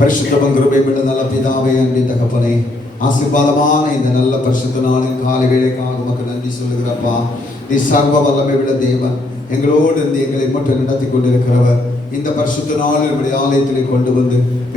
பரிசுத்தமும் கிருபையுள்ள நல்ல பிதாவே, அன்பின் தகப்பனே, ஆசீர்வாதமான இந்த நல்ல பரிசுத்த நாளின் காலை வேளைக்காக உமக்கு நன்றி சொல்லுகிறப்பா. நீ சர்வ வல்லமை உள்ள தேவன், எங்களோடு இருந்து எங்களை மட்டும் நடத்தி கொண்டிருக்கிறவர். இந்த பரிசுத்த நாளில் நம்முடைய ஆலயத்திலே கொண்டு வந்து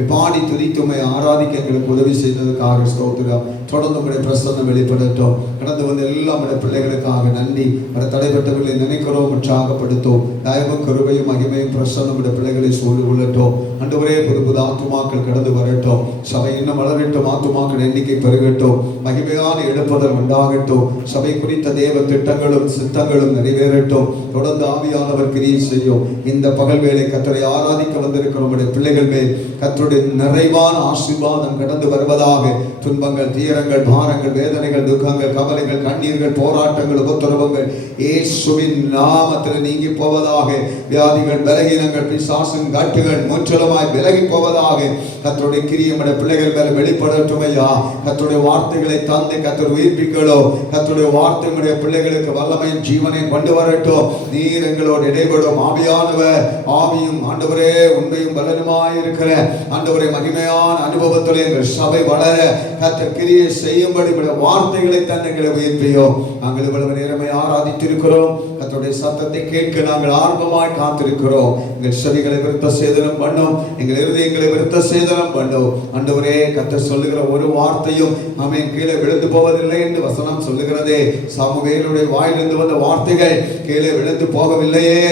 பாடி துதித்துமை ஆராதிக்க எங்களுக்கு உதவி செய்ததுக்காக ஸ்தோத்திரம். தொடர்ந்து நம்முடைய பிரசன்னம் வெளிப்படட்டும். கடந்து வந்து எல்லா நம்முடைய பிள்ளைகளுக்காக நன்றி. வர தடைப்பட்டவர்களை நினைக்கிறோம், உற்சாகப்படுத்தோம். தயவும் கிருபையும் மகிமையும் பிரசன்னம் நம்முடைய பிள்ளைகளை சூழ் கொள்ளட்டும். ஆண்டவரே, புது புது ஆத்துமாக்கள் கடந்து வரட்டும். சபை இன்னும் வளரட்டும். ஆத்துமாக்கள் எண்ணிக்கை பெருகட்டும். மகிமையான எழுப்புதல் உண்டாகட்டும். சபை குறித்த தேவ திட்டங்களும் சித்தங்களும் நிறைவேறட்டும். தொடர்ந்து ஆவியானவர் கிரியை செய்யும். இந்த பகல் வேளை கர்த்தரை ஆராதிக்க வந்திருக்கிற நம்முடைய பிள்ளைகள் மேல் கர்த்தருடைய நிறைவான ஆசீர்வாதம் கடந்து வருவதாக. துன்பங்கள், தீரங்கள், பாரங்கள், வேதனைகள், துக்கங்கள், கவலைகள், கண்ணீர்கள், போராட்டங்கள், உபத்திரவங்கள் இயேசுவின் நாமத்தில் நீங்கி போவதாக. வியாதிகள், பலகீனங்கள், பிசாசின் கட்டுகள் முற்றிலுமாய் விலகி போவதாக. கர்த்தருடைய கிரியை நம்முடைய பிள்ளைகள் மேல வெளிப்படட்டும் ஐயா. கர்த்தருடைய வார்த்தைகளை தந்து கர்த்தர் உயிர்ப்பிக்கிறோ. கர்த்தருடைய வார்த்தை நம்முடைய பிள்ளைகளுக்கு வல்லமையும் ஜீவனையும் கொண்டு வரட்டும். நீர் எங்களோடு இடைபடும். ஆவியானவர், ஆவியும் ஆண்டவரே உண்மையும் பலனுமாய் இருக்கிற ஆண்டவரே மகிமையான அனுபவத்திலே எங்கள் சபை வளர கர்த்தர் கிரியை செய்யும்படி வார்த்தைகளை தந்து எங்களை உயிர்ப்பியோம். நாங்கள் இவ்வளவு நேரமே ஆராதித்திருக்கிறோம். கர்த்தருடைய சத்தத்தை கேட்க நாங்கள் ஆர்வமாய் காத்திருக்கிறோம். எங்கள் செவிகளை விருத்த சேதனம் பண்ணும். எங்கள் இருதயங்களை விருத்த சேதனம் பண்ணும். ஆண்டவரே, கர்த்தர் சொல்லுகிற ஒரு வார்த்தையும் ஆமென் கீழே விழுந்து போவதில்லை என்று வசனம் சொல்லுகிறதே. சாமுவேலுடைய வாயிலிருந்து வந்த வார்த்தைகள் கீழே விழுந்து போகவில்லையே.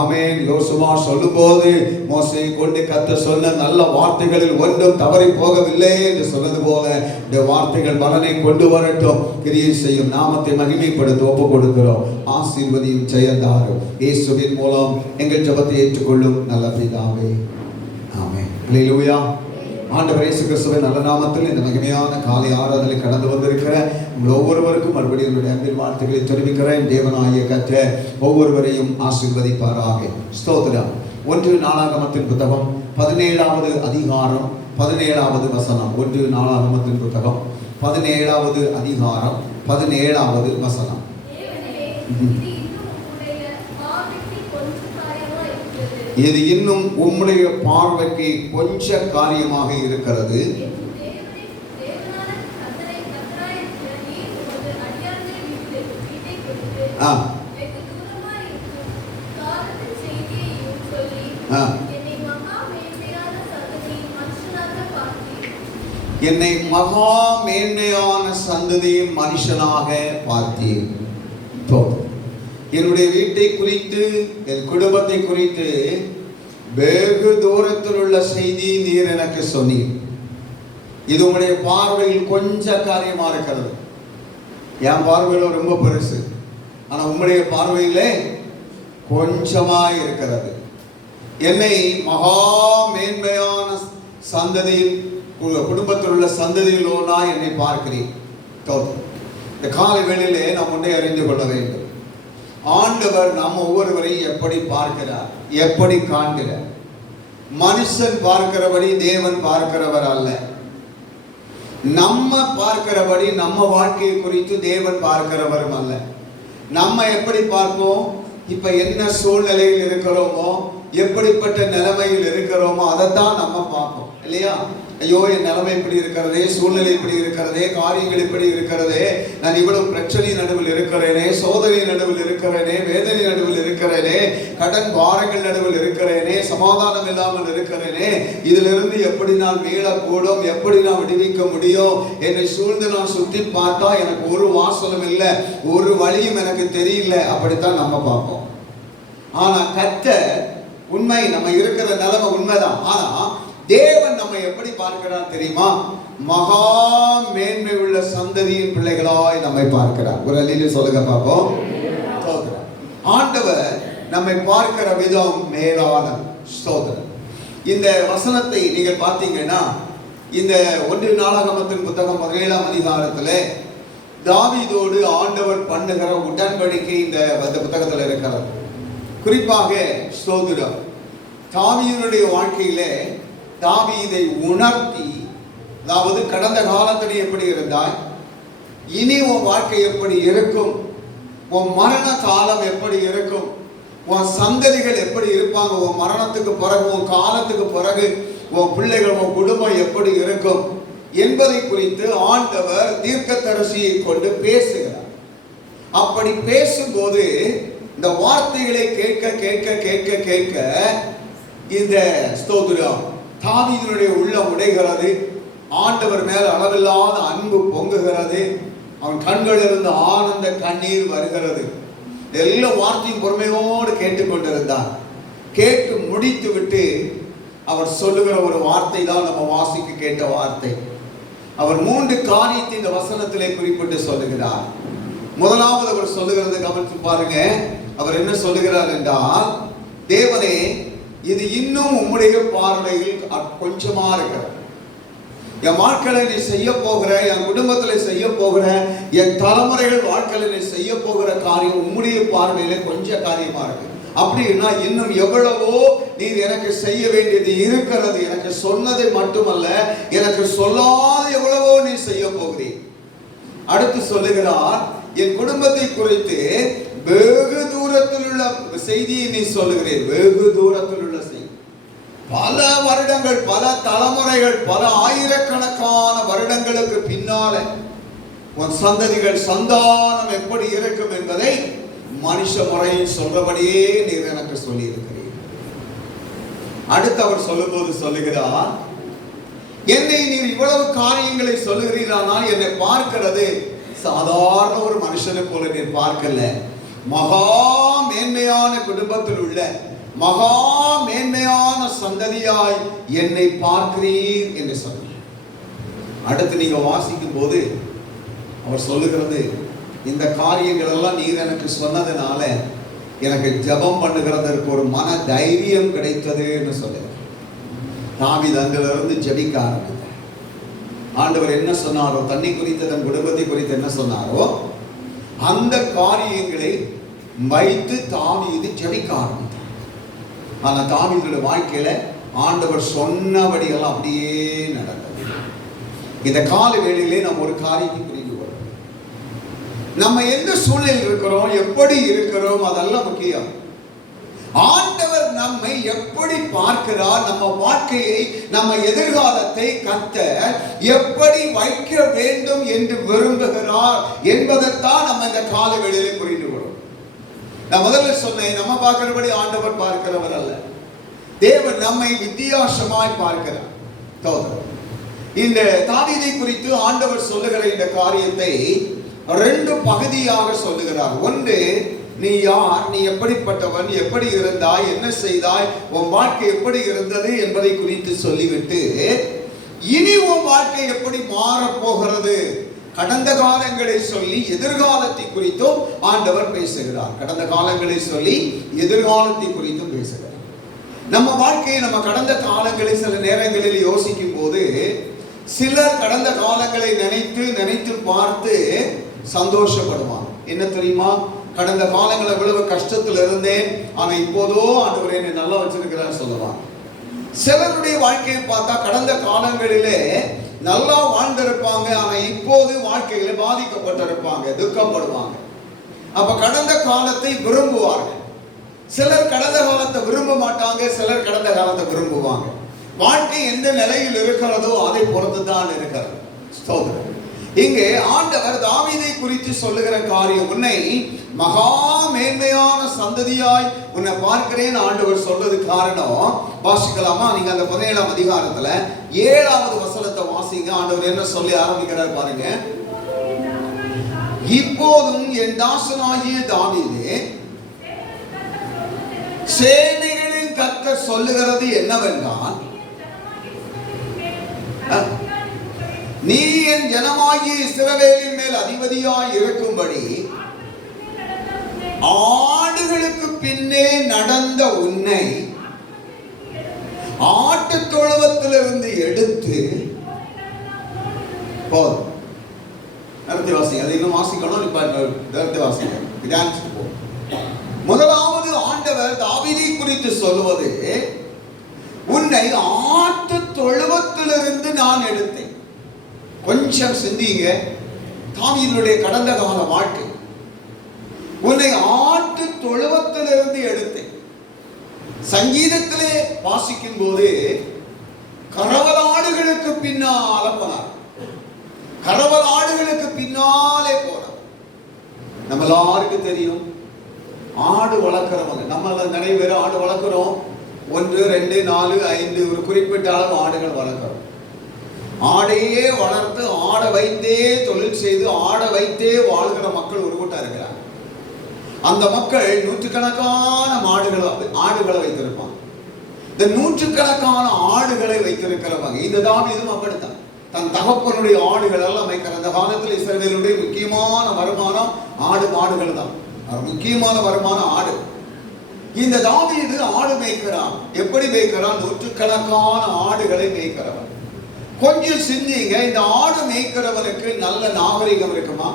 ஆமென். யோசுவா சொல்லும் போது மோசேயை கொண்டு கர்த்தர் சொன்ன நல்ல வார்த்தைகளில் ஒன்றும் தவறி போகவில்லை என்று சொன்னது போல இந்த வார்த்தைகள் பலனை கொண்டு வரட்டும். கிரியை செய்யும். நாமத்தை மகிமைப்படுத்த ஒப்பு கொடுக்கிறோம். ஆசீர்வதியும் ஜெயந்தாரும் இயேசுவின் மூலம் எங்கள் ஜெபத்தை ஏற்றுக்கொள்ளும் நல்ல பிதாவே, ஆமென். அல்லேலூயா. ஆண்டவர் இயேசு கிறிஸ்துவின் நல்ல நாமத்தில் இந்த மகிமையான காலை ஆராதனை கடந்து வந்திருக்கிற உங்கள் ஒவ்வொருவருக்கும் மறுபடியும் என்னுடைய அன்பின் வாழ்த்துக்களை தெரிவிக்கிறேன். தேவனாகிய கர்த்தர் ஒவ்வொருவரையும் ஆசீர்வதிப்பாராக. ஸ்தோத்திரம். 1 நாளாகமத்தின் புத்தகம் 17வது அதிகாரம் 17வது வசனம். 1 நாளாகமத்தின் புத்தகம் 17வது அதிகாரம் 17வது வசனம். இது இன்னும் உம்முடைய பார்வைக்கு கொஞ்ச காரியமாக இருக்கிறது. என்னை மகா மேன்மையான சந்ததியின் மனுஷனாக பார்த்தீர். என்னுடைய வீட்டை குறித்து, என் குடும்பத்தை குறித்து வெகு தூரத்தில் உள்ள செய்தி நீர் எனக்கு சொன்னீர். இது உங்களுடைய பார்வையில் கொஞ்ச காரியமா இருக்கிறது. என் பார்வையில ரொம்ப பெருசு, ஆனா உங்களுடைய பார்வையிலே கொஞ்சமாய் இருக்கிறது. என்னை மகா மேன்மையான சந்ததியின் குடும்பத்தில் உள்ள சந்ததியிலோனா என்னை பார்க்கிறேன். இந்த காலை வேளையிலே நாம் ஒன்றை அறிந்து கொள்ள வேண்டும். ஆண்டவர் நாம் ஒவ்வொருவரையும் எப்படி பார்க்கிறார், எப்படி காண்கிறார். மனுஷன் பார்க்கிறபடி தேவன் பார்க்கிறவர் அல்ல. நம்ம பார்க்கிறபடி நம்ம வாழ்க்கையை குறித்து தேவன் பார்க்கிறவரும் அல்ல. நம்ம எப்படி பார்ப்போம்? இப்ப என்ன சூழ்நிலையில் இருக்கிறோமோ, எப்படிப்பட்ட நிலைமையில் இருக்கிறோமோ அதைத்தான் நம்ம பார்ப்போம் இல்லையா? ஐயோ, என் நிலைமை இப்படி இருக்கிறதே, சூழ்நிலை இப்படி இருக்கிறதே, காரியங்கள் இப்படி இருக்கிறதே, நான் இவ்வளவு பிரச்சனை நடுவில் இருக்கிறேனே, சோதனை நடுவில் இருக்கிறேனே, வேதனை நடுவில் இருக்கிறேனே, கடன் பாரங்கள் நடுவில் இருக்கிறேனே, சமாதானம் இல்லாமல் இருக்கிறேனே, இதிலிருந்து எப்படி நான் மீளக்கூடும், எப்படி நான் விடுவிக்க முடியும்? என்னை சூழ்ந்து நான் சுற்றி பார்த்தா எனக்கு ஒரு வாசலும் இல்லை, ஒரு வழியும் எனக்கு தெரியல. அப்படித்தான் நம்ம பார்ப்போம். ஆனா கர்த்தர் உண்மை, நம்ம இருக்கிற நிலைமை உண்மைதான். ஆனா தேவன் நம்ம எப்படி பார்க்கிறார் தெரியுமா? மகா மேன்மை உள்ள சந்ததியின் பிள்ளைகளாய் நம்மை பார்க்கிறார். ஒரு அல்லேலூயா சொல்லுங்க பாப்போம். ஆண்டவர் நம்மை பார்க்கிற விதம் மேலான. ஸ்தோத்திரம். இந்த வசனத்தை நீங்கள் பார்த்தீங்கன்னா இந்த 1 நாளாகமத்தின் புத்தகம் 17ஆம் அதிகாரத்திலே தாவீதோடு ஆண்டவர் பண்ணுகிற உடன்படிக்கை இந்த புத்தகத்தில் இருக்கிறது. குறிப்பாக ஸ்தோத்திரம், தாவீதுடைய வாழ்க்கையிலே தாவீதை உணர்த்தி, அதாவது கடந்த காலத்தில் எப்படி இருந்தாய், இனி உன் வாழ்க்கை எப்படி இருக்கும், உன் மரண காலம் எப்படி இருக்கும், உன் சந்ததிகள் எப்படி இருப்பாங்க, உன் மரணத்துக்கு பிறகு, உன் காலத்துக்கு பிறகு உன் பிள்ளைகள் உன் குடும்பம் எப்படி இருக்கும் என்பதை குறித்து ஆண்டவர் தீர்க்கதரிசியை கொண்டு பேசுகிறார். அப்படி பேசும்போது இந்த வார்த்தைகளை கேட்க கேட்க கேட்க கேட்க இந்த ஸ்தோத்திரம் தாவீதுடைய உள்ளம் உடைகிறது. ஆண்டவர் மேல் அளவில்லாத அன்பு பொங்குகிறது. அவன் கண்களிலிருந்து ஆனந்த கண்ணீர் வருகிறது. எல்லா வார்த்தையும் பொறுமையோடு கேட்டுக்கொண்டிருந்தார். கேட்டு முடித்து விட்டு அவர் சொல்லுகிற ஒரு வார்த்தை தான் நம்ம வாசிக்க கேட்ட வார்த்தை. அவர் 3 காரியத்தை இந்த வசனத்திலே குறிப்பிட்டு சொல்லுகிறார். முதலாவது அவர் சொல்லுகிறது கவனித்து பாருங்க. அவர் என்ன சொல்லுகிறார் என்றால், தேவனே, இது இன்னும் உம்முடைய பார்வையில் கொஞ்சமா இருக்கிறது. என் வாழ்க்கையில நீ செய்ய போகிற, என் குடும்பத்தில் செய்ய போகிற, என் தலைமுறைகள் வாழ்க்கையில நீ செய்ய போகிற காரியம் உம்முடைய பார்வையில கொஞ்சம் காரியமா இருக்கு. அப்படின்னா இன்னும் எவ்வளவோ நீர் எனக்கு செய்ய வேண்டியது இருக்கிறது. எனக்கு சொன்னதை மட்டுமல்ல, எனக்கு சொல்லாத எவ்வளவோ நீ செய்ய போகிறீர். அடுத்து சொல்லுகிறார், என் குடும்பத்தை குறித்து வெகு தூரத்தில் உள்ள செய்தியை நீ சொல்லுகிறீர். வெகு தூரத்தில் உள்ள செய்தி, பல வருடங்கள், பல தலைமுறைகள், பல ஆயிரக்கணக்கான வருடங்களுக்கு பின்னால உன் சந்ததிகள் சந்தானம் எப்படி இருக்கும் என்பதை மனுஷ முறையில் சொல்றபடியே நீர் எனக்கு சொல்லி இருக்கிறீர். அடுத்து அவர் சொல்லும்போது சொல்லுகிறார், என்னை நீர் இவ்வளவு காரியங்களை சொல்லுகிறீரானால் என்னை பார்க்கிறது சாதாரண ஒரு மனுஷனை போல நீர் பார்க்கல, மகா மேன்மையான குடும்பத்தில் உள்ள மகா மேன்மையான சந்ததியாய் என்னை பார்க்கிறீர் என்று சொன்னார். அடுத்து நீங்க வாசிக்கும் போது அவர் சொல்லுகிறது, இந்த காரியங்கள் எல்லாம் நீர் எனக்கு சொன்னதுனால எனக்கு ஜெபம் பண்ணுகிறதற்கு ஒரு மன தைரியம் கிடைத்தது என்று சொல்லுகிறார். தாவீது அங்கிலிருந்து ஜெபிக்க ஆரம்பித்தார். ஆண்டவர் என்ன சொன்னாரோ, தன்னை குறித்து தன் குடும்பத்தை குறித்து என்ன சொன்னாரோ அந்த காரியங்களை வைத்து தாவீது ஜெபிக்க ஆரம்பித்தார். ஆனா தாவீதுடைய வாழ்க்கையில ஆண்டவர் சொன்னபடி எல்லாம் அப்படியே நடந்தது. இந்த கால வேளையிலே நாம் ஒரு காரியத்தை புரிந்து கொள்ளும். நம்ம எந்த சூழ்நிலையில் இருக்கிறோம், எப்படி இருக்கிறோம், அதெல்லாம் முக்கியம். ஆண்டவர் நம்மை எப்படி பார்க்கிறார், நம்ம வாழ்க்கையை, நம்ம எதிர்காலத்தை கர்த்தர் எப்படி வைக்க வேண்டும் என்று விரும்புகிறார் என்பதைத்தான் நம்ம இந்த கால வேளையிலே புரிந்து கொள்ளும். நான் முதல்ல சொன்னேன், நம்ம பார்க்கிறபடி ஆண்டவர் பார்க்கிறவர் அல்ல. தேவன் நம்மை வித்தியாசமாய் பார்க்கிறார். இந்த தாவீதை குறித்து ஆண்டவர் சொல்லுகிற இந்த காரியத்தை 2 பகுதியாக சொல்லுகிறார். ஒன்று, நீ யார், நீ எப்படிப்பட்டவன், எப்படி இருந்தாய், என்ன செய்தாய், உன் வாழ்க்கை எப்படி இருந்தது என்பதை குறித்து சொல்லிவிட்டு, இனி உன் வாழ்க்கை எப்படி மாறப்போகிறது, கடந்த காலங்களை சொல்லி எதிர்காலத்தை குறித்தும் ஆண்டவர் பேசுகிறார். கடந்த காலங்களை சொல்லி எதிர்காலத்தை குறித்தும் பேசுகிறார். நம்ம வாழ்க்கையை, நம்ம கடந்த காலங்களை சில நேரங்களில் யோசிக்கும் போது சிலர் கடந்த காலங்களை நினைத்து பார்த்து சந்தோஷப்படுவாங்க. என்ன தெரியுமா, கடந்த காலங்கள் எவ்வளவு கஷ்டத்தில் இருந்தேன், ஆனா இப்போதோ ஆண்டவர் என்னை நல்லா வச்சிருக்கிறார் சொல்லுவாங்க. சிலருடைய வாழ்க்கையை பார்த்தா கடந்த காலங்களிலே நல்லா வாழ்ந்திருப்பாங்க, ஆனா இப்போது வாழ்க்கையில பாதிக்கப்பட்டிருப்பாங்க, துக்கப்படுவாங்க. அப்ப கடந்த காலத்தை விரும்புவார்கள். சிலர் கடந்த காலத்தை விரும்ப மாட்டாங்க, சிலர் கடந்த காலத்தை விரும்புவாங்க. வாழ்க்கை எந்த நிலையில் இருக்கிறதோ அதை பொறுத்து தான் இருக்கிறது. ஸ்தோத்திரம். இங்கே ஆண்டவர் தாவீதை குறித்து சொல்லுகிற காரியம், உன்னை மகா மேன்மையான சந்ததியாய் உன்னை பார்க்கிறேன் ஆண்டவர் சொல்றது காரணம். வாசிக்கலாமா? நீங்க அந்த 17ஆம் அதிகாரத்துல 7வது வசனத்தை வாசிங்க. ஆண்டவர் என்ன சொல்லி ஆரம்பிக்கிறார் பாருங்க. இப்போதும் என் தாசனாகிய தாவீதே, சேனைகளின் கர்த்தர் சொல்லுகிறது என்னவென்றால், நீ என் ஜனமாகிய இஸ்ரவேலின் மேல் அதிபதியாய் இருக்கும்படி ஆடுகளுக்கு பின்னே நடந்த உன்னை ஆட்டு தொழுவத்திலிருந்து எடுத்து போதும். நடத்தி வாசிங்க. அது இன்னும் வாசிக்கணும். இப்ப நடத்தி வாசிங்க. முதலாவது ஆண்டவர் தாவீதை குறித்து சொல்லுவது, உன்னை ஆட்டு தொழுவத்திலிருந்து நான் எடுத்தேன். கொஞ்சம் சிந்திங்க. தாவீதுடைய கடந்த கால வாழ்க்கை, உன்னை ஆட்டு தொழுவத்திலிருந்து எடுத்தேன். சங்கீதத்திலே வாசிக்கும் போது கரவல் ஆடுகளுக்கு பின்னால போனார். கரவல் ஆடுகளுக்கு பின்னாலே போனார். நம்ம எல்லாருக்கும் தெரியும், ஆடு வளர்க்கிறவங்க நம்ம நிறைய பேர் ஆடு வளர்க்கிறோம். 1, 2, 4, 5 ஒரு குறிப்பிட்ட அளவு ஆடுகள் வளர்க்கிறோம். ஆடையே வளர்த்து ஆடை வைத்தே தொழில் செய்து ஆடை வைத்தே வாழ்கிற மக்கள் ஒரு கூட்டம் இருக்கிறார். அந்த மக்கள் நூற்றுக்கணக்கான ஆடுகளை வைத்திருப்பாங்க. இந்த நூற்றுக்கணக்கான ஆடுகளை வைத்திருக்கிறவங்க இந்த தாவீதும் அப்படித்தான். தன் தகப்பனுடைய ஆடுகள் எல்லாம் வைக்கிற அந்த காலத்தில் இஸ்ரவேலுடைய முக்கியமான வருமானம் ஆடு மாடுகள் தான். முக்கியமான வருமானம் ஆடு. இந்த தாவீது ஆடு மேய்க்கிறான். எப்படி மேய்க்கிறான்? நூற்றுக்கணக்கான ஆடுகளை மேய்க்கிறவன். கொஞ்சம் சிந்திங்க, இந்த ஆடு மேய்க்கிறவனுக்கு நல்ல நாகரிகம் இருக்குமா?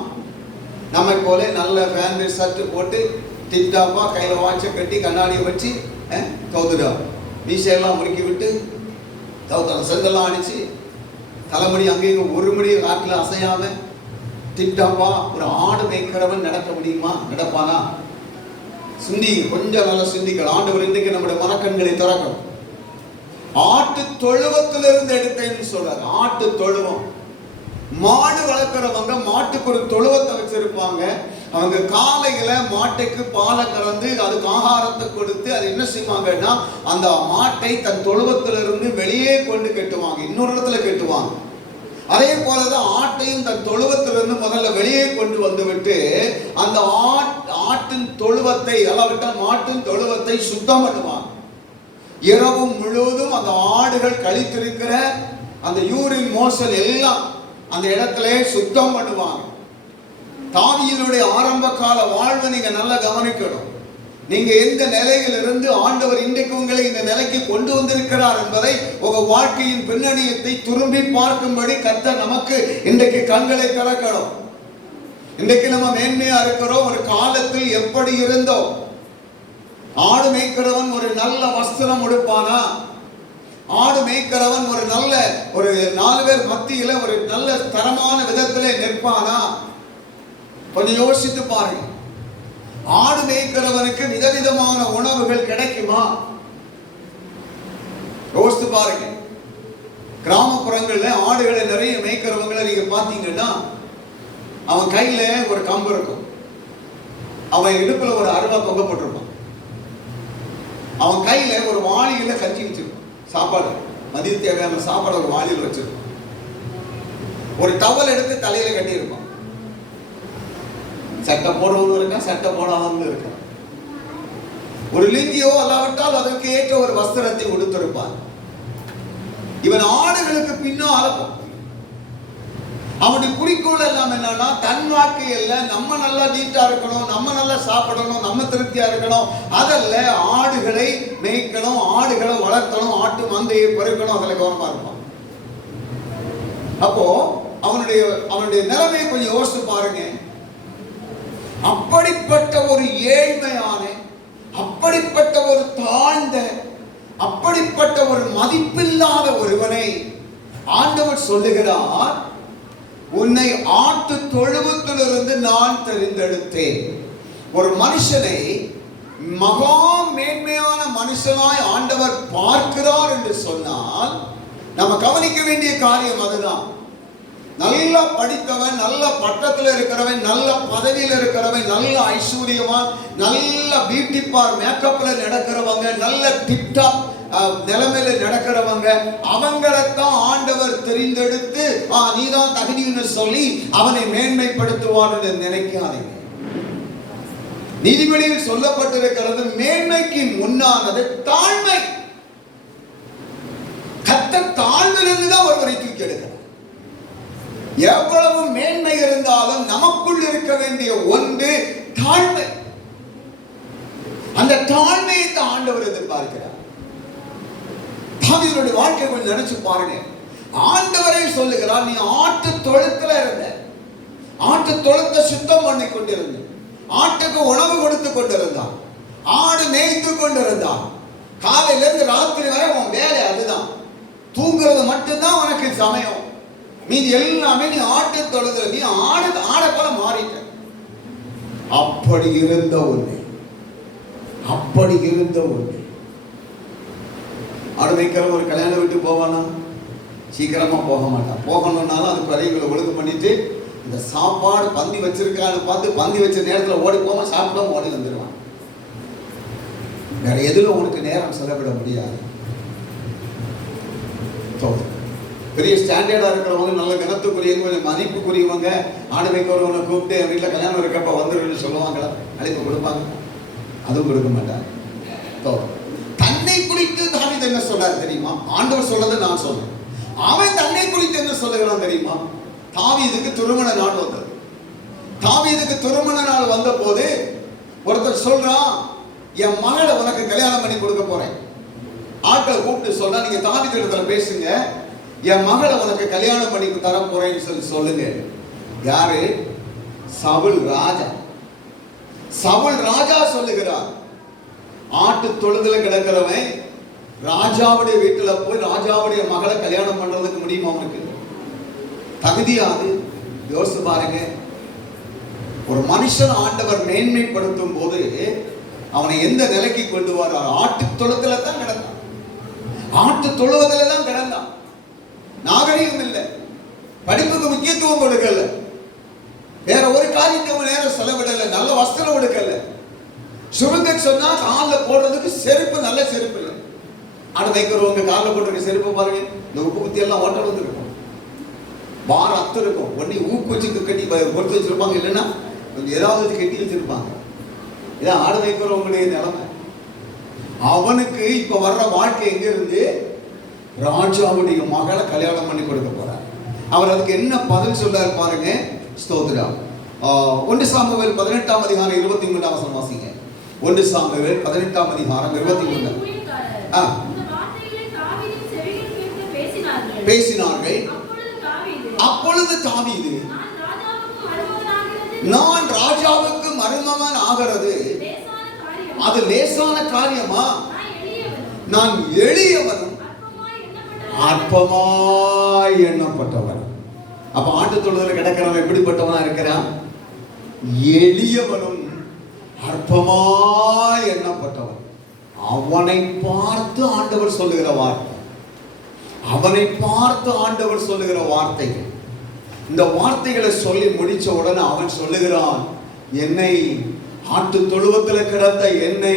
நம்ம போல நல்ல பேண்ட் ஷர்ட் போட்டு டிப்டாப்பா கையில வாட்சை கட்டி கண்ணாடியை வச்சு கவுதுடா மீசையெல்லாம் முறுக்கி விட்டு தவுத்தல செங்கெல்லாம் அடிச்சு தலைமுடி அங்கேயும் ஒரு மணி காட்டில் அசையாம டிப்டாப்பா ஒரு ஆடு மேய்க்கிறவன் நடக்க முடியுமா? நடப்பானா? சிந்திங்க, கொஞ்சம் நல்லா சிந்திக்கலாம். ஆண்டவர் இன்றைக்கு நம்முடைய மனக்கண்களை திறக்கணும். ஆட்டு தொழுவத்திலிருந்து எடுத்தேன்னு சொல்றாரு. ஆட்டு தொழுவம். மாடு வளர்க்கிறவங்க மாட்டுக்கு ஒரு தொழுவத்தை வச்சிருப்பாங்க. அவங்க காலையில மாட்டுக்கு பாலை கலந்து அதுக்கு ஆகாரத்தை கொடுத்து அது என்ன செய்வாங்கன்னா அந்த மாட்டை தன் தொழுவத்திலிருந்து வெளியே கொண்டு கட்டுவாங்க, இன்னொரு இடத்துல கட்டுவாங்க. அதே போலதான் ஆட்டையும் தன் தொழுவத்திலிருந்து முதல்ல வெளியே கொண்டு வந்து விட்டு அந்த ஆட்டின் தொழுவத்தை அல்லாவிட்டால் மாட்டின் தொழுவத்தை சுத்தம் பண்ணுவாங்க. இரவு முழுவதும் அந்த ஆடுகள் கழித்திருக்கிற அந்த யூரின் மோஷன் எல்லாம் அந்த இடத்துல சுத்தம் பண்ணுவாங்க. தாவீதுடைய ஆரம்ப கால வாழ்வை நீங்க நல்லா கவனிக்கணும். நீங்க எந்த நிலையில் இருந்து ஆண்டவர் இன்றைக்கு உங்களை இந்த நிலைக்கு கொண்டு வந்திருக்கிறார் என்பதை உங்க வாழ்க்கையின் பின்னணியத்தை திரும்பி பார்க்கும்படி கர்த்தர் நமக்கு இன்றைக்கு கண்களை திறக்கணும். இன்றைக்கு நம்ம மேன்மையா இருக்கிறோம். ஒரு காலத்தில் எப்படி இருந்தோம்? ஆடு மேய்க்கிறவன் ஒரு நல்ல வஸ்திரம் உடுப்பானா? ஆடு மேய்க்கிறவன் ஒரு நல்ல ஒரு 4 பேர் மத்தியில ஒரு நல்ல தரமான விதத்திலே நிற்பானா? கொஞ்சம் யோசித்து பாருங்க. ஆடு மேய்க்கிறவனுக்கு விதவிதமான உணவுகள் கிடைக்குமா? யோசித்து பாருங்க. கிராமப்புறங்கள்ல ஆடுகளை நிறைய மேய்க்கிறவங்களை நீங்க பாத்தீங்கன்னா அவன் கையில ஒரு கம்பு இருக்கும், அவன் இடுப்புல ஒரு அருவா தொங்கப்பட்டிருப்பான், அவன் கையில ஒரு வாளியில கஞ்சி வச்சிருப்பான், சாப்பாடு மதிய தேவையான சாப்பாடு ஒரு வாளியில் வச்சிருப்பான், ஒரு டவல் எடுத்து தலையில கட்டி இருப்பான். சட்டை போடுறவங்க இருக்கா, சட்டை போடாதவங்க இருக்கா. ஒரு லிங்கியோ அல்லாவிட்டால் அதற்கு ஏற்ற ஒரு வஸ்திரத்தை உடுத்திருப்பான். இவன் ஆடுகளுக்கு பின்னால அவனுடைய குறிக்கோள் எல்லாம் என்னன்னா தன் வாழ்க்கையில நம்ம நல்லா நீட்டா இருக்கணும், நம்ம நல்லா சாப்பிடணும், நம்ம திருப்தியா இருக்கணும். அதல்ல ஆடுகளை மேய்க்கணும், ஆடுகளை வளர்க்கணும், ஆட்டு மந்தையை பெருக்கணும், அதுல கவனமா இருப்பான். அப்போ அவனுடைய நிலைமையை கொஞ்சம் யோசித்து பாருங்க. அப்படிப்பட்ட ஒரு ஏழ்மையான, அப்படிப்பட்ட ஒரு தாழ்ந்த, அப்படிப்பட்ட ஒரு மதிப்பில்லாத ஒருவனை ஆண்டவர் சொல்லுகிறார், உன்னை ஆட்டு தொழுவத்திலிருந்து நான் தெரிந்தெடுத்தேன். ஒரு மனுஷனை மகா மேன்மையான மனுஷனாய் ஆண்டவர் பார்க்கிறார் என்று சொன்னால் நம்ம கவனிக்க வேண்டிய காரியம் அதுதான். நல்லா படித்தவன், நல்ல பட்டத்தில் இருக்கிறவன், நல்ல பதவியில் இருக்கிறவன், நல்ல ஐஸ்வர்யவான், நல்ல பியூட்டி பார் மேக்கப்ல நடக்கிறவங்க, நல்ல டிப்டாப் நிலைமையில நடக்கிறவங்க, அவங்களைத்தான் ஆண்டவர் தெரிந்தெடுத்து நீதான் தகுதின்னு சொல்லி அவனை மேன்மைப்படுத்துவார் என்று நினைக்காதீங்க. நீதிபதியில் சொல்லப்பட்டிருக்கிறது, மேன்மைக்கு முன்னானது தாழ்மை. கர்த்தர் தாழ்மையிலிருந்து தான் ஒருவரை தூக்கி எடுக்கிறார். எவ்வளவு மேன்மை இருந்தாலும் நமக்குள் இருக்க வேண்டிய ஒன்று தாழ்மை. அந்த தாழ்மையை தான் ஆண்டவர் எதிர்பார்க்கிறார். தாவீதுடைய வாழ்க்கை கொஞ்சம் நினைச்சு பாருங்க. ஆண்டவரே சொல்லுகிறார், நீ ஆட்டு தொழுத்துல இருந்த, ஆட்டு தொழுத்தை சுத்தம் பண்ணி கொண்டிருந்த, ஆட்டுக்கு உணவு கொடுத்து கொண்டிருந்தான், ஆடு மேய்த்து கொண்டிருந்தான். காலையில இருந்து ராத்திரி வரை உன் வேலை அதுதான். தூங்குறது மட்டும்தான் உனக்கு சமயம். மீதி எல்லாமே நீ ஆட்டு தொழுதுல, நீ ஆடை போல மாறிட்ட. அப்படி இருந்த ஒண்ணு, அப்படி இருந்த ஒண்ணு. ஆடு மேய்க்கிற ஒரு கல்யாணம் விட்டு போவானா? சீக்கிரமா போக மாட்டான். போகணும்னாலும் அதுக்கு வரைகளை ஒழுங்கு பண்ணிட்டு இந்த சாப்பாடு பந்தி வச்சிருக்கான்னு பார்த்து பந்தி வச்ச நேரத்தில் ஓடி போகாம சாப்பிடாம ஓடி வந்துடுவான். வேற எதுல உனக்கு நேரம் செலவிட முடியாது. பெரிய ஸ்டாண்டர்டா இருக்கிறவங்க, நல்ல கனத்துக்குரியவங்க, கொஞ்சம் மதிப்புக்குரியவங்க, ஆடு வைக்கிறவங்களை கூப்பிட்டு என் வீட்டில் கல்யாணம் இருக்கப்ப வந்துருன்னு சொல்லுவாங்களா? அழைப்பு கொடுப்பாங்க? அதுவும் கொடுக்க மாட்டாங்க. தன்னை குறித்து தாவீது என்ன சொல்றாரு தெரியுமா? ஆண்டவர் சொல்றதை நான் சொல்றேன். அவன் தன்னை குறித்து என்ன சொல்லுகிறான் தெரியுமா? தாவீதுக்கு திருமண நாள் வந்தது. தாவீதுக்கு திருமண நாள் வந்த போது ஒருத்தர் சொல்றான், என் மகளை உனக்கு கல்யாணம் பண்ணி கொடுக்க போறேன். ஆட்களை கூப்பிட்டு சொல்றா, நீங்க தாவீது இடத்துல பேசுங்க, என் மகளை உனக்கு கல்யாணம் பண்ணி தர போறேன்னு சொல்லி சொல்லுங்க. யாரு? சவுல் ராஜா. சவுல் ராஜா சொல்லுகிறார். ஆட்டு தொழுதுல கிடக்கிறவன் ராஜாவுடைய வீட்டுல போய் ராஜாவுடைய மகளை கல்யாணம் பண்றதுக்கு முடியுமா? அவனுக்கு தகுதியாது? யோசிச்சு பாருங்க. ஒரு மனுஷன் ஆண்டவர் மேன்மைப்படுத்தும் போது அவனை எந்த நிலைக்கு கொண்டு வர்றார்? ஆட்டு தொழுதுல தான் கிடந்தான். ஆட்டு தொழுவதில தான் கிடந்தான். நாகரிகம் இல்லை, படிப்புக்கு முக்கியத்துவம் கொடுக்கல, வேற ஒரு காரியத்துக்கு நேரம் செலவிடல, நல்ல வஸ்திரம் எடுக்கல. சுருங்க சொன்னா காலில் போடுறதுக்கு செருப்பு, நல்ல செருப்பு இல்லை. ஆடு வைக்கிறவங்க காலில் போட்டுருக்க செருப்பு பாருங்க, இந்த உப்பு குத்தி எல்லாம் ஓட்ட வந்து இருக்கும், பார் அத்து இருக்கும். ஒன்னி ஊக்கு வச்சு கட்டி பொறுத்து வச்சிருப்பாங்க, இல்லைன்னா ஏதாவது வச்சு கட்டி வச்சிருப்பாங்க. இதான் ஆடு வைக்கிறவங்களுடைய நிலைமை. அவனுக்கு இப்ப வர்ற வாழ்க்கை எங்க இருந்து? ராஜாவுடைய மகளை கல்யாணம் பண்ணி கொடுக்க போறார். அவர் அதுக்கு என்ன பதில் சொல்றாரு பாருங்க. ஸ்தோத்திரம். 1 சாமுவேல் 18ஆம் அதிகாரம் 23ஆம் வசனம் வாசிங்க. 1 சாமுவேல் 18ஆம் அதிகாரம் 23. பேசினார்கள். அப்பொழுது தாவீது, நான் ராஜாவுக்கு மருமகன் ஆகிறது அது லேசான காரியமா? நான் எளியவனும் அற்பமாய் எண்ணப்பட்டவன். அப்ப ஆட்டு தொழுதுல கிடக்கிறவன் எப்படிப்பட்டவனா இருக்கிறான்? எளியவனும் அற்பமாய் எண்ணப்பட்டவன். அவனை பார்த்து ஆண்டவர் சொல்லுகிற வார்த்தை, அவனை பார்த்து ஆண்டவர் சொல்லுகிற வார்த்தைகள். இந்த வார்த்தைகளை சொல்லி முடிச்ச உடனே அவன் சொல்லுகிறான், என்னை ஆட்டு தொழுவத்தில் கிடந்த என்னை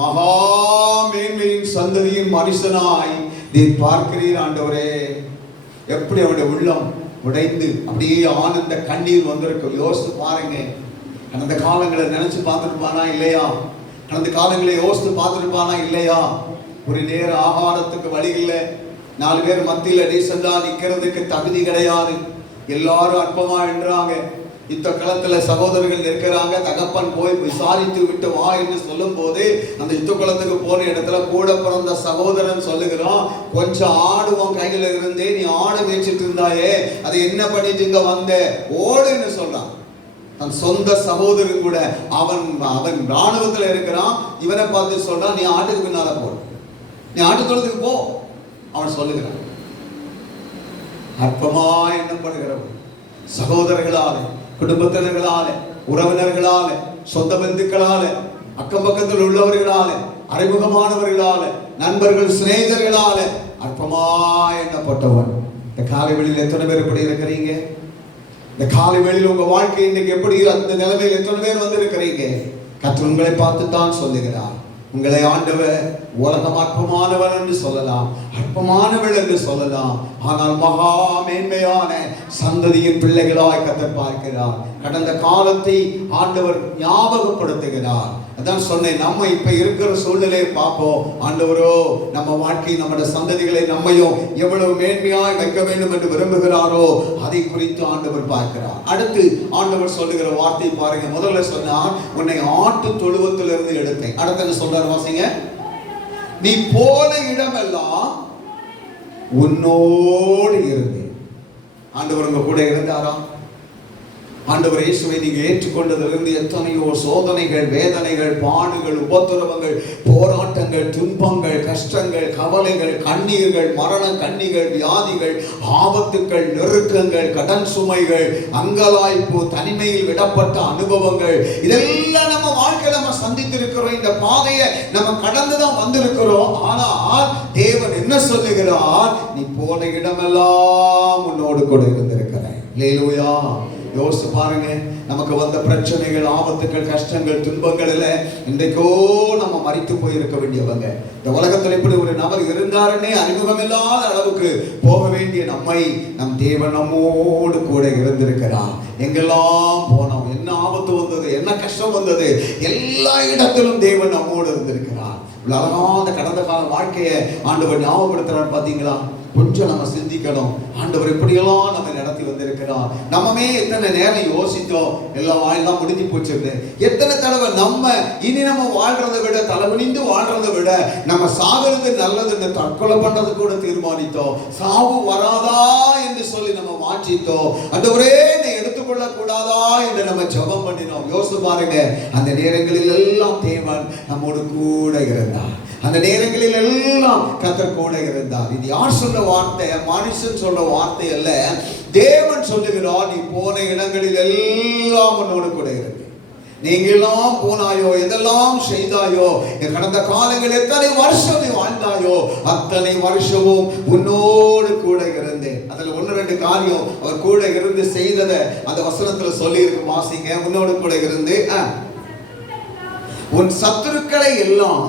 மகா மேன்மையின் சந்ததியின் மனுஷனாய் நீர் பார்க்கிறீர் ஆண்டவரே. எப்படி அவனுடைய உள்ளம் உடைந்து அப்படியே ஆனந்த கண்ணீர் வந்திருக்கு. யோசித்து பாருங்க. கடந்த காலங்களை நினைச்சு பார்த்துருப்பானா இல்லையா? கடந்த காலங்களை யோசித்து பார்த்துருப்பானா இல்லையா? ஒரு நேர ஆகாரத்துக்கு வழி இல்லை, 4 பேர் மத்தியில் டீசெண்டா நிற்கிறதுக்கு தகுதி கிடையாது, எல்லாரும் அற்பமா என்றாங்க. யுத்த களத்துல சகோதரர்கள் இருக்கிறாங்க. தகப்பன் போய் விசாரித்து விட்டு வா என்று சொல்லும் போது அந்த யுத்த களத்துக்கு போன இடத்துல கூட பிறந்த சகோதரன் சொல்லுகிறான், கொஞ்சம் ஆடுவோம் கையில இருந்தே, நீ ஆடு மேய்ச்சிட்டு இருந்தாயே, அது என்ன பண்ணிட்டு இங்க வந்த, ஓடுன்னு சொல்றான். தன் சொந்த சகோதரன் கூட, அவன் ராணுவத்துல இருக்கிறான். இவனை பார்த்து சொல்றான், நீ ஆட்டுக்கு பின்னால போ, நீ ஆட்டு தொழுதுக்கு போ. அவன் சொல்லுகிறான். அற்பமா எண்ணப்படுகிறவன் சகோதரர்களாலே, குடும்பத்தினர்களாலே, உறவினர்களாலே, சொந்த பந்துக்களாலே, அக்கம் பக்கத்தில் உள்ளவர்களாலே, அறிமுகமானவர்களாலே, நண்பர்கள் சிநேகிதர்களாலே அற்பமா எண்ணப்பட்டவன். இந்த காலை வெளியில் எத்தனை பேர் எப்படி இருக்கிறீங்க? இந்த காலை வெளியில் உங்க வாழ்க்கை இன்னைக்கு எப்படி? அந்த நிலைமையில் எத்தனை பேர் வந்து இருக்கிறீங்க? கர்த்தர் உங்களை பார்த்து தான் சொல்லுகிறார், உங்களை ஆண்டவர் உலகம் அற்பமானவர் என்று சொல்லலாம், அற்பமானவள் என்று சொல்லலாம், ஆனால் மகா மேன்மையான சந்ததியின் பிள்ளைகளாய் கர்த்தர் பார்க்கிறார். கடந்த காலத்தை ஆண்டவர் ஞாபகப்படுத்துகிறார். அதான் சொன்னேன், நம்ம இப்ப இருக்கிற சூழ்நிலையை பார்ப்போம். ஆண்டவரோ நம்ம வாழ்க்கை, நம்முடைய சந்ததிகளை நம்மையும் எவ்வளவு மேன்மையாய் வைக்க வேண்டும் என்று விரும்புகிறாரோ அதை குறித்து ஆண்டவர் பார்க்கிறார். அடுத்து ஆண்டவர் சொல்லுகிற வார்த்தை பாருங்க. முதல்ல சொன்னார், உன்னை ஆட்டு தொழுவத்திலிருந்து எடுத்தேன். அடுத்து என்ன சொல்றாரு வாசிங்க. நீ போன இடமெல்லாம் உன்னோடு இருந்தேன். ஆண்டவர் உங்க கூட இருந்தாரா? ஆண்டவர் இயேசுவை நீங்க ஏற்றுக்கொண்டதிலிருந்து எத்தனையோ சோதனைகள், வேதனைகள், பாடுகள், உபத்திரவங்கள், போராட்டங்கள், துன்பங்கள், கஷ்டங்கள், கவலைகள், கண்ணீர்கள், மரண கண்ணீர்கள், வியாதிகள், ஆபத்துக்கள், நெருக்கங்கள், கடன் சுமைகள், அங்கலாய்ப்பு, தனிமையில் விடப்பட்ட அனுபவங்கள், இதெல்லாம் நம்ம வாழ்க்கையில நம்ம சந்தித்திருக்கிறோம். இந்த பாதையை நம்ம கடந்துதான் வந்திருக்கிறோம். ஆனால் தேவன் என்ன சொல்லுகிறார்? நீ போன இடமெல்லாம் உன்னோடு கூட இருந்திருக்கிறேன். அல்லேலூயா. யோசிச்சு பாருங்க, நமக்கு வந்த பிரச்சனைகள், ஆபத்துகள், கஷ்டங்கள், துன்பங்கள் எல்லாம் இன்றைக்கோ நம்ம மறித்து போயிருக்க வேண்டியவங்க. இந்த உலகத்தில் இப்படி ஒரு நபர் இருந்தாருன்னே அறிமுகம் இல்லாத அளவுக்கு போக வேண்டிய நம்மை நம் தேவன் நம்மோடு கூட இருந்திருக்கிறார். எங்கெல்லாம் போனோம், என்ன ஆபத்து வந்தது, என்ன கஷ்டம் வந்தது, எல்லா இடத்திலும் தேவன் நம்மோடு இருந்திருக்கிறார். அழகான கடந்த கால வாழ்க்கையை ஆண்டவர் ஞாபகப்படுத்துறாரு. பாத்தீங்களா? கொஞ்சம் நம்ம சிந்திக்கணும். ஆண்டவர் எப்படியெல்லாம் நம்ம நடத்தி வந்திருக்கிறார். நம்மமே எத்தனை நேரம் யோசித்தோம், எல்லாம் வாழ்லாம் முடிஞ்சு போச்சு. எத்தனை தடவை நம்ம இனி நம்ம வாழ்றதை விட, தலைகுனிந்து வாழ்றதை விட நம்ம சாகிறது நல்லதுன்னு தற்கொலை பண்றது கூட தீர்மானித்தோம். சாவு வராதா என்று சொல்லி நம்ம மாற்றித்தோம். அந்த ஒரே எடுத்துக்கொள்ள கூடாதா என்று நம்ம ஜெபம் பண்ணினோம். யோசிச்சு பாருங்க, அந்த நேரங்களில் எல்லாம் தேவன் நம்மோடு கூட இருந்தார். அந்த நேரங்களில் எல்லாம் கர்த்தர் கூட இருந்தார். இது யார் சொல்ற வார்த்தை? மனுஷன் சொல்ற வார்த்தை அல்ல. தேவன் சொல்லுகிறார், நீ போன இடங்களில் எல்லாம் உன்னோடு கூட இருக்கு. நீங்க எல்லாம் போனாயோ, எதெல்லாம் செய்தாயோ, கடந்த காலங்கள் எத்தனை வருஷம் நீ வாழ்ந்தாயோ, அத்தனை வருஷமும் உன்னோடு கூட இருந்தேன். அதுல 1-2 காரியம் அவர் கூட இருந்து செய்ததை அந்த வசனத்துல சொல்லி இருக்கு. வாசிங்க. உன்னோடு கூட இருந்து உன் சத்துருக்களை எல்லாம்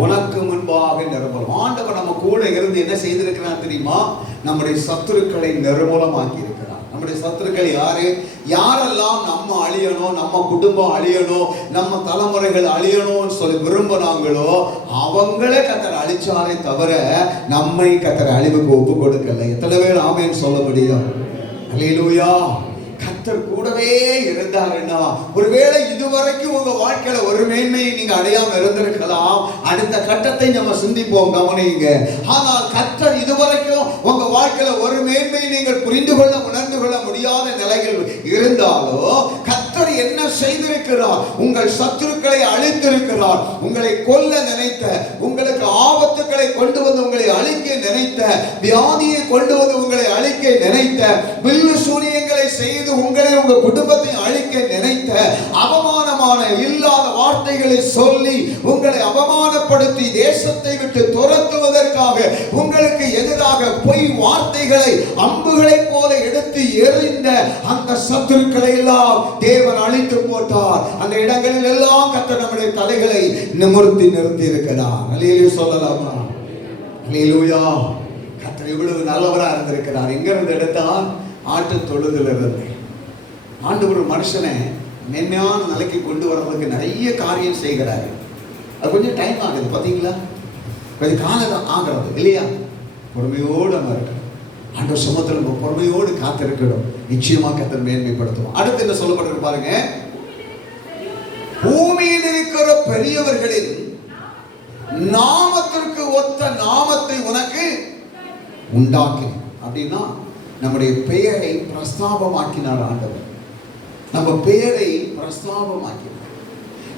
உனக்கு முன்பாக நிர்மூலம். ஆண்டவர் நம்ம கூட இருந்து என்ன செய்திருக்கிறார் தெரியுமா? நம்முடைய சத்துருக்களை நிர்மூலமாக்கி இருக்கிறார். நம்முடைய சத்துருக்கள் யாரு? யாரெல்லாம் நம்ம அழியணும், நம்ம குடும்பம் அழியணும், நம்ம தலைமுறைகள் அழியணும்னு சொல்லி விரும்பினாங்களோ அவங்களே கர்த்தர் அழிச்சாரே தவிர நம்மை கர்த்தர் அழிவுக்கு ஒப்பு கொடுக்கல. எத்தனை பேர் ஆமென் சொல்ல முடியும்? அல்லேலூயா. கர்த்தர் கூடவே இருந்தாருன்னா, ஒருவேளை இதுவரைக்கும் உங்க வாழ்க்கையில ஒரு மேன்மையை நீங்க அடையாம இருந்திருக்கலாம். அடுத்த கட்டத்தை நம்ம சிந்திப்போம், கவனிங்க. ஆனால் கர்த்தர் இதுவரைக்கும் உங்க வாழ்க்கையில ஒரு மேன்மையை நீங்கள் புரிந்து கொள்ள, உணர்ந்து கொள்ள முடியாத நிலைகள் இருந்தாலோ கர்த்தர் என்ன செய்திருக்கிறார்? உங்கள் சத்துருக்களை அழித்திருக்கிறார். உங்களை கொல்ல நினைத்த, உங்களுக்கு ஆபத்துக்களை கொண்டு வந்து உங்களை அழிக்க நினைத்த, வியாதியை கொண்டு வந்து உங்களை அழிக்க நினைத்த, வில்லு சூனியங்களை செய்து உங்களை, உங்க குடும்பத்தை அழிக்க நினைத்த, அவமானமான இல்லாத வார்த்தைகளை சொல்லி உங்களை அவமானப்படுத்தி தேசத்தை விட்டு துரத்துவதற்காக உங்களுக்கு எதிராக பொய் வார்த்தைகளை அம்புகளை போல எடுத்து எறிந்த அந்த சத்துருக்களை எல்லாம் தேவன் அழித்து போட்டார். அந்த இடங்களில் எல்லாம் கர்த்தர் நம்முடைய தலைகளை நிமிர்த்தி நிறுத்தி இருக்கிறார். அல்லேலூயா சொல்லலாமா? அல்லேலூயா. கர்த்தர் இவ்வளவு நல்லவரா இருந்திருக்கிறார். எங்க இருந்து எடுத்தால்? ஆட்டு தொழுதுல இருந்து. ஆண்டவர் ஒரு மனுஷனை மென்மையான நிலைக்கு கொண்டு வர்றதுக்கு நிறைய காரியம் செய்கிறாரு. அது கொஞ்சம் டைம் ஆகுது, பார்த்தீங்களா? கொஞ்சம் காலம் ஆகிறது இல்லையா? பொறுமையோடு நம்ம இருக்கணும். ஆண்டவர் சுமத்தில் நம்ம பொறுமையோடு காத்திருக்கணும். நிச்சயமாக கர்த்தர் மேன்மைப்படுத்துவோம். அடுத்து என்ன சொல்லப்பட்டிருக்கு பாருங்க. பூமியில் இருக்கிற பெரியவர்களின் நாமத்திற்கு ஒத்த நாமத்தை உனக்கு உண்டாக்கி. அப்படின்னா நம்முடைய பெயரை பிரஸ்தாபமாக்கினார் ஆண்டவர். நம்ம பெயரை பிரஸ்தாபமாக்கினார்.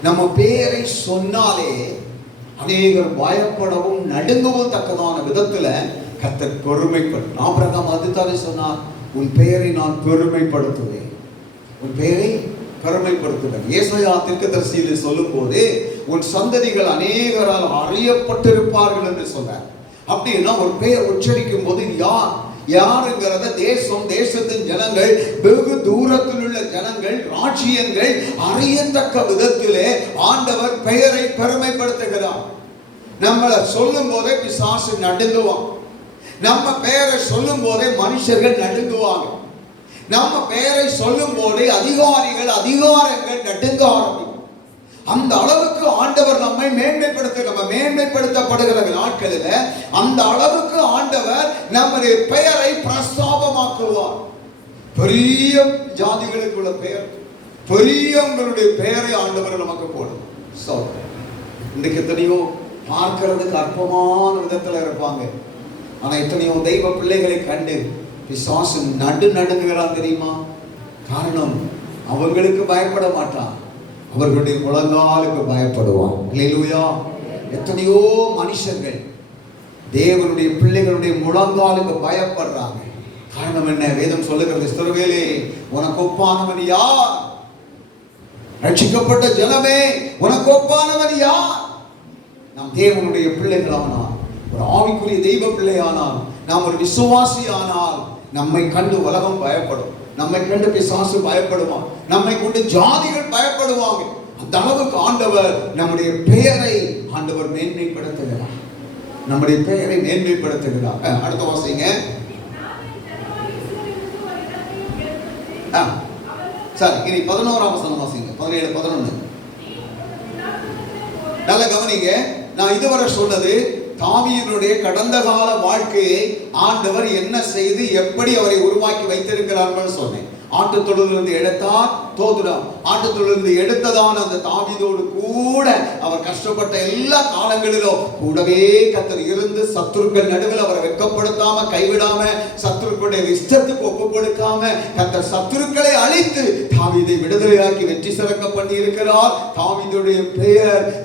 நம்ம பெயரை சொன்னாலே அநேகர் பயப்படவும் நடுங்கவும் தக்கதான விதத்துல கர்த்தர் பெருமைப்படும். ஆபிரகாம் அதுதானே சொன்னார், உன் பெயரை நான் பெருமைப்படுத்துவேன், உன் பெயரை பெருமைப்படுத்துவேன். ஏசாயா தீர்க்கதரிசியிலே சொல்லும் போது உன் சந்ததிகள் அநேகரால் அறியப்பட்டிருப்பார்கள் என்று சொன்னார். அப்படின்னா ஒரு பெயர் உச்சரிக்கும் போது யார் யாருங்கிறத தேசம், தேசத்தின் ஜனங்கள், வெகு தூரத்தில் உள்ள ஜனங்கள், ராஜ்யங்கள் அறியத்தக்க விதத்திலே ஆண்டவர் பெயரை பெருமைப்படுத்துகிறார். நம்மளை சொல்லும் போதே பிசாசு நடுங்குவான். நம்ம பெயரை சொல்லும் போதே மனுஷர்கள் நடுங்குவாங்க. நம்ம பெயரை சொல்லும் போதே அதிகாரங்கள் நடுங்க ஆரம்பிக்கும். அந்த அளவுக்கு ஆண்டவர் நம்மை நம்ம மேன்மைப்படுத்தப்படுகிற நாட்களில் அந்த அளவுக்கு ஆண்டவர் நம்முடைய பெயரை பிரஸ்தாபமாக்குவார். பெரிய ஜாதிகளுக்குள்ள பெயர், பெரியவங்களுடைய பெயரை ஆண்டவர் நமக்கு போடும். இன்றைக்கு எத்தனையோ பார்க்கிறதுக்கு அற்பமான விதத்துல இருப்பாங்க. ஆனா எத்தனையோ தெய்வ பிள்ளைகளை கண்டு பிசாசு நடுங்குகிறான் தெரியுமா? காரணம் அவங்களுக்கு பயப்பட மாட்டான், அவர்களுடைய முழங்காலுக்கு பயப்படுவான். அல்லேலூயா. எத்தனையோ மனுஷர்கள் தேவனுடைய பிள்ளைகளுடைய முழங்காலுக்கு பயப்படுறாங்க. காரணம் என்ன? வேதம் சொல்லுகிறது, இஸ்ரவேலே உனக்கு ஒப்பானவன் யார்? ரட்சிக்கப்பட்ட ஜனமே உனக்கு ஒப்பானவன் யார்? நாம் தேவனுடைய பிள்ளைகளானால், ஒரு ஆவிக்குரிய தெய்வ பிள்ளையானால், நாம் ஒரு விசுவாசி ஆனால் நம்மை கண்டு உலகம் பயப்படும், நம்மை கண்டு பிசாசு பயப்படுவான், நம்மை கொண்டு ஜாதிகள் பயப்படுவாங்க. அந்த அளவுக்கு ஆண்டவர் நம்முடைய பெயரை ஆண்டவர் மேன்மைப்படுத்துகிறார், நம்முடைய பெயரை மேன்மைப்படுத்துகிறார். அடுத்த வாசிங்க. சரி, இனி 11ஆம் வசனம் வாசிங்க. 17, 11 நல்ல கவனிங்க. நான் இதுவரை சொன்னது தாவீதுடைய கடந்த கால வாழ்க்கையை ஆண்டவர் என்ன செய்து எப்படி அவரை உருவாக்கி வைத்திருக்கிறார்கள் சொன்னேன். ஆட்டுத்தொழுதிலிருந்து எடுத்தார், தோதுரம் ஆட்டுத்தொழுதிலிருந்து எடுத்ததான அந்த தாவீதோடு கூட அவர் கஷ்டப்பட்ட எல்லா காலங்களிலும் கூடவே கர்த்தர் இருந்து சத்துருக்கள் நடுவில் அவரை வெட்கப்படுத்தாம கைவிடாம பெருக்குடைய இஷ்டத்துக்கு ஒப்பு கொடுக்காம கர்த்தர் சத்துருக்களை அழித்து தாவீதை விடுதலையாக்கி வெற்றி சிறக்க பண்ணி இருக்கிறார்.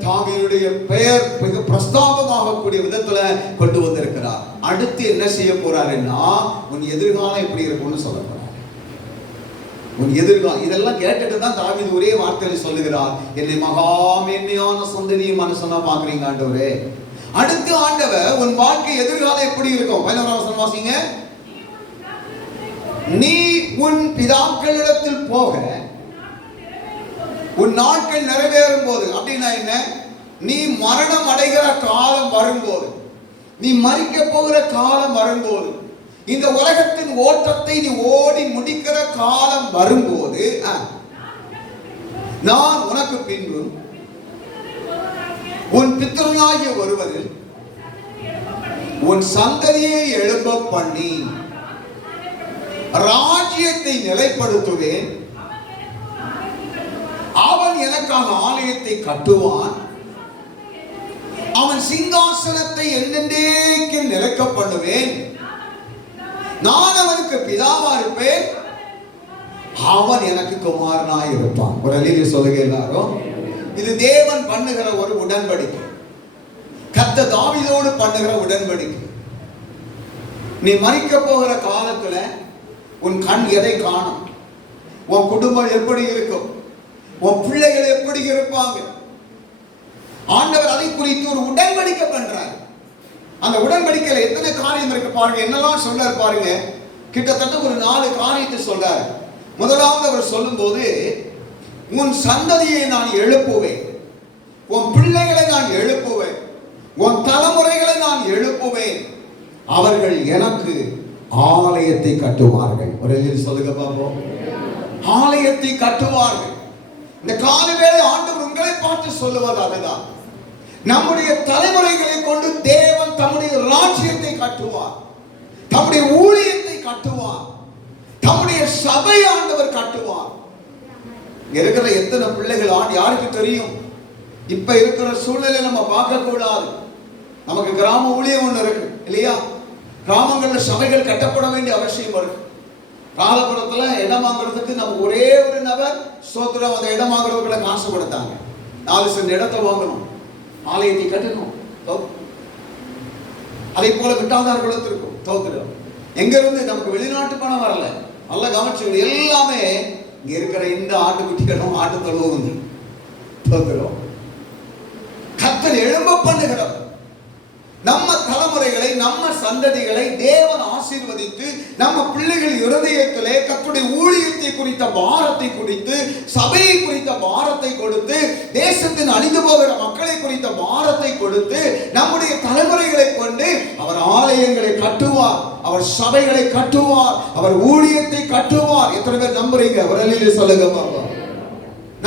தாவீதுடைய பெயர் மிக பிரஸ்தாபமாக கூடிய விதத்துல கொண்டு வந்திருக்கிறார். அடுத்து என்ன செய்ய போறாருன்னா, உன் எதிர்காலம் எப்படி இருக்கும்னு சொல்ல போறார். உன் எதிர்காலம் இதெல்லாம் கேட்டுட்டு தான் தாவீது ஒரே வார்த்தையில சொல்லுகிறார், என்னை மகா மேன்மையான சந்ததியின் மனுஷனா பாக்குறீங்க ஆண்டவரே. அடுத்து ஆண்டவர் உன் வாழ்க்கை எதிர்காலம் எப்படி இருக்கும்? 11ஆம் வசனம் வாசிங்க. நீ உன் பிதாக்களிடத்தில் போக உன் நாட்கள் நிறைவேறும் போது, அப்படின்னா என்ன? நீ மரணம் அடைகிற காலம் வரும்போது, நீ மரிக்க போகிற காலம் வரும்போது, இந்த உலகத்தின் ஓட்டத்தை நீ ஓடி முடிக்கிற காலம் வரும்போது, நான் உனக்கு பின்பு உன் பித்ருனாகிய ஒருவரில் உன் சந்ததியை எழும்ப பண்ணி ராஜ்யத்தை நிலைப்படுத்துவேன். அவன் எனக்கான ஆலயத்தை கட்டுவான், அவன் சிங்காசனத்தை என்னென்றைக்கு நிலைக்க பண்ணுவேன். நான் அவனுக்கு பிதாவா இருப்பேன், அவன் எனக்கு குமாரனாய் இருப்பான். ஒரு அல்லேலூயா சொல்லுங்க எல்லாரும். இது தேவன் பண்ணுகிற ஒரு உடன்படிக்கை, கர்த்தர் தாவீதோடு பண்ணுகிற உடன்படிக்கை. நீ மரிக்க போகிற காலத்துல உன் கண் எதை காணும்? உன் குடும்பம் எப்படி இருக்கும்? உன் பிள்ளைகள் எப்படி இருப்பாங்க? ஆண்டவர் அதை குறித்து ஒரு உடன்படிக்கை பண்றார். அந்த உடன்படிக்கையில எத்தனை காரியம் இருக்கு பாருங்க, என்னெல்லாம் சொல்றாரு பாருங்க. கிட்டத்தட்ட ஒரு 4 காரியத்தை சொல்றாரு. முதலாவது அவர் சொல்லும் போது, உன் சந்ததியை நான் எழுப்புவேன், உன் பிள்ளைகளை நான் எழுப்புவேன், உன் தலைமுறைகளை நான் எழுப்புவேன், அவர்கள் எனக்கு ஆலயத்தை கட்டுவார்கள். ஒரு சொல்லுங்க பாப்போம். ஆலயத்தை கட்டுவார்கள். இந்த காலவேளை ஆண்டவர் உங்களை பார்த்து சொல்லுவது அதுதான். நம்முடைய தலைமுறைகளை கொண்டு தேவன் தம்முடைய ராஜ்யத்தை கட்டுவார், தம்முடைய ஊழியத்தை கட்டுவார், தம்முடைய சபை ஆண்டவர் கட்டுவார். இருக்கிற எத்தனை பிள்ளைகள் யாருக்கு தெரியும்? இப்ப இருக்கிற சூழ்நிலை நம்ம பார்க்க கூடாது. நமக்கு கிராம ஊழியம் ஒண்ணு இருக்கு இல்லையா? கிராமங்கள்ல சபைகள் கட்டப்பட வேண்டிய அவசியம் இருக்கு. ராலபுரத்துல இடம் வாங்குறதுக்கு நம்ம ஒரே ஒரு நபர் சோத்திரம் அந்த இடம் வாங்குறதுக்குள்ள காசு கொடுத்தாங்க. 4 சென்ட் இடத்தை வாங்கணும், ஆலயத்தை கட்டணும். அதை போல விட்டாதார்களும் இருக்கும். தோத்துடும். எங்க இருந்து நமக்கு வெளிநாட்டு பணம் வரல. நல்ல கவனிச்சு, எல்லாமே இங்க இருக்கிற இந்த ஆட்டுக்குட்டிகளும் ஆட்டு தொழுவும் தோத்துடும். கர்த்தர் எழும்ப பண்ணுகிறவர். நம்ம தலைமுறைகளை, நம்ம சந்ததிகளை தேவன் ஆசீர்வதித்து நம்ம பிள்ளைகள் இருதயத்திலே கர்த்தருடைய ஊழியத்தை குறித்த பாரத்தை குறித்து, சபையை குறித்த பாரத்தை கொடுத்து, தேசத்தின் அழிந்து போகிற மக்களை குறித்த பாரத்தை கொடுத்து, நம்முடைய தலைமுறைகளை கொண்டு அவர் ஆலயங்களை கட்டுவார், அவர் சபைகளை கட்டுவார், அவர் ஊழியத்தை கட்டுவார். எத்தனை பேர் நம்புறீங்க? ஒரு அல்லேலூயா சொல்லுங்க பாப்பா.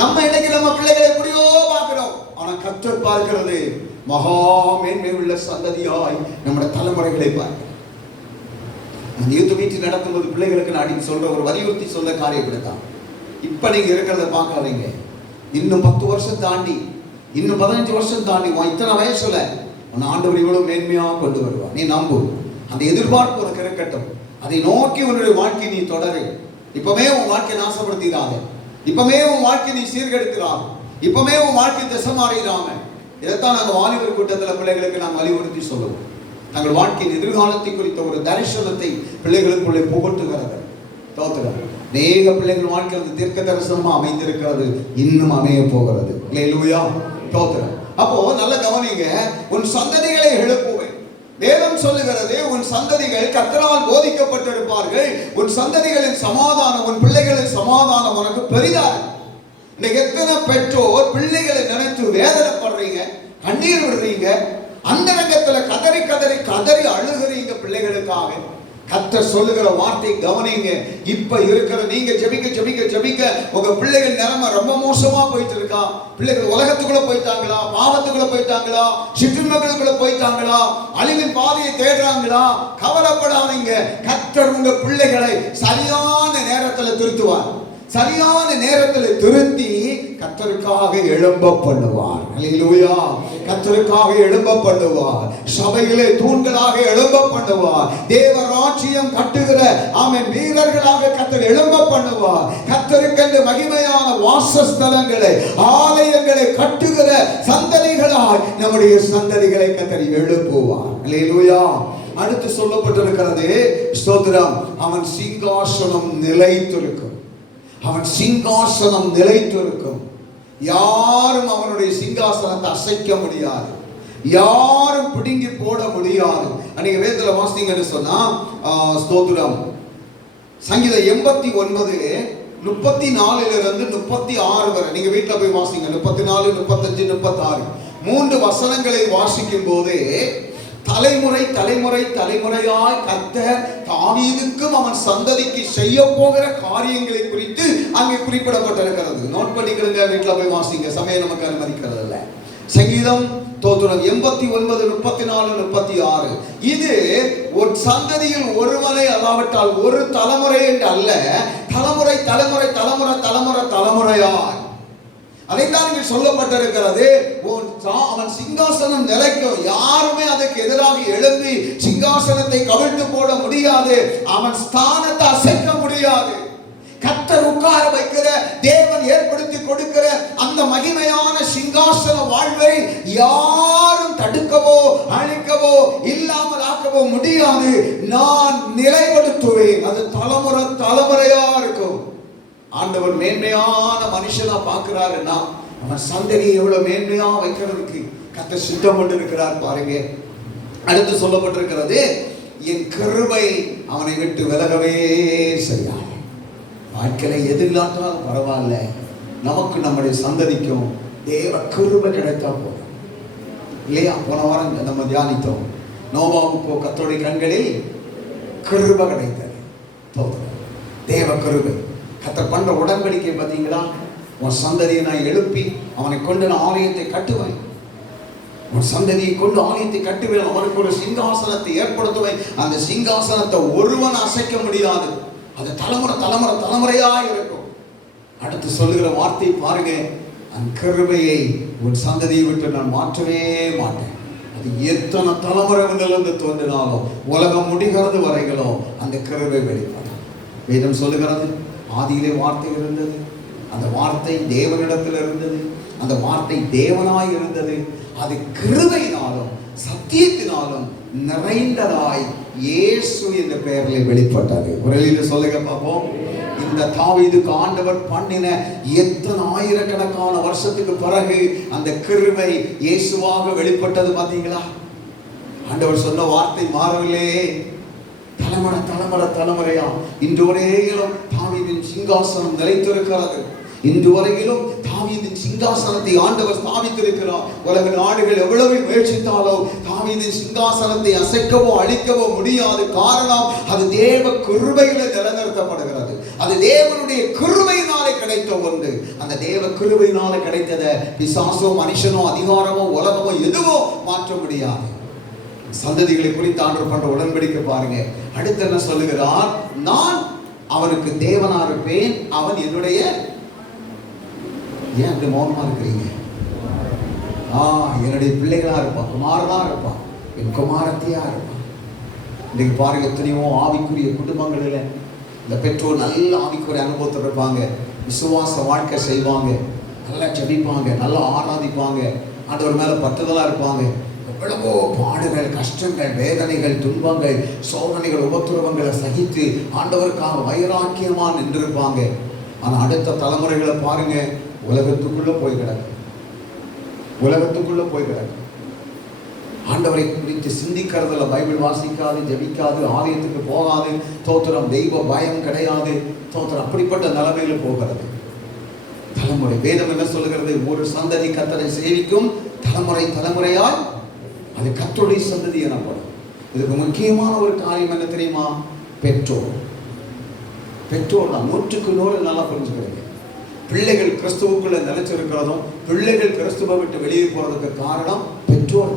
நம்ம இன்னைக்கு நம்ம பிள்ளைகளை எப்படியோ பார்க்கிறோம், ஆனா கர்த்தர் பார்க்கிறது மகா மேன்மை உள்ள சந்ததியாய் நம்முடைய தலைமுறைகளை பார்க்க. யூத் மீட்டிங் நடத்தும்போது பிள்ளைகளுக்கு நான் சொல்ற ஒரு வலியுறுத்தி சொல்ல காரியம் இப்படித்தான். இப்ப நீங்க இருக்கிறத பார்க்காதீங்க, இன்னும் 10 வருஷம் தாண்டி, இன்னும் 15 வருஷம் தாண்டி, இத்தனை வயசுல உன் ஆண்டவர் இவ்வளவு மேன்மையா கொண்டு வருவார். நீ நம்பு. அந்த எதிர்பார்ப்பு உனக்கு இருக்கட்டும். அதை நோக்கி உன்னுடைய வாழ்க்கை நீ தொடரு. இப்பவே உன் வாழ்க்கை நாசப்படுத்திடாத. இப்பவே உன் வாழ்க்கை நீ சீர்கெடுக்கிறாங்க. இப்பவே உன் வாழ்க்கை திசை மாறிடாம. இதைத்தான் நாங்கள் வாலிபர் கூட்டத்தில் பிள்ளைகளுக்கு நாங்கள் வலியுறுத்தி சொல்லுவோம். தங்கள் வாழ்க்கையின் எதிர்காலத்தை குறித்த ஒரு தரிசனத்தை பிள்ளைகளுக்குள்ளே புகட்டுகிறது. தோத்துறோம். அநேக பிள்ளைகள் வாழ்க்கை வந்து தீர்க்க தரிசனமா அமைந்திருக்கிறது, இன்னும் அமைய போகிறது. அல்லேலூயா. தோத்துறோம். அப்போ நல்ல கவனிங்க, உன் சந்ததிகளை எழுப்புவேன். வேதம் சொல்லுகிறது, உன் சந்ததிகள் கர்த்தரால் போதிக்கப்பட்டிருப்பார்கள். உன் சந்ததிகளின் சமாதானம், உன் பிள்ளைகளின் சமாதானம் உனக்கு பெரிதாக. இன்னைக்கு எத்தனை பெற்றோர் பிள்ளைகளை நினைத்து வேதனைப்படுறீங்க, கண்ணீர் விடுறீங்க, அந்த ரங்கத்துல கதறி கதறி கதறி அழுகிறீங்க பிள்ளைகளுக்காக. கர்த்தர் சொல்லுகிற வார்த்தை கவனிங்க. இப்ப இருக்கிற நீங்க ஜெபிக்க ஜெபிக்க ஜெபிக்க உங்க பிள்ளைகள் நிலைமை ரொம்ப மோசமா போயிட்டு இருக்கா. பிள்ளைகள் உலகத்துக்குள்ள போயிட்டாங்களா, பாவத்துக்குள்ள போயிட்டாங்களா, சிற்றுமகளுக்குள்ள போயிட்டாங்களா, அழிவின் பாதையை தேடுறாங்களா? கவலைப்படாதீங்க. கர்த்தர் உங்க பிள்ளைகளை சரியான நேரத்துல திருத்துவார். சரியான நேரத்தில் திருத்தி கர்த்தருக்காக எழும்ப பண்ணுவார். அல்லேலூயா. கர்த்தருக்காக எழும்ப பண்ணுவார். சபையிலே தூண்களாக எழும்ப பண்ணுவார். தேவ ராஜ்யம் கட்டுகிற ஆமென் வீரர்களாக கர்த்தர் எழும்ப பண்ணுவார். கர்த்தருக்கென்று மகிமையான வாசஸ்தலங்களை, ஆலயங்களை கட்டுகிற சந்ததிகளாய் நம்முடைய சந்ததிகளை கர்த்தர் எழுப்புவார். அல்லேலூயா. அடுத்து சொல்லப்பட்டிருக்கிறது, ஸ்தோத்திரம், அவன் சிங்காசனம் நிலைத்திருக்கும். அவன் சிங்காசனம் நிலைத்திருக்கும். யாரும் அவனுடைய சிங்காசனத்தை அசைக்க முடியாது, யாரும் பிடுங்கி போட முடியாது. அன்னைக்கு வேதத்துல வாசித்தீங்கன்னு சொன்னா, ஸ்தோத்திரம், சங்கீதம் 89 34 36 வரை நீங்க வீட்டுல போய் வாசிங்க. 34, 35, 36 3 வசனங்களை வாசிக்கும் போது தலைமுறை தலைமுறை தலைமுறையாய் கர்த்தர் தாவீதுக்கும் அவன் சந்ததிக்கு செய்ய போகிற காரியங்களை குறித்து அங்கே குறிப்பிடப்பட்டிருக்கிறது. நோட் பண்ணிக்கிறங்க, வீட்டுல போய் வாசிங்க, சமயம் நமக்கு அனுமதிக்கிறது இல்லை. சங்கீதம் தோத்திரம் 89, 34, 36 இது ஒரு சந்ததியில் ஒருவனை அல்லாவிட்டால் ஒரு தலைமுறை என்று அல்ல, தலைமுறை தலைமுறை தலைமுறை தலைமுறை தலைமுறையாய் அதைத்தான் இங்கே சொல்லப்பட்டிருக்கிறது. அவன் சிங்காசனம் நிலைக்கும். யாருமே அதற்கு எதிராக எழுப்பி சிங்காசனத்தை கவிழ்த்து போட முடியாது. அவன் ஸ்தானத்தை அசைக்க முடியாது. கர்த்தர் உட்கார வைக்கிற, தேவன் ஏற்படுத்தி கொடுக்கிற அந்த மகிமையான சிங்காசன வாழ்வை யாரும் தடுக்கவோ அழிக்கவோ இல்லாமல் ஆக்கவோ முடியாது. நான் நிலைப்படுத்துவேன். அது தலைமுறை தலைமுறையா இருக்கும். ஆண்டவர் மேன்மையான மனுஷனா பார்க்கிறாருன்னா அவன் சந்ததியை எவ்வளவு மேன்மையா வைக்கிறதுக்கு கர்த்தர் சித்தம் கொண்டு இருக்கிறார் பாருங்க. அடுத்து சொல்லப்பட்டிருக்கிறது, என் கிருபை அவனை விட்டு விலகவே செய்யாது. வாழ்க்கையில எதிர்லாட்டாலும் பரவாயில்ல, நமக்கு நம்முடைய சந்ததிக்கும் தேவ கிருபை கிடைத்தா போதும் இல்லையா? போன வாரம் நம்ம தியானித்தோம், நோவாவுக்கு கர்த்தருடைய கண்களில் கிருபை கிடைத்தது. தேவ கிருபை. கர்த்தர் பண்ற உடன்படிக்கை பார்த்தீங்களா? உன் சந்ததியை நான் எழுப்பி அவனை கொண்டு நான் ஆலயத்தை கட்டுவேன். உன் சந்ததியை கொண்டு ஆலயத்தை கட்டுவேன். அவனுக்கு ஒரு சிங்காசனத்தை ஏற்படுத்துவேன். அந்த சிங்காசனத்தை ஒருவன் அசைக்க முடியாது. அது தலைமுறை தலைமுறை தலைமுறையா இருக்கும். அடுத்து சொல்லுகிற வார்த்தை பாருங்க, அந்த கிருபையை உன் சந்ததியை விட்டு நான் மாற்றவே மாட்டேன். அது எத்தனை தலைமுறை முன்னிலிருந்து தோன்றினாலும் உலகம் முடிகிறது வரைகளும் அந்த கிருபை வெளிப்படும். வேதம் சொல்லுகிறது, ஆதியிலே வார்த்தை இருந்தது, அந்த வார்த்தை தேவனிடத்தில் இருந்தது, அந்த வார்த்தை தேவனாய் இருந்தது. அது கிருபையினாலும் சத்தியத்தினாலும் நிறைந்ததாய் இயேசு என்ற பெயரில் வெளிப்பட்டது. ஒரு சொல்லுங்க பார்ப்போம். இந்த தாவீதுக்கு ஆண்டவர் பண்ணின எத்தனை ஆயிரக்கணக்கான வருஷத்துக்கு பிறகு அந்த கிருபை இயேசுவாக வெளிப்பட்டது பார்த்தீங்களா? ஆண்டவர் சொன்ன வார்த்தை மாறவில்லை. தலைமுறை தலைமுறை தலைமுறையா இன்று வரையிலும் தாவீதின் சிங்காசனம் நிலைத்திருக்கிறது. இன்று வரையிலும் தாவீதின் சிங்காசனத்தை ஆண்டவர் ஸ்தாபித்திருக்கிறார். உலக நாடுகள் எவ்வளவு முயற்சித்தாலோ தாவீதின் சிங்காசனத்தை அசைக்கவோ அழிக்கவோ முடியாது. காரணம், அது தேவ கிருபையில நிலைநிறுத்தப்படுகிறது. அது தேவனுடைய கிருபையினாலே கிடைத்த ஒன்று. அந்த தேவ கிருபையினாலே கிடைத்ததை பிசாசோ மனுஷனோ அதிகாரமோ உலகமோ எதுவோ மாற்ற முடியாது. சந்ததிகளை குறித்து ஆண்டவர் பண்ற உடன்படிக்கை பாருங்க. அடுத்து என்ன சொல்லுகிறார்? நான் அவனுக்கு தேவனா இருப்பேன், அவன் என்னுடைய. ஏன் அப்படி மௌனமா இருக்கிறீங்க? என்னுடைய பிள்ளைகளா இருப்பான், குமாரனா இருப்பான், என் குமாரத்தியா இருப்பான். இன்னைக்கு பாருங்க, எத்தனையோ ஆவிக்குரிய குடும்பங்களில் இந்த பெற்றோர் நல்ல ஆவிக்குரிய அனுபவத்தில் இருப்பாங்க, விசுவாச வாழ்க்கை செய்வாங்க, நல்லா ஜெபிப்பாங்க, நல்லா ஆராதிப்பாங்க, ஆண்டவர் மேலே பற்றுதலாக இருப்பாங்க. எவ்வளவோ பாடுகள், கஷ்டங்கள், வேதனைகள், துன்பங்கள், சோதனைகள், உபத்திரவங்களை சகித்து ஆண்டவருக்காக வைராக்கியமாக நின்றிருப்பாங்க. ஆனால் அடுத்த தலைமுறைகளை பாருங்க, உலகத்துக்குள்ளே போய் கிடக்கு, உலகத்துக்குள்ளே போய் கிடக்கு. ஆண்டவரை குறித்து சிந்திக்கிறதுல, பைபிள் வாசிக்காது, ஜெபிக்காது, ஆலயத்துக்கு போகாது, தோத்திரம், தெய்வ பயம் கிடையாது, தோத்திரம், அப்படிப்பட்ட நிலைமையில் போகிறது தலைமுறை. வேதம் என்ன சொல்லுகிறது? ஒரு சந்ததி கர்த்தரை சேவிக்கும், தலைமுறை தலைமுறையால் அது கர்த்தருடைய சந்ததி எனப்படும். இதுக்கு முக்கியமான ஒரு காரியம் என்ன தெரியுமா? பெற்றோர். பெற்றோர் தான் 100% நல்லா புரிஞ்சுக்கிறீங்க. பிள்ளைகள் கிறிஸ்துவுக்குள்ள நிலைச்சிருக்கிறதும், பிள்ளைகள் கிறிஸ்துவை விட்டு வெளியே போறதுக்கு காரணம் பெற்றோர்.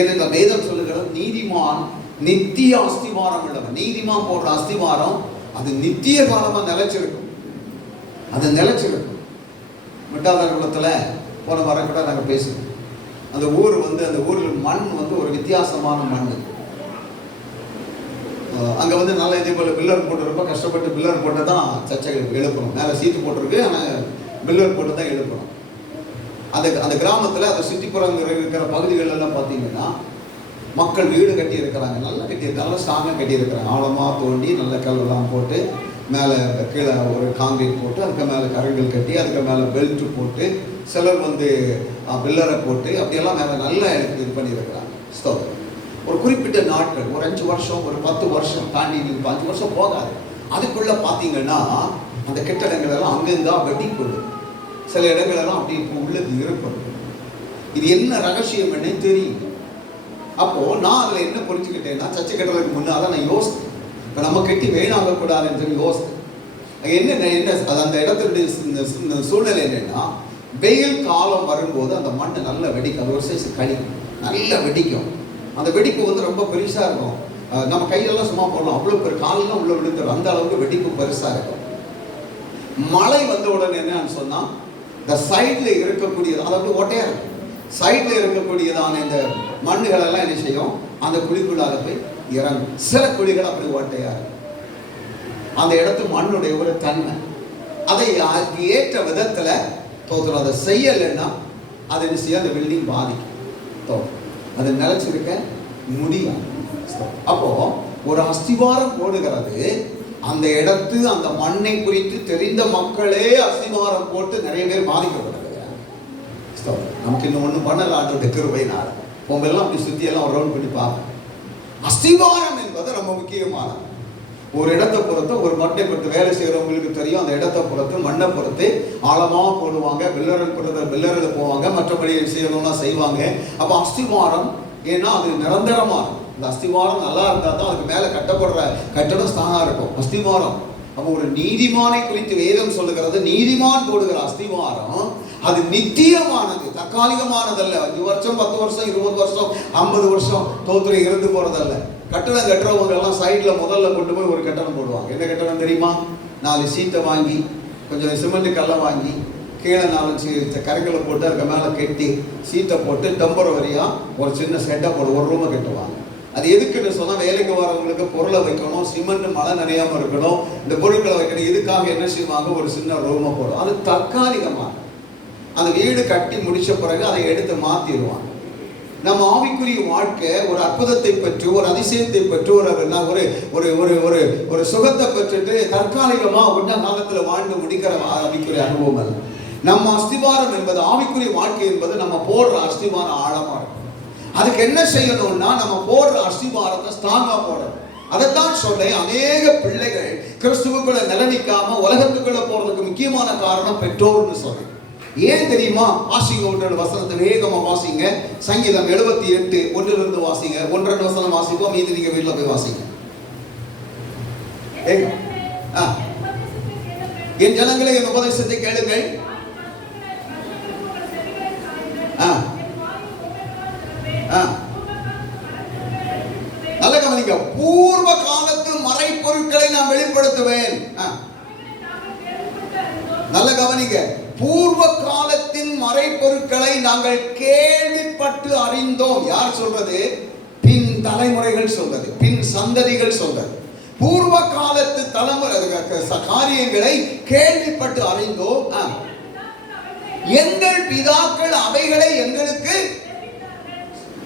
ஏன்னா வேதம் சொல்லுகிறது, நீதிமான் நித்திய அஸ்திவாரம் உள்ளவன். நீதிமான் போடுற அஸ்திவாரம் அது நித்திய காலமா நிலைச்சிருக்கும், அது நிலைச்சிருக்கும். மிட்டாதார் குளத்துல போன வாரம் கூட நாங்கள் பேசுவோம். அந்த ஊர் அந்த ஊரில் மண் ஒரு வித்தியாசமான மண். அங்கே நல்ல இதே போல் பில்லர் போட்டு, ரொம்ப கஷ்டப்பட்டு பில்லர் போட்டு தான் சர்ச்சைகள் எழுப்பணும். மேலே சீட்டு போட்டிருக்கு, ஆனால் பில்லர் போட்டு தான் எழுப்பணும். அந்த கிராமத்தில் அதை சுற்றிப்புறம் இருக்கிற பகுதிகளெல்லாம் பார்த்தீங்கன்னா மக்கள் வீடு கட்டி இருக்கிறாங்க, நல்லா கட்டியிருக்காங்க, நல்லா ஸ்ட்ராங்காக கட்டியிருக்கிறாங்க. ஆழமாக தோண்டி நல்ல கல்லெல்லாம் போட்டு மேலே கீழே ஒரு காங்கிரீட் போட்டு, அதுக்கு மேலே கரங்கள் கட்டி, அதுக்கு மேலே பெல்ட்டு போட்டு, சிலர் பில்லரை போட்டு அப்படியெல்லாம் மேலே நல்லா இது பண்ணியிருக்கிறாங்க. ஸ்தோத்திரம். ஒரு குறிப்பிட்ட நாட்கள், ஒரு 5 வருஷம், ஒரு 10 வருஷம் தாண்டி 5 வருஷம் போகாது, அதுக்குள்ளே பார்த்தீங்கன்னா அந்த கட்டிடங்கள் எல்லாம் அங்கேருந்தா வெட்டி போடுது. சில இடங்களெல்லாம் அப்படி இப்போ உள்ளது இருக்கும். இது என்ன ரகசியம் என்ன தெரியும். அப்போது நான் அதில் என்ன புரிஞ்சுக்கிட்டேன்னா, சர்ச்சை கட்டுறதுக்கு முன்னால் நான் யோசித்தேன், இப்போ நம்ம கட்டி வேணாகக்கூடாதுன்னு சொல்லி யோசித்தேன். என்ன அது அந்த இடத்துடைய இந்த சூழ்நிலை என்னென்னா, வெயில் காலம் வரும்போது அந்த மண் நல்லா வெடிக்கும். அது ஒரு சைஸ் களி நல்லா வெடிக்கும். அந்த வெடிப்பு ரொம்ப பெருசாக இருக்கும். நம்ம கையெல்லாம் சும்மா போடலாம், அவ்வளோ பெரிய காலெல்லாம் உள்ள விழுந்துடும், அந்த அளவுக்கு வெடிப்பு பெருசாக இருக்கும். மழை வந்த உடனே என்னன்னு சொன்னால், இந்த சைடில் இருக்கக்கூடியது, அதாவது ஓட்டையாக இருக்கும், சைடில் இருக்கக்கூடியதான இந்த மண்ணுகளெல்லாம் என்ன செய்யும், அந்த குழிக்குள்ளாக போய் இறங்கும். சில குழிகள் அப்படி ஓட்டையாக இருக்கும். அந்த இடத்து மண்ணுடைய ஒரு தன்மை, அதை ஏற்ற விதத்தில் தோற்றம் அதை செய்யலைன்னா அது என்ன செய்ய, அந்த பில்டிங் பாதிக்கும், அது நிலைச்சிருக்க முடியும். அப்போ ஒரு அஸ்திவாரம் போடுகிறது, அந்த இடத்து அந்த மண்ணை குறித்து தெரிந்த மக்களே அஸ்திவாரம் போட்டு நிறைய பேர் பாதிக்கப்பட்டிருக்கிறாங்க. நமக்கு இன்னும் ஒன்றும் பண்ணல, அதோட கிருபையினால உங்களெல்லாம் அப்படி சுற்றியெல்லாம் ஒரு ரவுண்ட் பண்ணி பாருங்க. அஸ்திவாரம் என்பது ரொம்ப முக்கியமானது. ஒரு இடத்தை பொறுத்து, ஒரு மண்ணை பொறுத்து வேலை செய்கிறவங்களுக்கு தெரியும், அந்த இடத்தை பொறுத்து மண்ணை பொறுத்து ஆழமாக போடுவாங்க, பில்லரில் போவாங்க, மற்றபடி செய்யணும்னா செய்வாங்க. அப்போ அஸ்திவாரம், ஏன்னா அது நிரந்தரமானது. இந்த அஸ்திவாரம் நல்லா இருந்தால் தான் அதுக்கு மேலே கட்டப்படுற கட்டடம் ஸ்தானாக இருக்கும். அஸ்திவாரம் அப்போ ஒரு நீதிமானை குறித்து வேதம் சொல்லுகிறது, நீதிமான் போடுகிற அஸ்திவாரம் அது நித்தியமானது, தற்காலிகமானதல்ல. 5 வருஷம் 10 வருஷம் 20 வருஷம் 50 வருஷம் தோத்திரம் இருந்து போறதல்ல. கட்டடம் கட்டுறவங்க எல்லாம் சைடில் முதல்ல கொண்டு போய் ஒரு கட்டடம் போடுவாங்க. என்ன கட்டடம் தெரியுமா? 4 சீட்டை வாங்கி, கொஞ்சம் சிமெண்ட் கல்லை வாங்கி, கீழே 4 கரைகளை போட்டு அதுக்கு மேலே கட்டி சீட்டை போட்டு டெம்பரவரியாக ஒரு சின்ன செட்டை போட்டு ஒரு ரூமை கட்டுவாங்க. அது எதுக்குன்னு சொன்னால், வேலைக்கு வரவங்களுக்கு பொருளை வைக்கணும், சிமெண்ட் மழை நனையாமல் இருக்கணும், இந்த பொருட்களை வைக்கணும். இதுக்காக என்ன செய்வாங்க, ஒரு சின்ன ரூமை போடும். அது தற்காலிகமாக அந்த வீடு கட்டி முடிச்ச பிறகு அதை எடுத்து மாற்றிடுவாங்க. நம்ம ஆவிக்குரிய வாழ்க்கை ஒரு அற்புதத்தை பெற்று, ஒரு அதிசயத்தை பெற்று, ஒரு சுகத்தை பெற்றுட்டு தற்காலிகமாக உள்ள காலத்தில் வாழ்ந்து முடிக்கிற ஆவிக்குரிய அனுபவம் அல்ல. நம்ம அஸ்திவாரம் என்பது, ஆவிக்குரிய வாழ்க்கை என்பது நம்ம போடுற அஸ்திவாரம் ஆழமாக இருக்கும். அதுக்கு என்ன செய்யணும்னா, நம்ம போடுற அஸ்திவாரத்தை ஸ்ட்ராங்காக போடணும். அதைத்தான் சொல்றேன், அநேக பிள்ளைகள் கிறிஸ்துவுக்குள்ள நிலைநிற்காம உலகத்துக்குள்ள போறதுக்கு முக்கியமான காரணம் பெற்றோர்னு சொல்றேன். ஏன் தெரியுமா? வாசிங்க, 1 வசனத்தை வேகமா வாசிங்க. சங்கீதம் 78 1 வாசிங்க. 1-2 வசனம் வாசிப்போம், மீதி நீங்க வீட்டில் போய் வாசிங்க. என் ஜனங்களே, என் உபதேசத்தை கேளுங்கள். நல்ல கவனிங்க, பூர்வ காலத்து மறைப்பொருட்களை நான் வெளிப்படுத்துவேன். நல்ல கவனிங்க, பூர்வ காலத்தின் மறைப்பொருட்களை நாங்கள் கேள்விப்பட்டு அறிந்தோம். யார் சொல்றது? பின் தலைமுறைகள் சொல்றது, பின் சந்ததிகள் சொல்றது. பூர்வ காலத்து தலைமுறை காரியங்களை கேள்விப்பட்டு அறிந்தோம். எங்கள் பிதாக்கள் அவைகளை எங்களுக்கு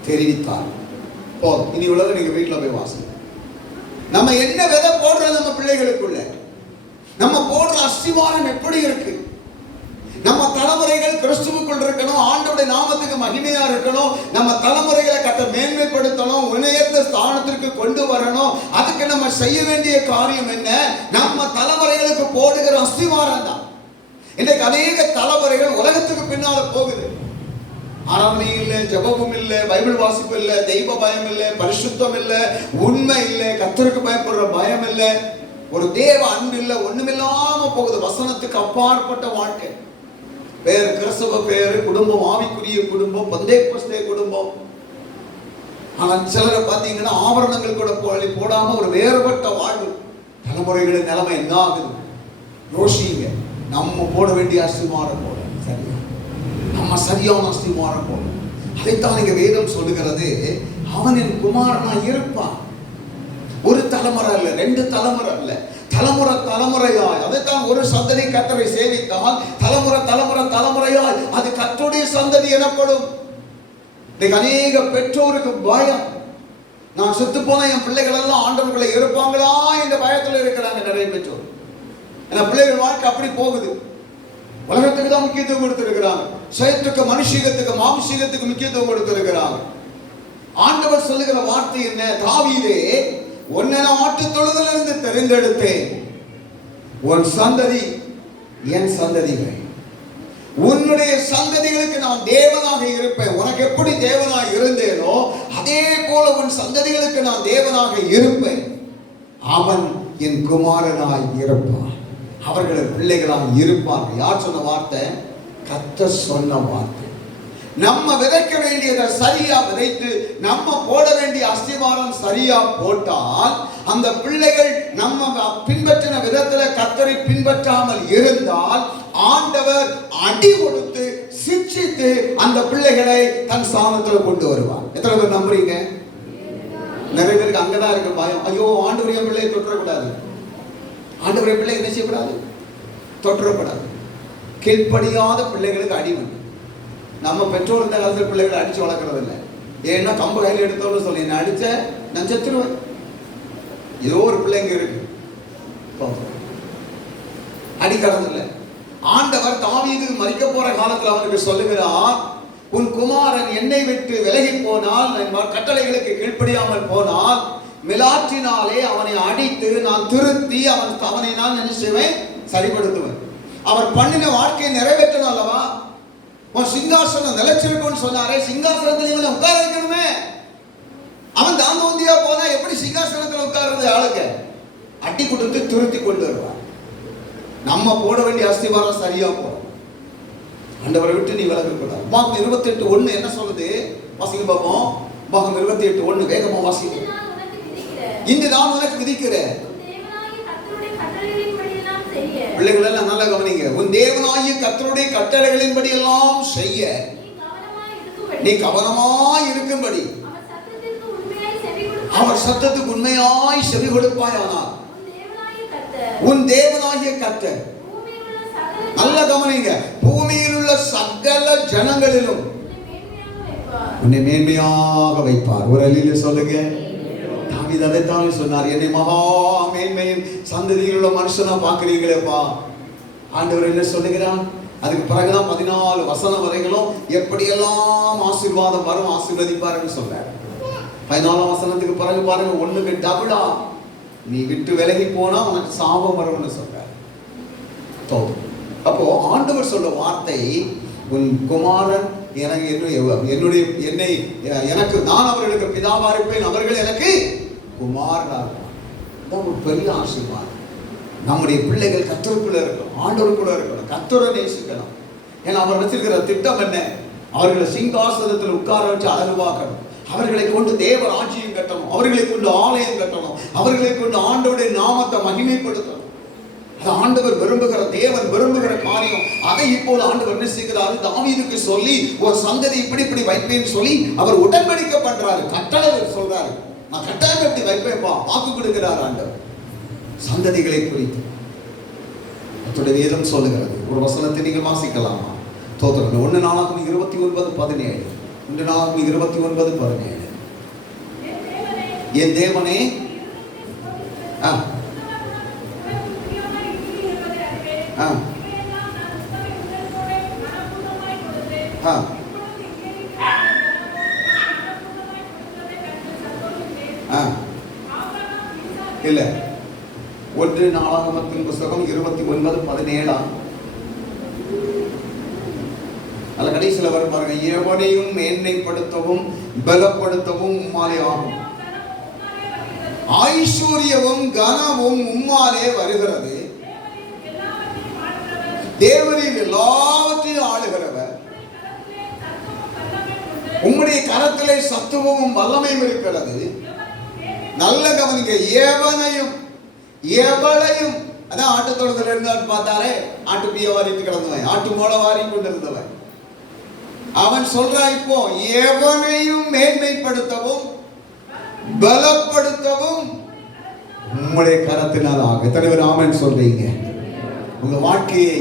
தெரிவித்தார். போதும், இனி உள்ளதை நீங்க வீட்டுல போய் வாசி. நம்ம என்ன விதை போடுறோம் நம்ம பிள்ளைகளுக்குள்ள, நம்ம போடுற அஸ்திவாரம் எப்படி இருக்கு? நம்ம தலைமுறைகள் கிறிஸ்துவுக்குள் இருக்கணும், ஆண்டவருடைய நாமத்துக்கு மகிமையா இருக்கணும். நம்ம தலைமுறைகளை மேன்மைப்படுத்தணும், உயர்ந்த ஸ்தானத்திற்கு கொண்டு வரணும். அதுக்கு நம்ம செய்ய வேண்டிய காரியம் என்ன? நம்ம தலைமுறைகளுக்கு போடுகிற அஸ்திவாரம் தான். இன்றைக்கு அநேக தலைமுறைகள் உலகத்துக்கு பின்னால போகுது. ஆராதனை இல்லை, ஜெபமும் இல்லை, பைபிள் வாசிப்பு இல்லை, தெய்வ பயம் இல்லை, பரிசுத்தம் இல்லை, உண்மை இல்லை, கர்த்தருக்கு பயப்படுற பயம் இல்லை, ஒரு தேவ அன்பு இல்லை, ஒண்ணுமில்லாம போகுது. வசனத்துக்கு அப்பாற்பட்ட வாழ்க்கை. பேரு கிறிஸ்தவ பேரு, குடும்பம் ஆவிக்குரிய குடும்பம், பந்தேகோஸ்தே குடும்பம். ஆனால் சிலரை பார்த்தீங்கன்னா ஆபரணங்கள் கூட போடாம ஒரு வேறுபட்ட வாழ்வு. தலைமுறைகளின் நிலைமை என்ன ஆகுது? யோசிங்க. நம்ம போட வேண்டிய அஸ்திவாரம் போட சரியா, நம்ம சரியான அஸ்திவாரம் போட. அதைத்தான் இங்க வேதம் சொல்லுகிறது. அவனின் குமாரனா இருப்பான். ஒரு தலைமுறை இல்ல, ரெண்டு தலைமுறை இல்ல, தலைமுறை தலைமுறையாய். அதைத்தான் ஒரு சந்ததி கர்த்தரை சேவித்தால் தலைமுறை தலைமுறை தலைமுறையாய் அது கர்த்தருடைய சந்ததி எனப்படும். அநேக பெற்றோருக்கு பயம். நான் செத்து போன என் பிள்ளைகள் எல்லாம் ஆண்டவர்களை இருப்பாங்களா என்ற பயத்தில் இருக்கிறாங்க நிறைய பெற்றோர். என் பிள்ளைகள் வாழ்க்கை அப்படி போகுது. உலகத்துக்கு தான் முக்கியத்துவம் கொடுத்திருக்கிறாங்க, சயத்துக்கு, மனுஷீகத்துக்கு, மாம்சீகத்துக்கு முக்கியத்துவம் கொடுத்திருக்கிறாங்க. ஆண்டவர் சொல்லுகிற வார்த்தை என்ன? தாவீதே, உன்னை நான் ஆட்டு தொழுதிலிருந்து தெரிந்தெடுத்தேன், உன் சந்ததி என் சந்ததிகள், உன்னுடைய சந்ததிகளுக்கு நான் தேவனாக இருப்பேன். உனக்கு எப்படி தேவனாக இருந்தேனோ அதே போல உன் சந்ததிகளுக்கு நான் தேவனாக இருப்பேன். அவன் என் குமாரனாய் இருப்பான், அவர்கள் பிள்ளைகளாக இருப்பார்கள். யார் சொன்ன வார்த்தை? கர்த்தர் சொன்ன வார்த்தை. நம்ம விதைக்க வேண்டியதை சரியா விதைத்து நம்ம போட வேண்டிய அஸ்திவாரம் சரியா போட்டால் அந்த பிள்ளைகள் நம்ம பின்பற்றின விதத்துல கர்த்தரை பின்பற்றாமல் இருந்தால் ஆண்டவர் அடி கொடுத்து சிக்ஷித்து அந்த பிள்ளைகளை தன் ஸ்தானத்துல கொண்டு வருவார். எத்தனை பேர் நம்புறீங்க? நிறைய பேருக்கு அங்கதான் இருக்கு பயம். ஐயோ, ஆண்டவர் என் பிள்ளையை தொற்றக்கூடாது, ஆண்டவர் என் பிள்ளை என்ன செய்யக்கூடாது, தொற்றக்கூடாது. கீழ்ப்படியாத பிள்ளைகளுக்கு அடிமை. நம்ம பெற்றோர் இந்த காலத்தில் பிள்ளைகளை அடிச்சு வளர்க்கறது இல்லை. ஏன்னா கம்பு கையில் எடுத்தோம்னு சொல்லி நான் அடிச்ச நான் செத்துருவேன். ஏதோ ஒரு பிள்ளைங்க இருக்கு அடிக்கிறது இல்லை. ஆண்டவர் தாவீது மரிக்க போற காலத்தில் அவனுக்கு சொல்லுகிறார், உன் குமாரன் என்னை விட்டு விலகி போனால், கட்டளைகளுக்கு கீழ்ப்படியாமல் போனால், மிலாற்றினாலே அவனை அடித்து நான் திருத்தி அவனை நான் என்ன செய்வேன்? சரிப்படுத்துவேன். அவர் பண்ணின வாழ்க்கையை நிறைவேற்றணும் அல்லவா? உன் சிங்காசனம் நிலைச்சிருக்கும்னு சொன்னாரே, சிங்காசனத்தில் இவனை உட்கார வைக்கணுமே. அவன் தாந்தோந்தியா போனா எப்படி சிங்காசனத்தில் உட்கார்றது? ஆளுங்க அட்டி கொடுத்து திருத்தி கொண்டு வருவார். நம்ம போட வேண்டிய அஸ்திவாரம் சரியா போடும். ஆண்டவரை விட்டு நீ விலகக்கூடாது. பாகம் 28:1 என்ன சொல்லுது? வாசிக்க பார்ப்போம். பாகம் 28:1 வேகமா வாசிக்க. இன்று நான் உனக்கு விதிக்கிறேன். பிள்ளைகள் எல்லாம் நல்லா கவனிங்க. உன் தேவனாகிய கர்த்தருடைய கட்டளைகளின்படி எல்லாம் செய்ய நீ கவனமாய் இருக்கும்படி அவர் சத்தத்துக்கு உண்மையாய் செவி கொடுப்பாயானால் உன் தேவனாகிய கர்த்தர், நல்லா கவனிங்க, பூமியில் உள்ள சகல ஜனங்களிலும் உன்னை மேன்மையாக வைப்பார். ஒரு அல்லேலூயா சொல்லுங்க. தாவீது அதைத்தான் சொன்னார், என்னை மகா மேன்மையின் சந்ததியில் உள்ள மனுஷனா பார்க்கிறீங்களேப்பா. ஆண்டவர் என்ன சொல்லுகிறான்? அதுக்கு பிறகுதான் 14 வசனம் வரைகளும் எப்படியெல்லாம் ஆசீர்வாதம் வரும், ஆசீர்வதிப்பாருன்னு சொல்றாரு. 14 வசனத்துக்கு பிறகு பாருங்க, 1க்கு டபுளா நீ விட்டு விலகி போனா உனக்கு சாபம் வரும்னு சொல்றாரு. அப்போ ஆண்டவர் சொல்ற வார்த்தை, உன் குமாரன் எனக்கு நான் அவர்களுக்கு பிதாவா இருப்பேன், அவர்கள் எனக்கு குமாரனா இருப்பான். ஒரு பெரிய ஆசீர்வாதம். நம்முடைய பிள்ளைகள் கர்த்தருக்குள்ள இருக்கணும், ஆண்டவருக்குள்ள இருக்கணும், கர்த்தரை நேசிக்கணும். ஏன்னா அவர் வச்சிருக்கிற திட்டம் என்ன? அவர்களை சிங்காசனத்தில் உட்கார வச்சு அழகு பார்க்கணும், அவர்களை கொண்டு தேவ ராஜ்யம் கட்டணும், அவர்களை கொண்டு ஆலயம் கட்டணும், அவர்களை கொண்டு ஆண்டவருடைய நாமத்தை மகிமைப்படுத்தணும். அது ஆண்டவர் விரும்புகிற, தேவன் விரும்புகிற காரியம். அதை இப்போது ஆண்டவர் என்ன செய்கிறாரு? தாவீதுக்கு சொல்லி ஒரு சந்ததி இப்படி இப்படி வைப்பேன்னு சொல்லி அவர் உடன்படிக்கை பண்றாரு, கட்டளை சொல்றாரு. நான் கட்டாயம் எப்படி வைப்பேன்ப்பா, வாக்கு கொடுக்கிறார் ஆண்டவர். சந்ததிகளை குறித்து அத்துடைய வேதம் சொல்லுகிறது. ஒரு வசனத்தை நீங்கள் வாசிக்கலாமா? தோத்திரம் 1 நாளாகும் 29:17. 1 நாளாகும் 29:17. என் தேவனே இல்ல 1 நாளாகமத்தின் புஸ்தகம் 29:17. அல்ல கடைசியில் வரும் பாருங்க, எவனையும் மேன்மைப்படுத்தவும் பலப்படுத்தவும் உம்மாலே ஆகும், ஐஸ்வர்யமும் கனமும் உம்மாலே வருகிறது, தேவரில் எல்லாவற்றையும் ஆளுகிறவர், உம்முடைய கரத்திலே சத்துவமும் வல்லமையும் இருக்கிறது. நல்ல கவனிங்க, எவனையும் எவளையும். அதான் ஆட்டு தொழுதுல இருந்தான்னு பார்த்தாலே ஆட்டு பிய வாரிட்டு கிடந்தவன், ஆட்டு மூளை வாரி கொண்டு இருந்தவன். அவன் சொல்றான், இப்போ எவனையும் மேன்மைப்படுத்தவும் பலப்படுத்தவும் உம்முடைய கரத்தினால் ஆகும். எத்தனை பேர் ஆமென் சொல்றீங்க? உங்க வாழ்க்கையை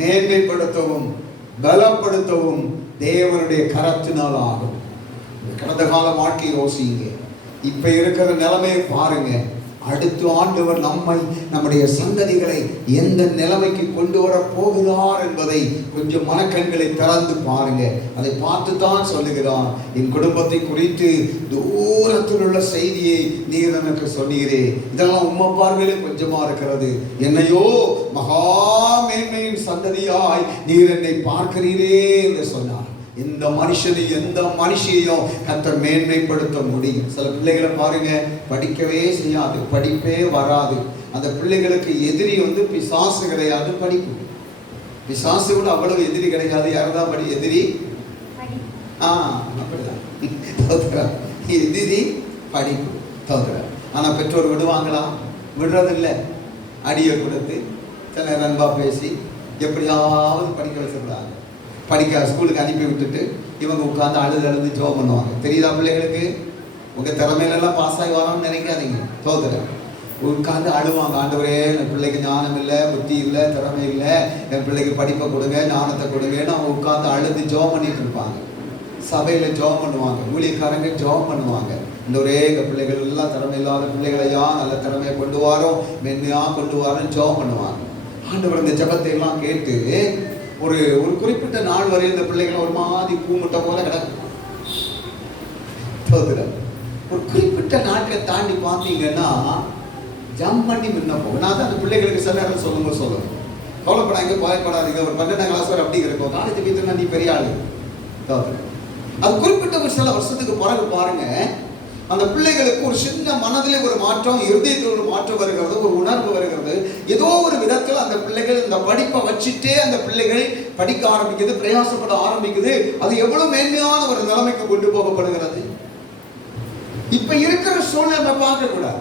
மேன்மைப்படுத்தவும் பலப்படுத்தவும் தேவனுடைய கரத்தினால் ஆகும். கடந்த கால வாழ்க்கையை யோசிங்க, இப்ப இருக்கிற நிலைமையை பாருங்க. அடுத்த ஆண்டவர் நம்மை, நம்முடைய சந்ததிகளை எந்த நிலைமைக்கு கொண்டு வர போகிறார் என்பதை கொஞ்சம் மனக்கண்களை திறந்து பாருங்க. அதை பார்த்து தான் சொல்லுகிறான். என் குடும்பத்தை குறித்து தூரத்தில் உள்ள செய்தியை நீர் எனக்கு சொன்னீரே, இதெல்லாம் உம்மை பார்வையிலே கொஞ்சமா இருக்கிறது. என்னையோ மகா மேன்மையின் சந்ததியாய் நீர் என்னை பார்க்கிறீரே என்று சொன்னார். இந்த மனுஷனை எந்த மனுஷையும் கர்த்தர் மேன்மைப்படுத்த முடியும். சில பிள்ளைகளை பாருங்க, படிக்கவே செய்யாது, படிப்பே வராது. அந்த பிள்ளைகளுக்கு எதிரி பிசாசு கிடையாது, படிப்பு. பிசாசு கூட அவ்வளவு எதிரி கிடையாது. யாரதான் படி எதிரி? அப்படிதான் எதிரி படிப்பு. தோத்துற. ஆனா பெற்றோர் விடுவாங்களா? விடுறதில்லை. அடியை கொடுத்து சில நண்பா பேசி எப்படியாவது படிக்க வச்சிருந்தாங்க. படிக்க ஸ்கூலுக்கு அனுப்பி விட்டுட்டு இவங்க உட்காந்து அழுது ஜோம் பண்ணுவாங்க. தெரியுதா பிள்ளைகளுக்கு? உங்கள் திறமையிலெல்லாம் பாஸ் ஆகி வரோம்னு நினைக்காதீங்க. தோதுற உட்காந்து அழுவாங்க. ஆண்டவரே, என் பிள்ளைக்கு ஞானம் இல்லை, புத்தி இல்லை, திறமை இல்லை, என் பிள்ளைக்கு படிப்பை கொடுங்க, ஞானத்தை கொடுங்கன்னு அவங்க உட்காந்து அழுது ஜோம் பண்ணிட்டு இருப்பாங்க. சபையில் ஜோம் பண்ணுவாங்க, ஊழியக்காரங்க ஜோம் பண்ணுவாங்க. இந்த ஒரே பிள்ளைகள் எல்லாம் திறமை இல்லாத பிள்ளைகளையா நல்ல திறமையை கொண்டு வரோம், மென்மையா கொண்டு வரோன்னு ஜோம் பண்ணுவாங்க. ஆண்டவர் இந்த ஜபத்தை எல்லாம் கேட்டு ஒரு குறிப்பிட்ட நாள் வரை இந்த பிள்ளைகள் ஒரு மாதிரி பூமுட்டை போல கிடக்கும். ஒரு குறிப்பிட்ட நாட்களை தாண்டி பார்த்தீங்கன்னா ஜம்ப் பண்ணி முன்ன போகும். நான் தான் அந்த பிள்ளைகளுக்கு சில நேரம் சொல்லணும், கவலைப்படாங்க, பயப்படாதீங்க, ஒரு 12ஆம் கிளாஸ் வரை அப்படி இருக்கும், காலேஜ் போயிட்டு நீ பெரிய ஆளு. அது குறிப்பிட்ட ஒரு சில வருஷத்துக்கு பிறகு பாருங்க, அந்த பிள்ளைகளுக்கு ஒரு சின்ன மனதிலே ஒரு மாற்றம், இருதயத்தில் ஒரு மாற்றம் வருகிறது, ஒரு உணர்வு வருகிறது. ஏதோ ஒரு விதத்தில் அந்த பிள்ளைகள் இந்த படிப்பை வச்சுட்டே அந்த பிள்ளைகள் படிக்க ஆரம்பிக்குது, பிரயாசப்பட ஆரம்பிக்குது. அது எவ்வளவு மேன்மையான ஒரு நிலைமைக்கு கொண்டு போகப்படுகிறது. இப்ப இருக்கிற சூழ்நிலை பார்க்க கூடாது,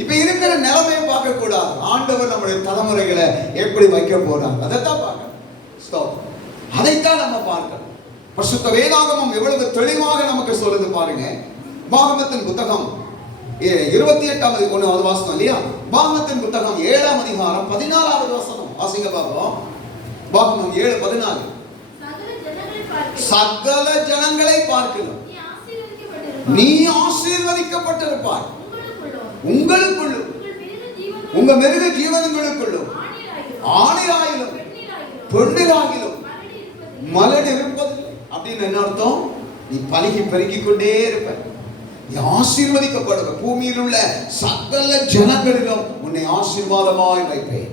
இப்ப இருக்கிற நிலைமையை பார்க்க கூடாது. ஆண்டவர் நம்முடைய தலைமுறைகளை எப்படி வைக்க போறாங்க அதைத்தான் பார்க்கணும். அதைத்தான் நம்ம பார்க்கணும். பரிசுத்த வேதாகமம் எவ்வளவு தெளிவாக நமக்கு சொல்லுது பாருங்க. பாகமத்தின் புத்தகம் 28வது வாசனம் இல்லையா? பாகமத்தின் புத்தகம் 7ஆம் அதிகாரம் 14வது வசனம் வாசிங்க பார்ப்போம். பாகமம் 7:14. சகல ஜனங்களை பார்க்கலாம் நீ ஆசீர்வதிக்கப்பட்டிருப்பாய், உங்களுக்குள்ளும் உங்க மிருக ஜீவன்களுக்குள்ளும் ஆணிலாயிலும் பெண்ணிலாயிலும் மலடி இருப்பது. அப்படின்னு என்ன அர்த்தம்? நீ பழகி பெருகிக் கொண்டே இருப்ப, நீ ஆசீர்வதிக்கப்படுவ. பூமியில் உள்ள சகல ஜனங்களிலும் உன்னை ஆசீர்வாதமாய் வைப்பேன்,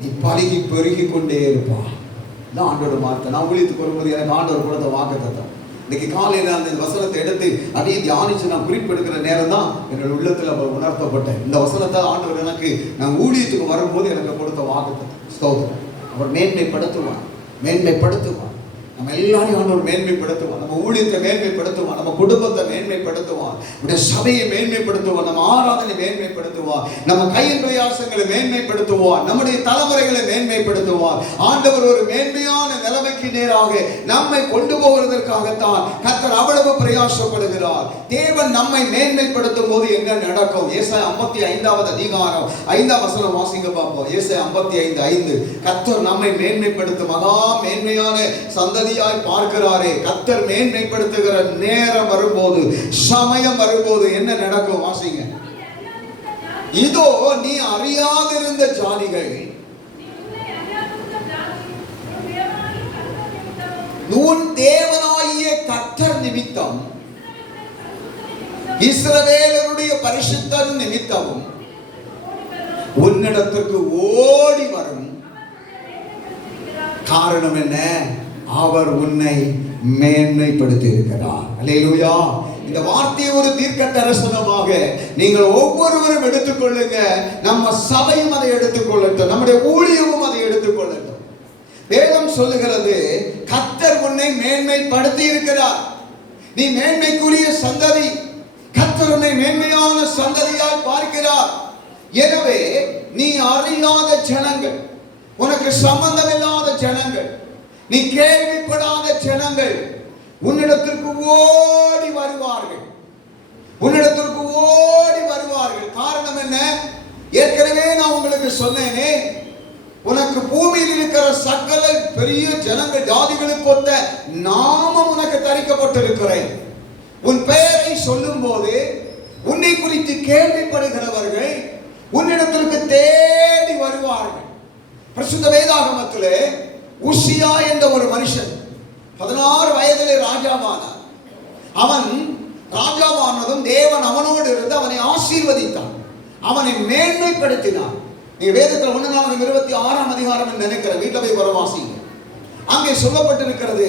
நீ பழகி பெருகி கொண்டே இருப்பா. நான் ஆண்டோட வார்த்தை. நான் ஊழியத்துக்கு வரும்போது எனக்கு ஆண்டவர் கொடுத்த வாக்குத்தத்தம். இன்னைக்கு காலையில் அந்த வசனத்தை எடுத்து அப்படியே தியானிச்சு நான் குறிப்பெடுக்கிற நேரம் தான் என்னோட உள்ளத்தில் அவர் உணர்த்தப்பட்டேன். இந்த வசனத்தை ஆண்டவர் எனக்கு நான் ஊழியத்துக்கு வரும்போது எனக்கு கொடுத்த வாக்குத்தத்தம். ஸ்தோத்திரம். அவர் மேன்மைப்படுத்துவார், மேன்மைப்படுத்துவார். நம்ம எல்லாரையும் ஆண்டவர் மேன்மைப்படுத்துவான். நம்ம ஊழியத்தை மேன்மைப்படுத்துவான், நம்ம குடும்பத்தை மேன்மைப்படுத்துவான், நம்முடைய சபையை மேன்மைப்படுத்துவான், நம்ம ஆராதனை மேன்மைப்படுத்துவான், நம்ம கையின் பிரயாசங்களை மேன்மைப்படுத்துவான், நம்முடைய தலைமுறைகளை மேன்மைப்படுத்துவான். ஆண்டவர் ஒரு மேன்மையான நிலைமைக்கு நேராக நம்மை கொண்டு போகிறதற்காகத்தான் கர்த்தர் அவ்வளவு பிரயாசப்படுகிறார். தேவன் நம்மை மேன்மைப்படுத்தும் போது என்ன நடக்கும்? ஏசாயா 55வது அதிகாரம் 5ஆம் வசனம் வாசிங்க பார்ப்போம். ஏசாயா 55:5. கர்த்தர் நம்மை மேன்மைப்படுத்தும் மகா மேன்மையான சந்ததியாய் பார்க்கிறாரே. கர்த்தர் மேன்மைப்படுத்துகிற நேரம் வரும்போது, சமயம் வரும்போது என்ன நடக்கும்? வாசிங்க. இதோ நீ அறியாதிருந்த ஜாதிகள் உன் தேவனாகிய கர்த்தர் நிமித்தம், இஸ்ரவேலருடைய பரிசுத்தர் நிமித்தமும் உன்னிடத்திற்கு ஓடி வரும். காரணம் என்ன? அவர் உன்னை மேன்மைப்படுத்தி இருக்கிறார். அல்லேலூயா. இந்த வார்த்தையை ஒரு தீர்க்க தரிசனமாக நீங்கள் ஒவ்வொருவரும் எடுத்துக்கொள்ளுங்க. நம்ம சபையும் அதை எடுத்துக்கொள்ளட்டும், நம்முடைய ஊழியமும் அதை எடுத்துக்கொள்ளட்டும். வேதம் சொல்லுகிறது, கர்த்தர் உன்னை மேன்மைப்படுத்தி இருக்கிறார். நீ மேன்மைக்குரிய சந்ததி. கர்த்தர் உன்னை மேன்மையான சந்ததியாய் பார்க்கிறார். எனவே நீ அறியாத ஜனங்கள், உனக்கு சம்பந்தம் இல்லாத ஜனங்கள், நீ கேள்விப்படாத ஜனங்கள் உன்னிடத்திற்கு ஓடி வருவார்கள். உன்னிடத்திற்கு ஓடி வருவார்கள். காரணம் என்ன? ஏற்கனவே நான் உங்களுக்கு சொன்னேனே, உனக்கு பூமியில் இருக்கிற சகல பெரிய ஜனங்கள் ஜாதிகளுக்கு ஒத்த நாமம் உனக்கு தரிக்கப்பட்டிருக்கிறேன். உன் பெயரை சொல்லும் போது உன்னை குறித்து கேள்விப்படுகிறவர்கள் உன்னிடத்திற்கு தேடி வருவார்கள். பரிசுத்த வேதாகமத்திலே உசியா என்ற ஒரு மனுஷன் 16 வயதிலே ராஜாவானார். அவன் ராஜாவானதும் தேவன் அவனோடு இருந்து அவனை ஆசீர்வதித்தான், அவனை மேன்மைப்படுத்தினார். நீங்க வேதத்தில் 1-26 அதிகாரம் நினைக்கிற வீட்டில் போய் வரவாசிங்க. அங்கே சொல்லப்பட்டிருக்கிறது,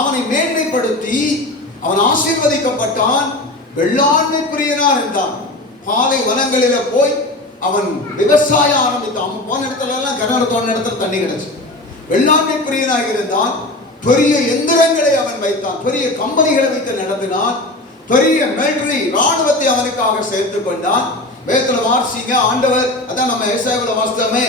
அவனை மேன்மைப்படுத்தி அவன் ஆசீர்வதிக்கப்பட்டான், வெள்ளாண்மை பிரியனார் இருந்தான். பாலை வனங்களில போய் அவன் விவசாயம் ஆரம்பித்தான். போன இடத்துல எல்லாம் கிணறு தோண்டின இடத்துல தண்ணி கிடைச்சு. வெள்ளாண்மை பிரியனாக இருந்தான். பெரிய எந்திரங்களை அவன் வைத்தான், பெரிய கம்பெனிகளை வைத்து நடத்தினான், பெரிய மிலிட்டரி ராணுவத்தை அவனுக்காக சேர்த்துக் கொண்டான். வேதத்துல வாசிங்க, ஆண்டவர் அதான் நம்ம ஏசாயாவுல வாசித்தோமே,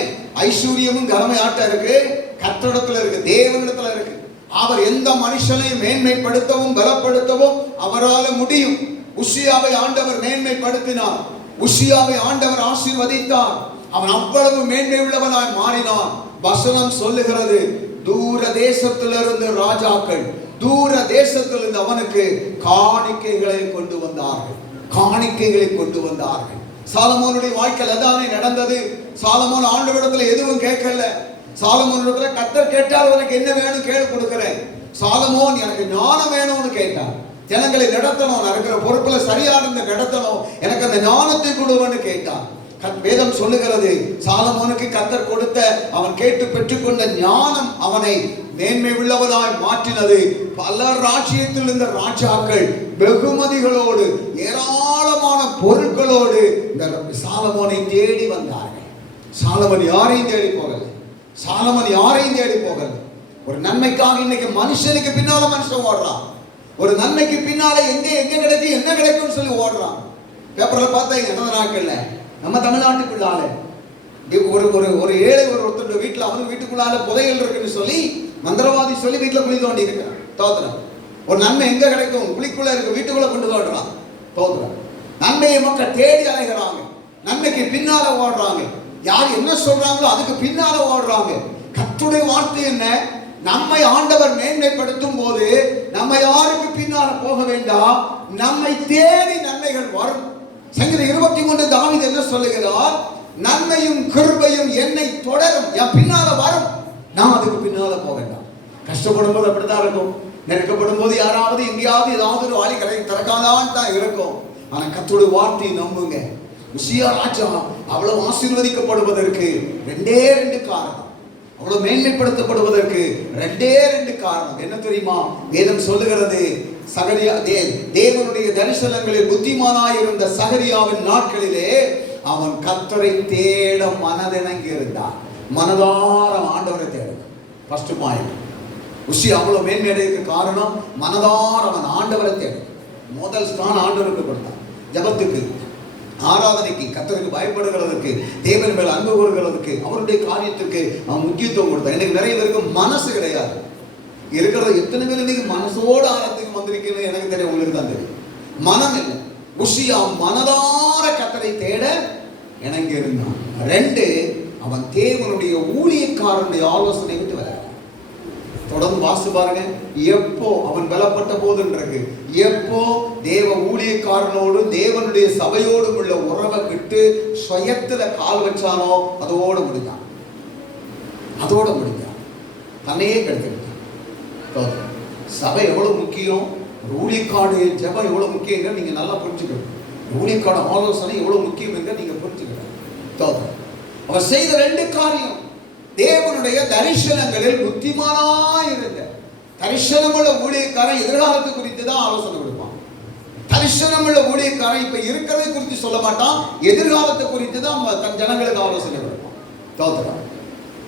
ஐஸ்வர்யமும் கரமையாட்ட இருக்கு, கர்த்தரிடத்துல இருக்கு, தேவனிடத்துல இருக்கு. அவர் எந்த மனுஷனையும் மேன்மைப்படுத்தவும் பலப்படுத்தவும் அவரால் முடியும். உசியாவை ஆண்டவர் மேன்மைப்படுத்தினார், உசியாவை ஆண்டவர் ஆசீர்வதித்தார். அவன் அவ்வளவு மேன்மை உள்ளவனாய் மாறினான். வசனம் சொல்லுகிறது, தூர தேசத்திலிருந்து ராஜாக்கள், தூர தேசத்திலிருந்து அவனுக்கு காணிக்கைகளை கொண்டு வந்தார்கள், காணிக்கைகளை கொண்டு வந்தார்கள். சாலமோனுடைய வாழ்க்கையில் அதானே நடந்தது. சாலமோன் ஆண்டவரிடத்துல எதுவும் கேட்கல. சாலமோனிடத்துல கர்த்தர் கேட்டார், உனக்கு என்ன வேணும் கேளு கொடுக்கிறேன். சாலமோன் எனக்கு ஞானம் வேணும்னு கேட்டான். ஜனங்களை நடத்தணும், இருக்கிற பொறுப்புல சரியா இருந்த நடத்தணும், எனக்கு அந்த ஞானத்தை கொடுவன்னு கேட்டான். வேதம் சொல்லுகிறது, சாலமோனுக்கு கர்த்தர் கொடுத்த, அவன் கேட்டு பெற்றுக்கொண்ட ஞானம் அவனை மேன்மை உள்ளவனாய் மாற்றினது. பல ராஜ்யத்தில் இருந்த ராஜாக்கள் வெகுமதிகளோடு ஏராளமான பொருட்களோடு இந்த சாலமோனை தேடி வந்தார்கள். சாலமோன் யாரையும் தேடி போகல, சாலமோன் யாரையும் தேடி போகல. ஒரு நன்மைக்காக இன்னைக்கு மனுஷனுக்கு பின்னால மனுஷன் ஓடுறான். ஒரு நன்மைக்கு பின்னால எங்க கிடைக்கும் என்ன கிடைக்கும் சொல்லி ஓடுறான். பேப்பர்ல பார்த்தா எந்த நாட்கள்ல நம்ம தமிழ்நாட்டுக்குள்ளால ஒரு ஏழை ஒருத்தர் வீட்டுல அவனுக்கு வீட்டுக்குள்ளால புதையல் இருக்குன்னு சொல்லி மந்திரவாதி சொல்லி வீட்டுல குழி தோண்டி இருக்கிறான். தோத்துறான். ஒரு நன்மை எங்க கிடைக்கும்? குழிக்குள்ள இருக்கு, வீட்டுக்குள்ள கொண்டு தோன்றான். தோத்துறான். நன்மையை மக்கள் தேடி அலைகிறாங்க, நன்மைக்கு பின்னால ஓடுறாங்க. யார் என்ன சொல்றாங்களோ அதுக்கு பின்னால ஓடுறாங்க. கர்த்தருடைய வார்த்தை என்ன? நம்மை ஆண்டவர் மேன்மைப்படுத்தும் போது நம்ம யாருக்கு பின்னால போக வேண்டாம், நம்மை தேடி நன்மைகள் வரும். சங்கீதம் 23 தாவீது என்ன சொல்லுகிறார்? நன்மையும் கிருபையும் என்னை தொடரும், என் பின்னால வரும், நான் அதுக்கு பின்னால போக வேண்டாம். கஷ்டப்படும் போது அப்படித்தான் இருக்கும். நெருக்கப்படும் போது யாராவது எங்கேயாவது ஏதாவது ஒரு வாழை கடை திறக்காதான் தான் இருக்கும். ஆனா கர்த்தருடைய வார்த்தையை நம்புங்க. உசியா ராஜா அவ்வளவு ஆசீர்வதிக்கப்படுவதற்கு 2 காரணம், அவ்வளவு மேன்மைப்படுத்தப்படுவதற்கு 2 காரணம். என்ன தெரியுமா? வேதம் சொல்லுகிறது, சகரியா தேவனுடைய தரிசனங்களில் புத்திமானாயிருந்த சகரியாவின் நாட்களிலே அவன் கர்த்தரை தேட மனதிணங்கி இருந்தான். மனதார ஆண்டவரை தேடுங்க. ஃபர்ஸ்ட் பாயிண்ட், உசியா அவ்வளவு மேன்மை அடையிறதுக்கு காரணம் மனதார அவன் ஆண்டவரை தேட முதல் ஸ்தானம் ஆண்டவருக்கு கொடுத்தான். ஜபத்துக்கு, ஆராதனைக்கு, கர்த்தருக்கு பயப்படுகிறதுக்கு, தேவன் மேல் அன்பு கூறுகிறதுக்கு, அவருடைய காரியத்துக்கு அவன் முக்கியத்துவம் கொடுத்தான். எனக்கு நிறைய பேருக்கு மனசு கிடையாது. இருக்கிறது எத்தனை பேர் இன்னைக்கு மனசோட ஆராதனைக்கு வந்திருக்கீங்க எனக்கு தெரியும், உங்களுக்கு தான் தெரியும். மனம் இல்லை. உசியா மனதார கர்த்தரை தேட இணங்கி இருந்தான். 2, அவன் தேவனுடைய ஊழியக்காரனுடைய ஆலோசனை விட்டு வர. தொடர்ந்து வாசி பாருங்க. எப்போ அவன் பலப்பட்ட போதுன்றது, எப்போ தேவ ஊழியக்காரனோடு தேவனுடைய சபையோடும் உள்ள உறவை விட்டு சுயத்துல கால் வச்சானோ அதோட முடிஞ்சான். தன்னையே கெடுத்துக்கிட்டான். சபை எவ்வளவு முக்கியம், ஊழியக்காடு ஜெபம் எவ்வளவு முக்கியம் நீங்க நல்லா புரிஞ்சுக்கணும். ஊழியக்காடு ஆலோசனை எவ்வளவு முக்கியம் என்று நீங்க புரிஞ்சுக்கணும். அவர் செய்த 2 காரியம். தேவனுடைய தரிசனங்களில் புத்திமானாயிருந்த தரிசனமுள்ள ஊழியக்காரன் எதிர்காலத்தை குறித்து தான் ஆலோசனை கொடுப்பான். தரிசனமுள்ள ஊழியக்காரன் இப்ப இருக்கிறதை குறித்து சொல்ல மாட்டான், எதிர்காலத்தை குறித்து தான் தன் ஜனங்களுக்கு ஆலோசனை கொடுப்பான். தோத்திரம்.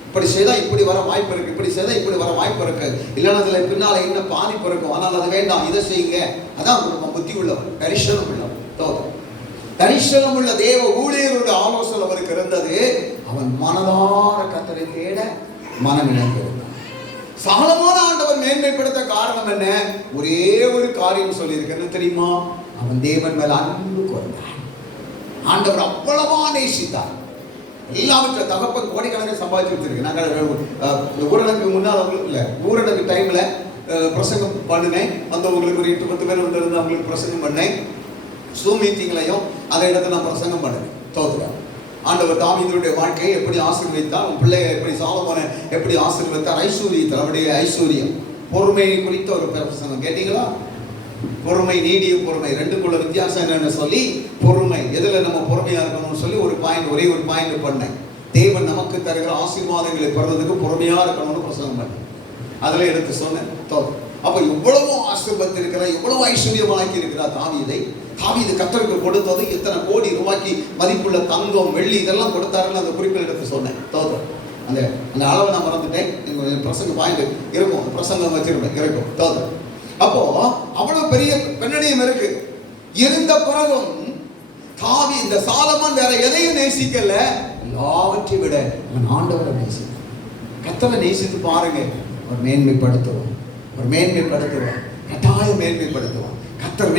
இப்படி செய்தா இப்படி வர வாய்ப்பு இருக்கு, இப்படி செய்தா இப்படி வர வாய்ப்பு இருக்கு, இல்லைன்னா அதுல பின்னால என்ன பாதிப்பு இருக்கும், ஆனால் அது வேண்டாம், இதை செய்யுங்க. அதான் புத்தி உள்ளவன், தரிசனம் உள்ளவன். தோத்திரம். தரிசனம் உள்ள தேவ ஊழியருடைய ஆலோசனை அவருக்கு இருந்தது. அவன் மனதார கர்த்தரை தேட மனம் இணைந்திருந்தான். சாலமோன் ஆண்டவர் மேன்மைப்படுத்த காரணம் என்ன? ஒரே ஒரு காரியம் சொல்லியிருக்கேன்னு தெரியுமா? அவன் தேவன் மேல அன்பு கொண்டான். ஆண்டவர் அவ்வளவா நேசித்தார். எல்லாவற்றை தகப்பன் கோடிக்கணக்கில் சம்பாதிச்சு வச்சிருக்கு. நாங்கள் ஊரடங்கு முன்னால் இல்ல, ஊரடங்கு டைம்ல பிரசங்கம் பண்ணினேன். அந்த உங்களுக்கு ஒரு 8-10 பேர் வந்து அவங்களுக்கு பிரசங்கம் பண்ணேன். Zoom மீட்டிங்லையும் அதை இடத்துல நான் பிரசங்கம் பண்ணேன். தோத்துறேன். ஆண்டவர் தாவீதுடைய வாழ்க்கையை எப்படி ஆசீர்வதித்தார், உன் பிள்ளையை எப்படி, சாலமோனை எப்படி ஆசீர்வதித்தார், ஐஸ்வர்யத்தில் அவருடைய ஐஸ்வர்யம், பொறுமையை குறித்த ஒரு பிரசங்கம் கேட்டீங்களா? பொறுமை, நீடிய பொறுமை, 2க்குள்ள வித்தியாசம் என்னன்னு சொல்லி, பொறுமை எதுல நம்ம பொறுமையா இருக்கணும்னு சொல்லி ஒரே ஒரு பாயிண்ட் பண்ணேன். தேவன் நமக்கு தருகிற ஆசீர்வாதங்களை பெறுறதுக்கு பொறுமையா இருக்கணும்னு பிரசங்கம் பண்ணேன். அதுல எடுத்து சொன்னேன். அப்ப இவ்வளவு ஆசீர்வதித்திருக்கிற, இவ்வளவு ஐஸ்வர்யமாக்கி இருக்கிறார் தாவீதை. தாவீது கர்த்தருக்கு கொடுத்தது எத்தனை கோடி ரூபாய்க்கு மதிப்புள்ள தங்கம், வெள்ளி இதெல்லாம் கொடுத்தாருன்னு அந்த குறிப்பில் எடுத்து சொன்னேன். அந்த அளவை நான் மறந்துட்டேன். பிரசங்க பாயிண்ட் இருக்கும், பிரசங்கம் வச்சிருப்பேன் இருக்கும். அப்போ அவ்வளவு பெரிய பெண்ணடியம் இருக்கு. இருந்த பிறகும் இந்த சாலமோன் வேற எதையும் நேசிக்கல, எல்லாவற்றை விட அவன் ஆண்டவரை நேசிக்க. கர்த்தரை நேசித்து பாருங்க, அவர் மேன்மைப்படுத்துவார், கட்டாயம் மேன்மைப்படுத்துவார். கர்த்தர்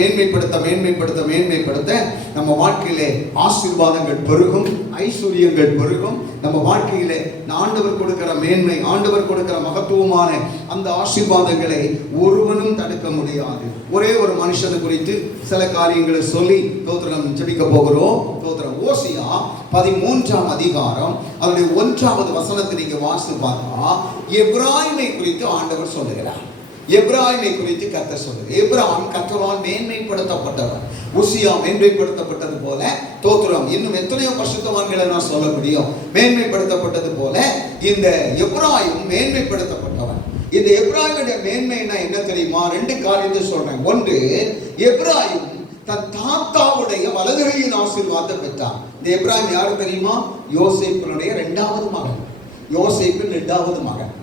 மேன்மைப்படுத்த நம்ம வாழ்க்கையிலே ஆசீர்வாதங்கள் பெருகும், ஐஸ்வர்யங்கள் பெருகும். நம்ம வாழ்க்கையிலே ஆண்டவர் கொடுக்கிற மேன்மை, ஆண்டவர் கொடுக்கிற மகத்துவமான அந்த ஆசீர்வாதங்களை ஒருவனும் தடுக்க முடியாது. ஒரே ஒரு மனுஷனை குறித்து சில காரியங்களை சொல்லி தோத்திரம் ஜெபிக்க போகிறோம். தோத்திரம். ஓசியா 13ஆம் அதிகாரம் அதனுடைய 1வது வசனத்தை நீங்க வாசித்து பார்த்தா எப்ராயிமை குறித்து ஆண்டவர் சொல்லுகிறார். எப்ராயிமை குறித்து கர்த்தர் சொல்லுது. எப்ராயிம் கர்த்தரால் மேன்மைப்படுத்தப்பட்டவர். உசியா மேன்மைப்படுத்தப்பட்டது போல தோத்திரம் இன்னும் எத்தனையோ பரிசுத்தவான்களை நான் சொல்ல முடியும். மேன்மைப்படுத்தப்பட்டது போல இந்த எப்ராயிம் மேன்மைப்படுத்தப்பட்டவன். இந்த எப்ராயிமுடைய மேன்மைனா என்ன தெரியுமா? 2 காரியத்தை சொல்றேன். ஒன்று, எப்ராயிம் தன் தாத்தாவுடைய வலதுகையின் ஆசீர்வாதத்தை பெற்றான். இந்த எப்ராயிம் யாரு தெரியுமா? யோசேப்பினுடைய 2வது மகன். யோசேப்பின் 2வது மகன்.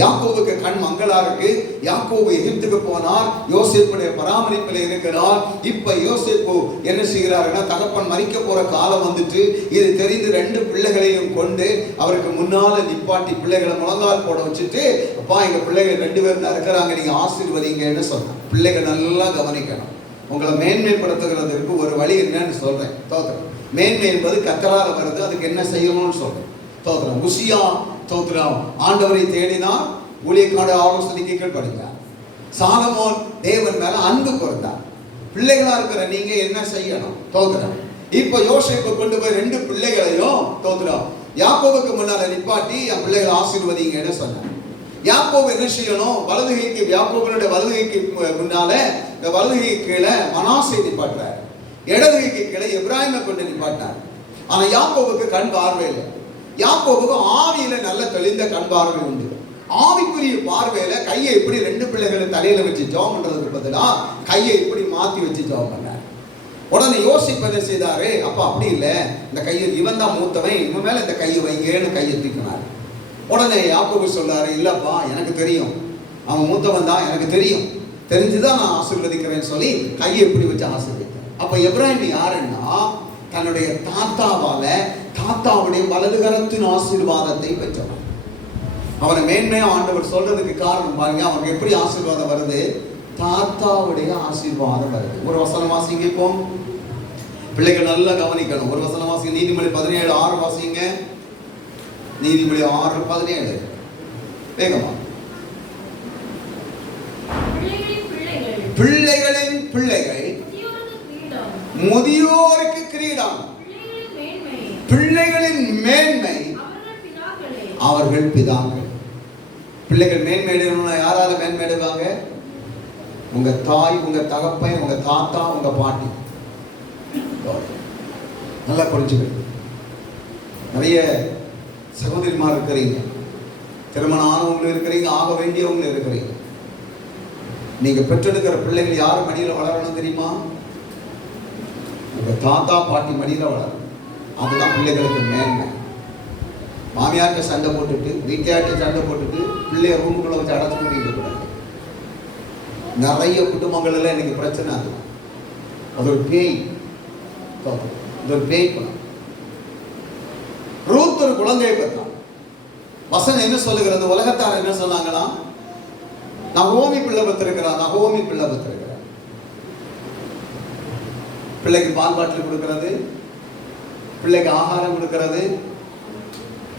யாக்கோபுக்கு கண் மங்களா இருக்கு. யாக்கோபு எகிப்துக்கு போனார், யோசேப்புடைய பராமரிப்பில் இருக்கிறார். இப்ப யோசேப்பு என்ன செய்கிறாருன்னா, தகப்பன் மரிக்க போற காலம் வந்துட்டு, இது தெரிந்து 2 பிள்ளைகளையும் கொண்டு அவருக்கு முன்னால நிப்பாட்டி பிள்ளைகளை முழங்கால் போட வச்சுட்டு, அப்பா எங்க பிள்ளைகள் 2 பேர் தான் இருக்கிறாங்க, நீங்க ஆசீர்வதிங்கன்னு சொன்னார். பிள்ளைகள் நல்லா கவனிக்கணும். உங்களை மேன்மைப்படுத்துகிறதுக்கு ஒரு வழி என்னன்னு சொல்றேன். தோத்திரம். மேன்மை என்பது கர்த்தரால வருது, அதுக்கு என்ன செய்யணும்னு சொல்றேன். தோத்திரம். உசியா தோத்திரம் ஆண்டவரை தேடினார், ஊழியக்கான ஆலோசனைக்கு கீழ்ப்படிந்தார். சாலமோன் தேவன் மேல அன்பு கூர்ந்தார். பிள்ளைகளா இருக்கிற நீங்க என்ன செய்யணும்? தோத்திரம். இப்ப யோசேப்பு கொண்டு போய் 2 பிள்ளைகளையும் தோத்திரம் யாக்கோபுக்கு முன்னால நிப்பாட்டி என் பிள்ளைகளை ஆசீர்வதிங்கன்னு சொன்னார். யாக்கோபு என்ன செய்யணும்? வலதுகைக்கு, யாக்கோபுடைய வலதுகைக்கு முன்னால இந்த வலதுகை கீழே மனாசை நிப்பாட்டுறார், இடதுகைக்கு கீழே எப்ராயிமை கொண்டு நிப்பாட்டார். ஆனா யாக்கோபுக்கு கண் பார்வை இல்லை. யாக்கோபுக்கு ஆவியில நல்ல தெளிந்த கண் பார்வை உண்டு. ஆவிக்குரிய பார்வையில கையை இப்படி 2 பிள்ளைகளை தலையில வச்சு ஜெபம் பண்றதுக்கு பதிலா கையை இப்படி மாத்தி வச்சு ஜெபம் பண்ணார். உடனே யோசிப்பு என்ன செய்தாரு? அப்ப அப்படி இல்லை, இந்த கையை இவன் தான் மூத்தவன், இவன் மேல இந்த கையை வைங்கன்னு கையை தூக்கினார். உடனே யாக்கோபு சொல்றாரு, இல்லப்பா எனக்கு தெரியும், அவன் மூத்தவன் தான், எனக்கு தெரியும், தெரிஞ்சுதான் நான் ஆசீர்வதிக்கிறேன்னு சொல்லி கையை எப்படி வச்சு ஆசீர்வதித்தார். அப்ப எப்ராஹிம் யாருன்னா தன்னுடைய தாத்தாவால தாத்தாவுடைய வலதுகரத்தின் ஆசீர்வாதத்தை பெற்றவன். அவனை மேன்மையா ஆண்டவர் சொல்றதுக்கு காரணம் பாருங்க, அவனுக்கு எப்படி ஆசீர்வாதம் வருது? தாத்தாவுடைய ஆசீர்வாதம் வருது. ஒரு வசனம் வாசிங்க. இப்போ பிள்ளைகள் நல்லா கவனிக்கணும். ஒரு வசனம் வாசிங்க. நீதிமொழி 17:6 வாசிங்க. நீதிமொழி 6:17 வேகமா. பிள்ளைகளின் பிள்ளைகள் முதியோருக்கு கிரீடம், பிள்ளைகளின் மேன்மை அவர்கள் பிதாக்கள். பிள்ளைகள் மேன்மையிடணும்னா யாரால மேன்மையிடுவாங்க? உங்க தாய், உங்க தகப்பன், உங்க தாத்தா, உங்க பாட்டி. நல்லா புரிஞ்சுக்கணும். நிறைய சகோதரிமார் இருக்கிறீங்க, திருமணம் ஆனவங்களும் இருக்கிறீங்க, ஆக வேண்டியவங்களும் இருக்கிறீங்க. நீங்க பெற்றெடுக்கிற பிள்ளைகள் யார் மடியில வளரணும் தெரியுமா? உங்க தாத்தா பாட்டி மடியில வளரணும். அதுதான் பிள்ளைகளுக்கு மேன்மை. மாமியார்ட்ட சண்டை போட்டுட்டு, வீட்டையார்ட்ட சண்டை போட்டுட்டு பிள்ளைய ரூமுக்குள்ள வச்சு அடைச்சு கூட்டிட்டு கூடாது. நிறைய குடும்பங்கள்ல இன்னைக்கு பிரச்சனை. அது ஒரு பேய், அது ஒரு பேய் பணம். ரூத் ஒரு குழந்தையை பெற்றான். வசனம் என்ன சொல்லுகிறது? உலகத்தார் என்ன சொன்னாங்களா? நகோமி பிள்ளை பெற்றிருக்கிறார், நகோமி பிள்ளை பெற்றிருக்கிறார். பிள்ளைக்கு பால் பாட்டில் கொடுக்கிறது, பிள்ளைக்கு ஆகாரம் கொடுக்கிறது,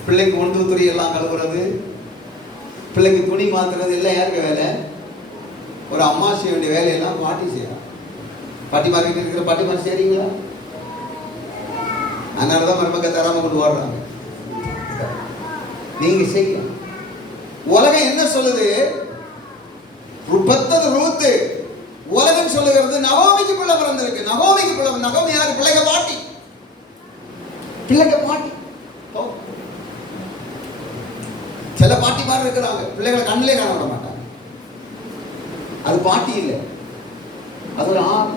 பிள்ளைக்கு 1 2 எல்லாம் கழுவுறது, பிள்ளைக்கு துணி மாத்துறது எல்லாம் யாருக்கு வேலை? ஒரு அம்மா செய்ய வேண்டிய வேலையெல்லாம் பாட்டி செய்யலாம். பாட்டி மார்க்கிட்டு இருக்கிற பாட்டி மாதிரி செய்றீங்களா? அதனாலதான் மருமக தராம கொண்டு ஓடுறாங்க. நீங்க செய்ய. உலகம் என்ன சொல்லுது? பெத்தது ரூத்து. உலகம் சொல்லுகிறது நகோமிக்கு பிள்ளை பிறந்திருக்கு. நகோமிக்கு பிள்ளை. நகோமி யாரு? பிள்ளைங்க பாட்டி. பிள்ளைங்க பாட்டி. சில பாட்டி மாதிரி இருக்கிறாங்க, பிள்ளைகளை கண்ணிலே காண விட மாட்டாங்க. அது பாட்டி இல்லை, அது ஒரு ஆண்.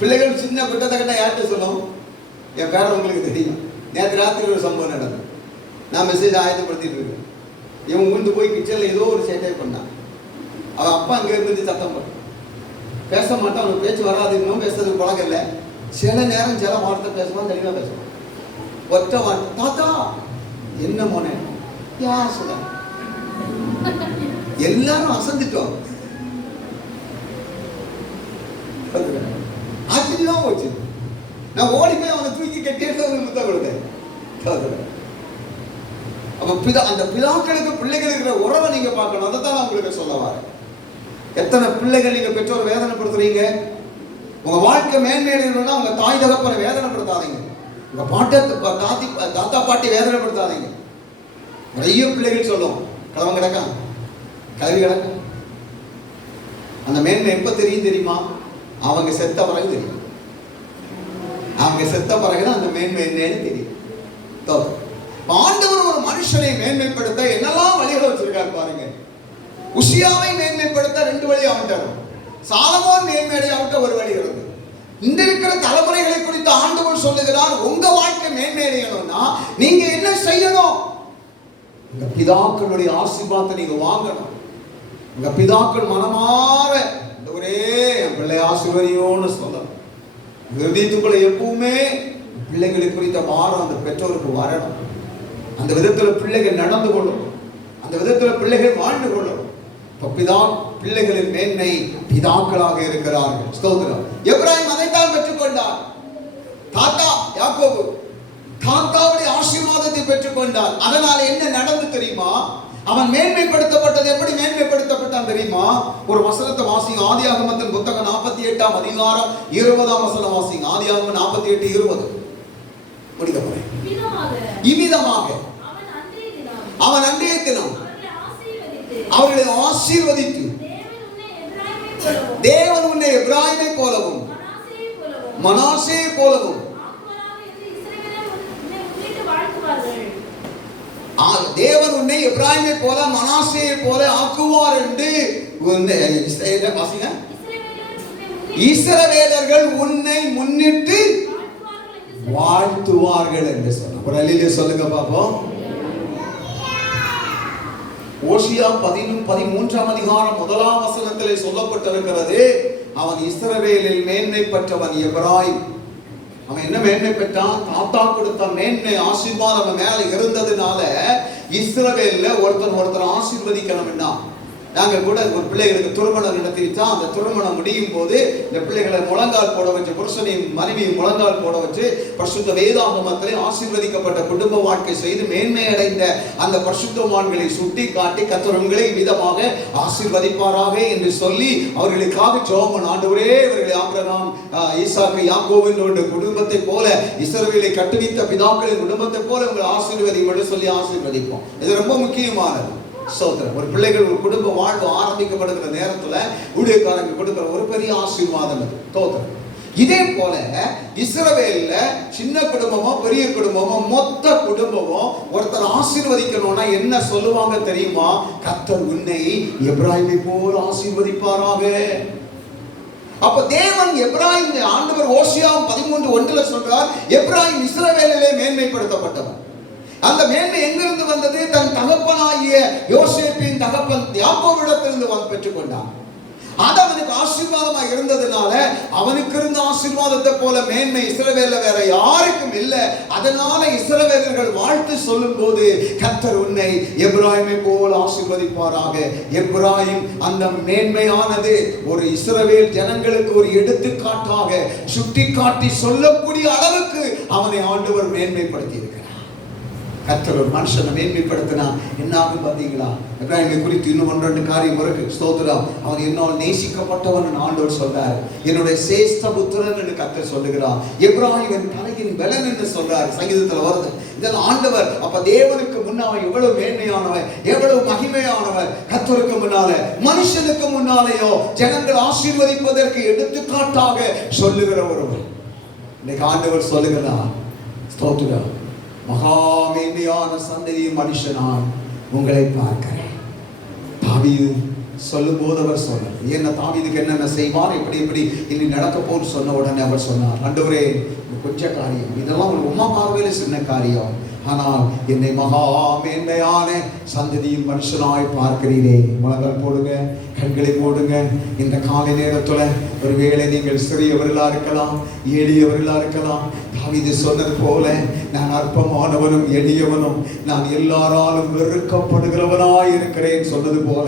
பிள்ளைகள் சின்ன குட்டத்தை கட்ட யார்கிட்ட சொல்லும்? என் பேர உங்களுக்கு தெரியும். நேற்று ராத்திரி ஒரு சம்பவம் நடந்தது. நான் மெசேஜ் ஆயத்தப்படுத்திட்டு இருக்கேன். இவன் உண்டு போய் கிச்சனில் ஏதோ ஒரு சேட்டை பண்ணான். அவன் அப்பா அங்கே இருந்து சத்தம் பண்ண பேச மாட்டான். அவனுக்கு பேச்சு வராது, இன்னும் பேசுறதுக்கு பழக்கம் இல்லை. சில நேரம் சில வார்த்தை பேசுவான், தெளிவாக பேசுவான். ஒற்ற வார்த்தை, தாத்தா என்ன மோனே யா சொல்ல. எல்லாரும் அசந்துட்டோம். ஆச்சரியமா போச்சு. நான் ஓடி போய் அவனை தூக்கி கட்டிட்டு அவனுக்கு முத்தம் கொடுத்தேன். அப்ப அந்த பிதாக்களுக்கு பிள்ளைகள் இருக்கிற உறவை நீங்க பார்க்கணும். அதை தான் நான் உங்களுக்கு சொல்ல வரேன். எத்தனை பிள்ளைகள் நீங்க பெற்றோர் வேதனைப்படுத்துறீங்க? உங்க வாழ்க்கை மேன்மையடையணும்னா உங்க தாய் தகப்பனை வேதனைப்படுத்தாதீங்க. உங்க தாத்தா பாட்டி வேதனைப்படுத்தாதீங்க. நிறைய பிள்ளைகள் சொல்லும், கிழவன் கிடக்கான், கல்வி கிடக்கான். அந்த மேன்மை எப்ப தெரியும் தெரியுமா? அவங்க செத்த பிறகு தெரியும். அவங்க செத்த பிறகுதான் அந்த மேன்மை என்னன்னு தெரியும். ஆண்டவர் ஒரு மனுஷனை மேன்மைப்படுத்த என்னெல்லாம் வழிகளை வச்சிருக்காரு பாருங்க. உசியாவை மேன்மைப்படுத்த 2 வழி ஆண்டார். சாலமோன் மேன்மையடைய அவட்ட ஒரு வழி இருக்கு. இந்த இருக்கிற தலைமுறைகளை குறித்து ஆண்டவர் சொல்லுகிறார், உங்க வாழ்க்கை மேன்மையடையணும்னா நீங்க என்ன செய்யணும்? உங்க பிதாக்களுடைய ஆசீர்வாதத்தை நீங்க வாங்கணும். உங்க பிதாக்கள் மனமாற ஒரே என் பிள்ளை ஆசீர்வதியோன்னு சொல்லணும். ஹிருதயத்துக்குள்ள எப்பவுமே பிள்ளைகளை குறித்த வாரம் அந்த பெற்றோருக்கு வரணும். அந்த விதத்துல பிள்ளைகள் நடந்து கொள்ளணும், அந்த விதத்துல பிள்ளைகள் வாழ்ந்து கொள்ளணும். பிள்ளைகளின் மேன்மை பிதாக்களாக இருக்கிறார்கள். ஸ்தோத்திரம். எப்ராஹிம் அதைத்தான் பெற்றுக்கொண்டார். தாத்தா யாக்கோபு தாத்தாவுடைய ஆசீர்வாதத்தை பெற்றுக்கொண்டார். அதனால என்ன நடந்து தெரியுமா? அவன் மேன்மைப்படுத்தப்பட்டது. எப்படி மேன்மைப்படுத்தப்பட்டான் தெரியுமா? ஒரு வசனத்தை வாசிங்க. ஆதியாகமத்தின் புத்தகம் 48ஆம் அதிகாரம் 20ஆம் வசனம் வாசிங்க. ஆதியாகமம் 48:20 முடிக்க போறேன். இவ்விதமாக அவன் அன்றைய தினம் அவர்களை ஆசீர்வதித்து, தேவன் உன்னை எப்ராஹிமை போலவும் மனாசே போலவும், தேவன் உன்னை எப்ராஹிமை போல மனாசேயை போல ஆக்குவார் என்று இஸ்ரவேலர்கள் உன்னை முன்னிட்டு வாழ்த்துவார்கள் என்று சொன்னார். ஒரு அல்லேலூயா சொல்லுங்க பாப்போம். ஓசியா 13ஆம் அதிகாரம் 1ஆம் வசனத்திலே சொல்லப்பட்டிருக்கிறது, அவன் இஸ்ரவேலில் மேன்மை பெற்றவன் எப்ராயிம். அவன் என்ன மேன்மை பெற்றான்? தாத்தா கொடுத்த மேன்மை ஆசீர்வாதம் மேல இருந்ததுனால இஸ்ரவேல்ல ஒருத்தர் ஆசீர்வதிக்கணும்னா, நாங்க கூட ஒரு பிள்ளைகளுக்கு திருமணம் நடத்திட்டா அந்த திருமணம் முடியும் போது இந்த பிள்ளைகளை முழங்கால் போட வச்சு, புருஷனையும் மனைவியும் முழங்கால் போட வச்சு பரிசுத்த வேதாகமத்திலே ஆசீர்வதிக்கப்பட்ட குடும்ப வாழ்க்கை செய்து மேன்மை அடைந்த அந்த பரிசுத்தவான்களை சுட்டி காட்டி கர்த்தர் விதமாக ஆசீர்வதிப்பாராக என்று சொல்லி அவர்களுக்காக ஜெபம். ஆண்டவரே, இவர்களை ஆபிரகாம், ஈசாக்கு, யாக்கோபின் குடும்பத்தை போல, இஸ்ரவேலை கட்டுவித்த பிதாக்களின் குடும்பத்தை போல உங்களை ஆசீர்வதிக்கும் என்று சொல்லி ஆசீர்வதிப்போம். இது ரொம்ப முக்கியமானது. ஒரு பிள்ளைகள் ஒரு குடும்ப வாழ்வு ஆரம்பிக்கப்படுகிற நேரத்துல ஊழியக்காரங்க கொடுக்கிற ஒரு பெரிய ஆசீர்வாதம் அது. தோத்திரம். இதே போல இஸ்ரவேல்ல சின்ன குடும்பமோ பெரிய குடும்பமோ மொத்த குடும்பமோ ஒருத்தர் ஆசீர்வதிக்கணும்னா என்ன சொல்லுவாங்க தெரியுமா? கர்த்தர் உன்னை எப்ராயிமை போல் ஆசீர்வதிப்பாராக. அப்ப தேவன் எப்ராயிம், ஆண்டவர் ஓசியா 13:1 சொல்றார், எப்ராயிம் இஸ்ரவேலிலே மேன்மைப்படுத்தப்பட்டவன். அந்த மேன்மை எங்கிருந்து வந்தது? தன் தகப்பனாகிய யோசேப்பின் தகப்பன் யாக்கோபிடத்திலிருந்து பெற்றுக்கொண்டான். அது அவனுக்கு ஆசீர்வாதமா இருந்ததுனால அவனுக்கு இருந்த ஆசீர்வாதத்தை போல மேன்மை இஸ்ரவேல்ல வேற யாருக்கும் இல்லை. அதனால இஸ்ரவேலர்கள் வாழ்த்து சொல்லும் போது கர்த்தர் உன்னை எப்ராயிமை போல் ஆசீர்வதிப்பாராக. எப்ராயிம் அந்த மேன்மையானது ஒரு இஸ்ரவேல் ஜனங்களுக்கு ஒரு எடுத்துக்காட்டாக சுட்டி காட்டி சொல்லக்கூடிய அளவுக்கு அவனை ஆண்டவர் மேன்மைப்படுத்தி இருக்கிறார். கர்த்தர் ஒரு மனுஷனை மேன்மைப்படுத்தினா என்ன ஆகும் பார்த்தீங்களா? எப்ராயிமை குறித்து இன்னும் 1-2 காரியம் இருக்கு. ஸ்தோத்திரம். அவன் என்னால் நேசிக்கப்பட்டவன் ஆண்டவர் சொல்றார். என்னுடைய சேஷ்ட புத்திரன் என்று கர்த்தர் சொல்லுகிறார். எப்ராயிம் என் தலையின் பலன் என்று சொல்றார். சங்கீதத்தில் வருது. இதெல்லாம் ஆண்டவர் அப்ப தேவனுக்கு முன்னால எவ்வளவு மேன்மையானவர், எவ்வளவு மகிமையானவர். கர்த்தருக்கு முன்னால, மனுஷனுக்கு முன்னாலேயோ ஜனங்கள் ஆசீர்வதிப்பதற்கு எடுத்துக்காட்டாக சொல்லுகிற ஒருவர். இன்னைக்கு ஆண்டவர் சொல்லுகிறார், ஸ்தோத்திரம், மகா மேன்மையான சந்ததி மனுஷனாய் உங்களை பார்க்கிறேன். தாவீது சொல்லும் போது அவர் சொன்னார், என்ன தாவீதுக்கு என்னென்ன செய்வார், எப்படி இனி நடக்க போன்னு சொன்ன உடனே அவர் சொன்னார், ஆண்டவரே கொஞ்ச காரியம், இதெல்லாம் ஒரு உமா பார்வையில சின்ன காரியம், ஆனால் என்னை மகா மேன்மையான சந்ததியின் மனுஷனாய் பார்க்கிறீரே. முழங்கால் போடுங்க, கண்களை போடுங்க. இந்த காலை நேரத்துல ஒருவேளை நீங்கள் சிறியவர்களா இருக்கலாம், எளியவர்களா இருக்கலாம். தாவீது சொன்னது போல, நான் அற்பமானவனும் எளியவனும், நான் எல்லாராலும் வெறுக்கப்படுகிறவனாய் இருக்கிறேன் சொன்னது போல,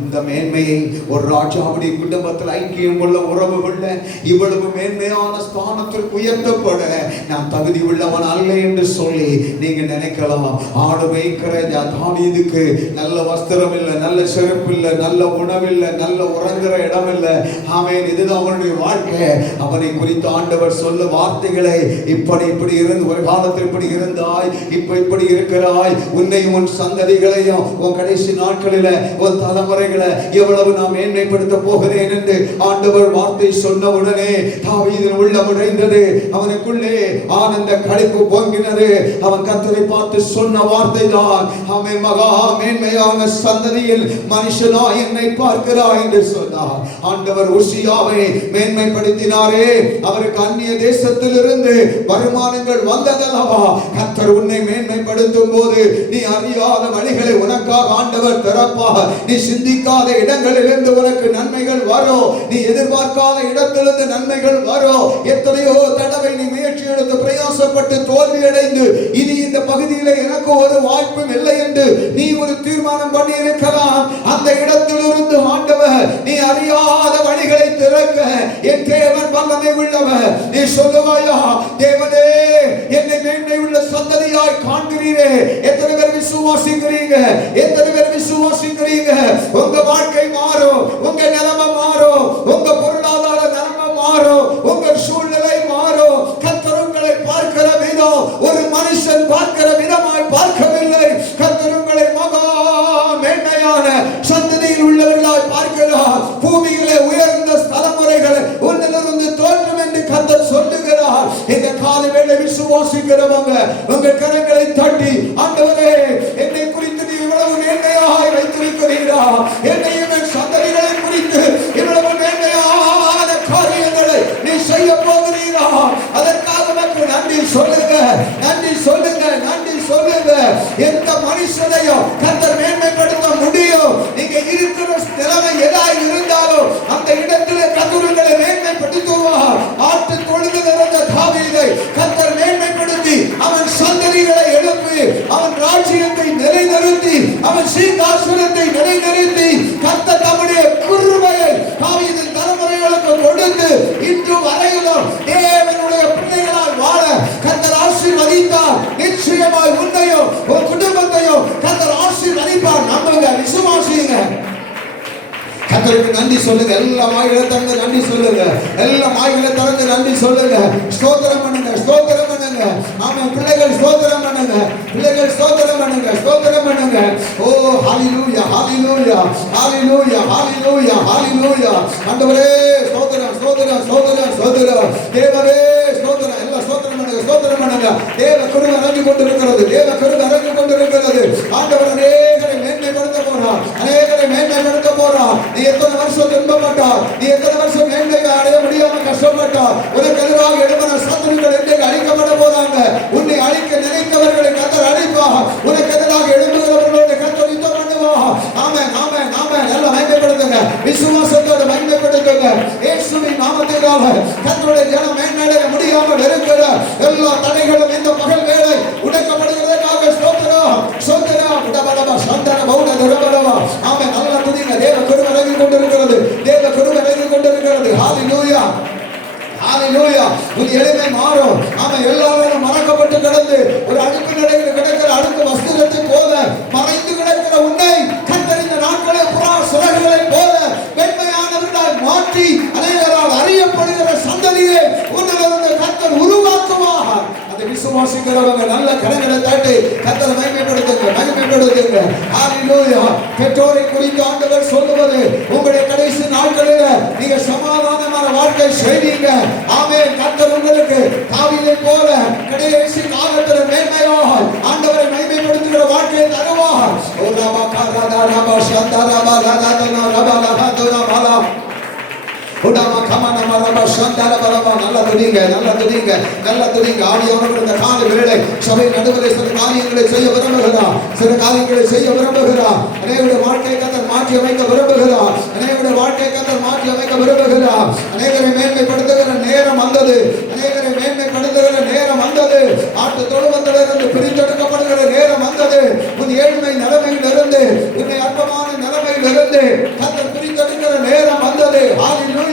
இந்த மேன்மையை ஒரு ராஜாவுடைய குடும்பத்தில் ஐக்கியம் உள்ள உறவுகள்ல இவ்வளவு மேன்மையான ஸ்தானத்திற்கு உயர்த்தப்பட நான் தகுதி உள்ளவன் அல்ல என்று சொல்லி நீங்க நினைக்கலாம். ஆடு மேய்க்கிற தாவீதுக்கு நல்ல வஸ்திரம் இல்லை, நல்ல செருப்பு இல்லை, நல்ல உணவில்லை, நல்ல உறங்குற இடம் இல்லை. ஆமென். இதுதான் அவனுடைய வாழ்க்கை. அவனை குறித்து ஆண்டவர் சொல்ல வார்த்தைகளை, இப்படி இருந்து ஒரு காலத்தில் இப்படி இருந்தாய், இப்படி இருக்கிறாய், உன்னையும் உன் சந்ததிகளையும் உன் கடைசி நாட்களில உன் தலைமுறைகளை எவ்வளவு நான் மேன்மைப்படுத்த போகிறேன் என்று ஆண்டவர் வார்த்தை சொன்ன உடனே தாவீதின் உள்ளம் உடைந்தது. அவனுக்குள்ளே ஆனந்த களிப்பு பொங்கினது. அவன் கர்த்தரை பார்த்து சொன்ன வார்த்தை தான், ஆமென், மகா மேன்மையான சந்ததியில் மனுஷனா என்னை பார்க்கிறாய் என்று சொன்னார். ஆண்டவர் உசியாவை மேன்மைப்படுத்தினாரே, அவருக்கு அந்நிய தேசத்தில் இருந்து வருமானங்கள் வந்ததல்லவா. கர்த்தர் உன்னை மேன்மைப்படுத்தும் போது நீ அறியாத வழிகளை உனக்காக ஆண்டவர் திறப்பார். நீ சிந்திக்காத இடங்களிலிருந்து உனக்கு நன்மைகள் வரும். நீ எதிர்பார்க்காத இடத்திலிருந்து நன்மைகள் வரும். எத்தனையோ தடவை நீ முயற்சி எடுத்து பிரயாசப்பட்டு தோல்வி அடைந்து இனி இந்த பகுதியில் எனக்கு ஒரு வாய்ப்பும் இல்லை என்று நீ ஒரு தீர்மானம் பண்ணி இருக்கலாம். அந்த இடத்திலிருந்து ஆண்டவர் நீ அறியாத வழிகளை திறக்க என் தேவன் வல்லமை உள்ளவர். நீ சொல்லுவாயா, தேவனே என்னை மேன்மை உள்ள சந்ததியாய் காண்கிறீரே. எத்தனை பேர் விசுவாசிக்கிறீங்க? எத்தனை பேர் விசுவாசிக்கிறீங்க? உங்க வாழ்க்கை மாறும், உங்க நிலைமை மாறும், உங்க பொருளாதார நிலைமை மாறும், உங்க சூழ்நிலை மாறும். கர்த்தர் உங்களை பார்க்கிற விதம் ஒரு மனுஷன் பார்க்கிற விதமாய் பார்க்கவில்லை. கர்த்தர் உங்களை மகா மேன்மையான சந்ததியில் உள்ளவர்களாய் பார்க்கிறார். பூமியிலே உயர்ந்த தலைமுறைகளை உன்னிலிருந்து தோன்றும் என்று கர்த்தர் சொல்லுகிறார். இந்த காலை வேளை விசுவாசிக்கிறவங்க உங்கள் கரங்களை தட்டி, ஆண்டவரே என்னை குறித்து நீ இவ்வளவு மேன்மையாய் வைத்திருக்கிறீரா, என்னையும் என் சந்ததிகளை குறித்து இவ்வளவு மேன்மையான காரியங்களை நீ செய்ய போகிறீரா, அதற்காக உனக்கு நன்றி சொல்ல செலுத்துவார். ஆட்டு தொழுது நிறைந்த தாவீதை கர்த்தர் மேன்மைப்படுத்தி அவன் சந்ததிகளை எழுப்பி அவன் ராஜ்யத்தை நிலைநிறுத்தி அவன் சிங்காசனத்தை நிலைநிறுத்தி கர்த்தர் தம்முடைய கிருபையை தாவீதின் தலைமுறைகளுக்கு கொடுத்து இன்று வரையிலும் தேவனுடைய பிள்ளைகளால் வாழ கர்த்தர் ஆசீர்வதித்தார். நிச்சயமாய் உன்னையோ உன் குடும்பத்தையோ கர்த்தர் ஆசீர்வதிப்பார். நம்புங்க, விசுவாசிங்க. கர்த்தருக்கு நன்றி சொல்லுங்க. எல்லா வாய்களை திறந்து நன்றி சொல்லுங்க. எல்லா வாய்களை திறந்து நன்றி சொல்லுங்க. ஸ்தோத்திரம் பண்ணுங்க, ஸ்தோத்திரம் பண்ணுங்க. ஆமா, பிள்ளைகள் ஸ்தோத்திரம் பண்ணுங்க, பிள்ளைகள் ஸ்தோத்திரம் பண்ணுங்க, ஸ்தோத்திரம் பண்ணுங்க. ஓ ஹalleluya, ஹalleluya, ஹalleluya, ஹalleluya, ஹalleluya. ஆண்டவரே ஸ்தோத்திரம், ஸ்தோத்திரம், ஸ்தோத்திரம், ஸ்தோத்திரம். தேவரே ஸ்தோத்திரம். எல்லாம் ஸ்தோத்திரம் பண்ணுங்க, ஸ்தோத்திரம் பண்ணுங்க. தேவ கிருபை இறங்கி கொண்டிருக்கிறது, தேவ கிருபை இறங்கி கொண்டிருக்கிறது. ஆண்டவர் அநேகரை மேன்மைப்படுத்த போறார், அநேகரை மேன்மைப்படுத்த போறார். நீ எத்தனை வருஷம் துன்பப்பட்டார், நீ எத்தனை வருஷம் மேன்மை அடைய முடியாம கஷ்டப்பட்டார், உனக்கு எதிராக எழுப்பின சத்துருக்கள் இன்றைக்கு அழிக்கப்பட போறாங்க. உன்னை அழிக்க நினைத்தவர்களை கர்த்தர் அழிப்பார். உனக்கு எதிராக எழுப்புகிறவர்களோடு கர்த்தர் யுத்தம் பண்ணுவார். ஆமென், ஆமென், ஆமென். எல்லாம் மகிமைப்படுத்துங்க, விசுவாசத்தோடு மகிமைப்படுத்துங்க. இயேசுவின் நாமத்தினால கர்த்தருடைய ஜனம் மேன்மையடைய முடியாமல் இருக்கிற எல்லா தடைகளும் இந்த பகல் வேளை உடைக்கப்படுகிறதற்காக ஸ்தோத்திரம், ஸ்தோத்திரம். உடபலவா சந்தன பௌட துரபலவா. ஆமென். நல்ல துதிங்க. தேவ கிருபை இறங்கி கொண்டிருக்கிறது, தேவ கிருபை இறங்கி கொண்டிருக்கிறது. ஹalleluya, ஹalleluya. உன் எளிமை மாறும். ஆமென். எல்லாரும் மறக்கப்பட்டு கிடந்து ஒரு அடுப்பு நிலையில் கிடக்கிற அடுப்பு வஸ்திரத்தை போல மறைந்து கிடக்கிற உன்னை கர்த்தர் இந்த நாட்களே புறா சிறகுகளை போல வெண்மையானவர்களால் மாற்றி அநேகரால் அறியப்படுகிற சந்ததியை உன்னிலிருந்து கர்த்தர் உருவாக்குவார். அதை விசுவாசிக்கிறவங்க நல்ல கரங்களை தட்டி கர்த்தரை மகிமைப்படுத்துங்க, மகிமைப்படுத்துங்க. ஹalleluya. பெற்றோரை குறித்து ஆண்டவர் சொல்லுவது, உங்களுடைய கடைசி நாட்களில் நீங்க சமாதானமான வாழ்க்கை செய்வீங்க. ஆமென். கர்த்தர் உங்களுக்கு தாவீதை போல கடைசி காலத்தில் மேன்மையாக ஆண்டவரை மகிமைப்படுத்துகிற வாழ்க்கையை தருவார். ஓ ரபா கரதா ரபா சந்தா ரபா ரதனா ரபா ரஹதுனா பலா உடாமா கமன மரபா சந்தா ரபா ரபா. நல்ல துதிங்க, நல்ல துதிங்க, நல்ல துதிங்க. ஆவியானவர் இந்த கால வேளை சபை நடுவில் சில காரியங்களை செய்ய விரும்புகிறார், சில காரியங்களை செய்ய விரும்புகிறார். அநேகருடைய வாழ்க்கையை கர்த்தர் மாற்றி அமைக்க விரும்புகிறார், அநேகருடைய வாழ்க்கையை கர்த்தர் மாற்றி அமைக்க விரும்புகிறார். அநேகரை மேன்மைப்படுத்துகிற நேரம் வந்தது, அநேகரை மேன்மைப்படுத்துகிற நேரம் வந்தது. ஆட்டு தொழுவத்திலிருந்து பிரித்தெடுக்கப்படுகிற நேரம் வந்தது. உன் ஏழ்மை நிலைமையிலிருந்து, உன்னை அற்பமான நிலைமையிலிருந்து கர்த்தர் பிரித்தெடுக்கிற நேரம் வந்தது. ஹalleluya.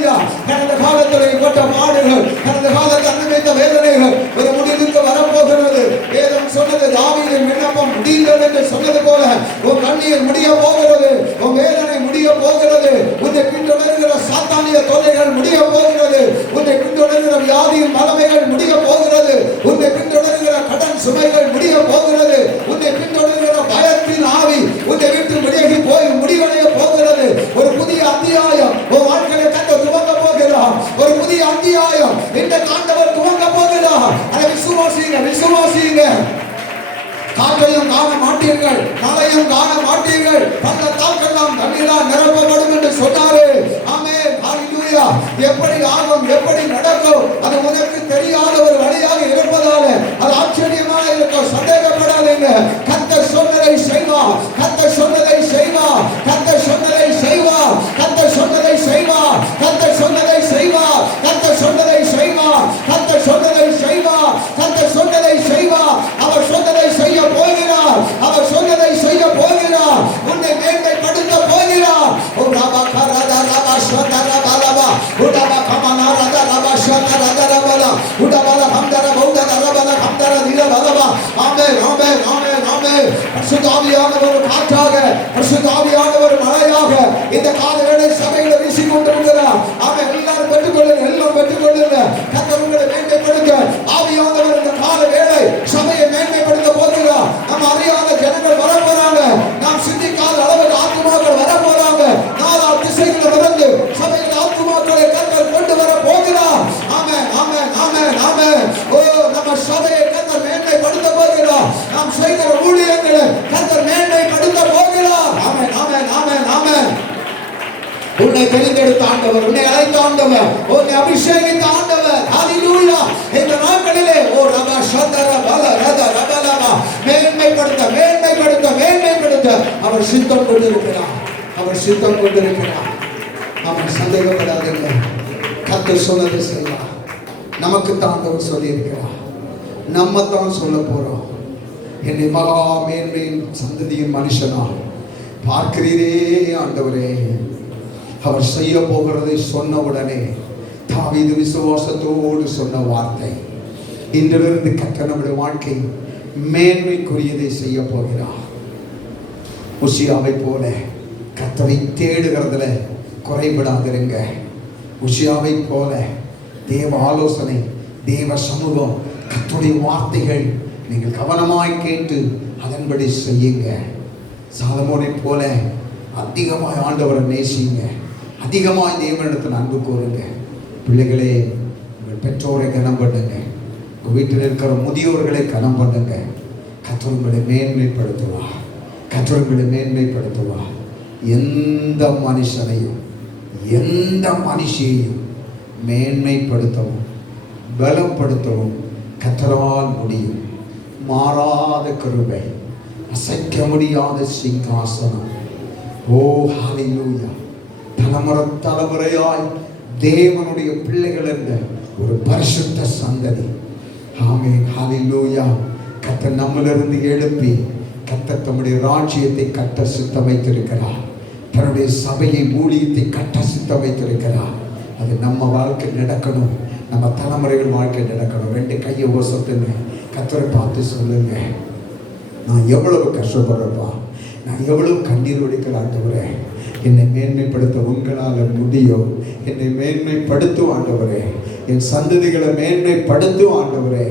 கடந்த காலத்தில் ஏற்பட்ட பாடுகள், கடந்த காலத்தில் அனுபவித்த வேதனைகள் ஒரு முடிவுக்கு வரப்போகிறது. வேதம் சொன்னது, தாவீதின் விண்ணப்பம் முடிந்தது என்று சொன்னது போல உன் கண்ணீர் முடிய போகிறது, உன் வேதனை முடிய போகிறது, உன்னை பின்தொடர்கிற சாத்தானிய தொல்லைகள் முடிய போகிறது, உன்னை பின்தொடர்கிற வியாதியின் மலமைகள் முடிய போகிறது, உன்னை பின்தொடர்கிற கடன் சுமைகள் முடிய போகிறது, உன்னை பின்தொடர்கிற பயத்தின் ஆவி உன்னை விட்டு விலகி போய் முடிவடைய போகிறது. ஒரு புதிய அத்தியாயம் உன் வாழ்க்கையை கர்த்தர் துவங்க போகிறார். ஒரு புதிய அத்தியாயம் இந்த ஆண்டவர் துவங்க போகிறார். அதை விசுவாசிங்க, விசுவாசிங்க. காற்றையும் காண மாட்டீர்கள், மழையும் காண மாட்டீர்கள், பள்ளத்தாக்கெல்லாம் தண்ணீரால் நிரப்பப்படும் என்று சொன்னாரு. ஆமென், ஹalleluya. எப்படி ஆகும், எப்படி நடக்கும், அது உனக்கு தெரியாத ஒரு வழியாக இருப்பதால அது ஆச்சரியமாக இருக்கும். சந்தேகப்படாதீங்க. கர்த்தர் சொன்னதை செய்வார், கர்த்தர் சொன்னதை செய்வார், கர்த்தர் சொன்னதை செய்வார், கர்த்தர் சொன்னதை செய்வார், கர்த்தர் சொன்னதை செய்வார், கர்த்தர் சொன்னதை செய்வார், கர்த்தர் சொன்னதை செய்வார், கர்த்தர் சொன்னதை செய்வார். அவர் சொன்னதை செய்ய போகிறார், அவர் சொன்னதை செய்ய போகிறார். உன்னை மேன்மைப்படுத்த போகிறார். ஓ ரபா கரதா ரபா ஷதரா பலபா உடபா கமனா ரதா ரபா ஷதரா ரபலா உடபல ஹம்தர பௌதர ரபல ஹம்தர தில பலபா. ஆமென், ஆமென், ஆமென், ஆமென். பரிசுத்த ஆவியானவர் காற்றாக, பரிசுத்த ஆவியானவர் மழையாக இந்த காலவேளை சபையில வீசிக் கொண்டிருக்கிறார். ஆமென். எல்லாரும் பெற்றுக்கொள்ளுங்க, எல்லாம் பெற்றுக்கொள்ளுங்க. கர்த்தர் உங்களை மேன்மைப்படுத்த ஆவியானவர் இந்த காலவேளை சபையை மேன்மைப்படுத்த போகிறார். நம்ம அறியாத ஜனங்கள் வர போறாங்க, நாம் சிந்திக்காத அளவுக்கு ஆத்துமாக்கள் வர போறாங்க. நாலா திசைகளை வந்து சபையில் ஆத்துமாக்களை கர்த்தர் கொண்டு வர போகிறார். ஆமென், ஆமென், ஆமென், ஆமென். ஓ, நம்ம சபையை கர்த்தர் மேன்மைப்படுத்த போகிறார். நாம் செய்கிற ஊழியங்களை கர்த்தர் மேன்மைப்படுத்த போகிறார். ஆமென், ஆமென், ஆமென், ஆமென். உன்னை தெரிந்தெடுத்த ஆண்டவர், உன்னை அழைத்த ஆண்டவர், உன்னை அபிஷேகித்த ஆண்டவர். ஹalleluya. இந்த நாட்களிலே ஓ ரபா ஷதர பல ரத ரபலமா மேன்மைப்படுத்த, மேன்மைப்படுத்த, மேன்மைப்படுத்த அவர் சித்தம் கொண்டிருக்கிறார், அவர் சித்தம் கொண்டிருக்கிறார். அவன் சந்தேகப்படாதீங்க. கர்த்தர் சொன்னதை செய்யலாம். நமக்கு தாண்டவர் சொல்லி இருக்கிறார், நம்ம தான் சொல்ல போறோம். என்னை மகா மேன்மையின் சந்ததியின் மனுஷனா பார்க்கிறீரே ஆண்டவரே. அவர் செய்ய போகிறதை சொன்ன உடனே தாவீது விசுவாசத்தோடு சொன்ன வார்த்தை, இன்றிலிருந்து கர்த்தர் நம்முடைய வாழ்க்கை மேன்மைக்குரியதை செய்ய போகிறார். உசியாவை போல கர்த்தரை தேடுகிறதுல குறைபடாதிருங்க. உசியாவை போல தேவ ஆலோசனை, தேவ சமூகம், கர்த்தருடைய வார்த்தைகள் நீங்கள் கவனமாய் கேட்டு அதன்படி செய்யுங்க. சாலமோனை போல அதிகமாய் ஆண்டவரை நேசிங்க, அதிகமாய் தேவனிடத்தில் அன்பு கூறுங்க. பிள்ளைகளே, உங்கள் பெற்றோரை கனம் பண்ணுங்க, உங்கள் வீட்டில் இருக்கிற முதியோர்களை கனம் பண்ணுங்க. கர்த்தர் உங்களை மேன்மைப்படுத்துவா, கர்த்தர் உங்களை மேன்மைப்படுத்துவா. எந்த மனுஷனையும் எந்த மனுஷியையும் மேன்மைப்படுத்தவும் பலப்படுத்தவும் கர்த்தரால் முடியும். மாறாத கிருபை, அசைக்க முடியாத சிங்காசனம். ஓ ஹல்லேலூயா! தலைமுறையாய் தேவனுடைய பிள்ளைகள் என்ற ஒரு பரிசுத்த சந்ததி. ஆமென், ஹல்லேலூயா! கர்த்தர் நம்மிலிருந்து எழுப்பி கர்த்தர் தம்முடைய ராஜ்யத்தை கட்ட சித்தம் வைத்திருக்கிறார். தன்னுடைய சபையை, ஊழியத்தை கட்ட சித்தம் வைத்திருக்கிறார். அது நம்ம வாழ்க்கை நடக்கணும், நம்ம தலைமுறைகள் வாழ்க்கை நடக்கணும். 2 கையை ஓசத்துங்க, கர்த்தரை பார்த்து சொல்லுங்க, நான் எவ்வளவு கஷ்டப்படுறப்பா, நான் எவ்வளவு கண்ணீர் வடிக்கிற ஆண்டவரே, என்னை மேன்மைப்படுத்த உங்களால் முடியும். என்னை மேன்மைப்படுத்தும் ஆண்டவரே, என் சந்ததிகளை மேன்மைப்படுத்தும் ஆண்டவரே,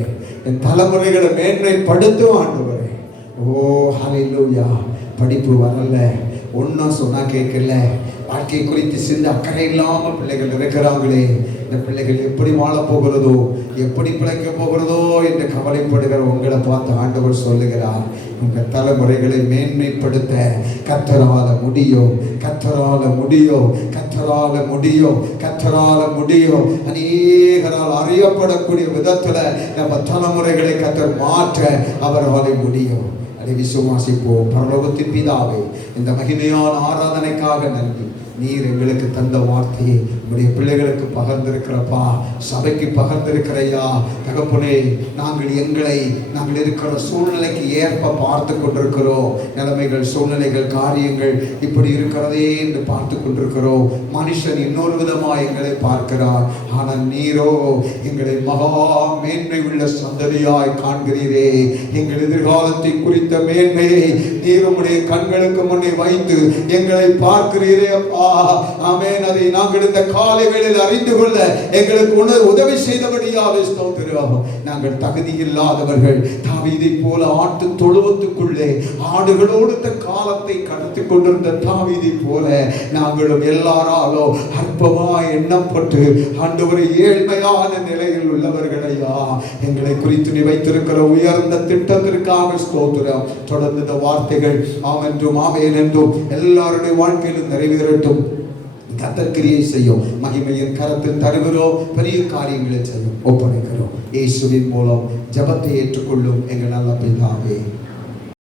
என் தலைமுறைகளை மேன்மைப்படுத்தும் ஆண்டவரே. ஓ ஹல்லேலூயா! படிப்பு வரல, ஒன்றும் சொன்னா கேட்கல, வாழ்க்கை குறித்து சிந்த அக்கறை இல்லாமல் பிள்ளைகள் இருக்கிறாங்களே, இந்த பிள்ளைகள் எப்படி வாழ போகிறதோ, எப்படி பிழைக்க போகிறதோ என்று கவலைப்படுகிற உங்களை பார்த்து ஆண்டவர் சொல்லுகிறார், உங்கள் தலைமுறைகளை மேன்மைப்படுத்த கர்த்தரால முடியும், கர்த்தரால முடியும், கர்த்தரால முடியும், கர்த்தரால முடியும். அநேகரால் அறியப்படக்கூடிய விதத்துல நம்ம தலைமுறைகளை கர்த்தர் மாற்ற அவரால் முடியும். அதை விசுவாசிப்போம். பரலோகத்தின் பிதாவே, இந்த மகிமையான ஆராதனைக்காக நன்றி. நீர் எங்களுக்கு தந்த வார்த்தையை உங்களுடைய பிள்ளைகளுக்கு பகிர்ந்திருக்கிறப்பா, சபைக்கு பகிர்ந்திருக்கிறையா தகப்பனே. நாங்கள் இருக்கிற சூழ்நிலைக்கு ஏற்ப பார்த்து கொண்டிருக்கிறோம். நிலைமைகள், சூழ்நிலைகள், காரியங்கள் இப்படி இருக்கிறதே என்று பார்த்து கொண்டிருக்கிறோம். மனுஷன் இன்னொரு விதமாக எங்களை பார்க்கிறார், ஆனால் நீரோ எங்களை மகா மேன்மை உள்ள சந்ததியாய் காண்கிறீரே. எங்கள் எதிர்காலத்தை குறித்த மேன்மையை நீர் உம்முடைய கண்களுக்கு முன்னே வைத்து எங்களை பார்க்கிறீரே அப்பா. ஆமென். அதை நாங்கள் இந்த காலைகளில் அறிந்து கொள்ள எங்களுக்கு உதவி செய்தபடியால் ஸ்தோத்திரம். நாங்கள் தகுதி இல்லாதவர்கள், தாவீதை போல ஆட்டு தொழுவத்துக்குள்ளே ஆடுகளோடு காலத்தை கடத்தி கொண்டிருந்த தாவீதை போல நாங்களும் எல்லாராலும் அற்பமாய் எண்ணப்பட்டு ஆண்டவரை ஏழ்மையான நிலையில் உள்ளவர்களையா எங்களை குறித்து நீ வைத்திருக்கிற உயர்ந்த திட்டத்திற்காக ஸ்தோத்திரம். தொடர்ந்து இந்த வார்த்தைகள் ஆம் என்றும் ஆமென் என்றும் எல்லாருடைய வாழ்க்கையிலும் நிறைவேறட்டும். கர்த்தர் கிரியை செய்யும். மகிமையின் கரத்தில் தருகிறோம், பெரிய காரியங்களை செய்யும் ஒப்படைக்கிறோம். இயேசுவின் மூலம் ஜெபத்தை ஏற்றுக்கொள்ளும் எங்கள் நல்ல பிதாவே.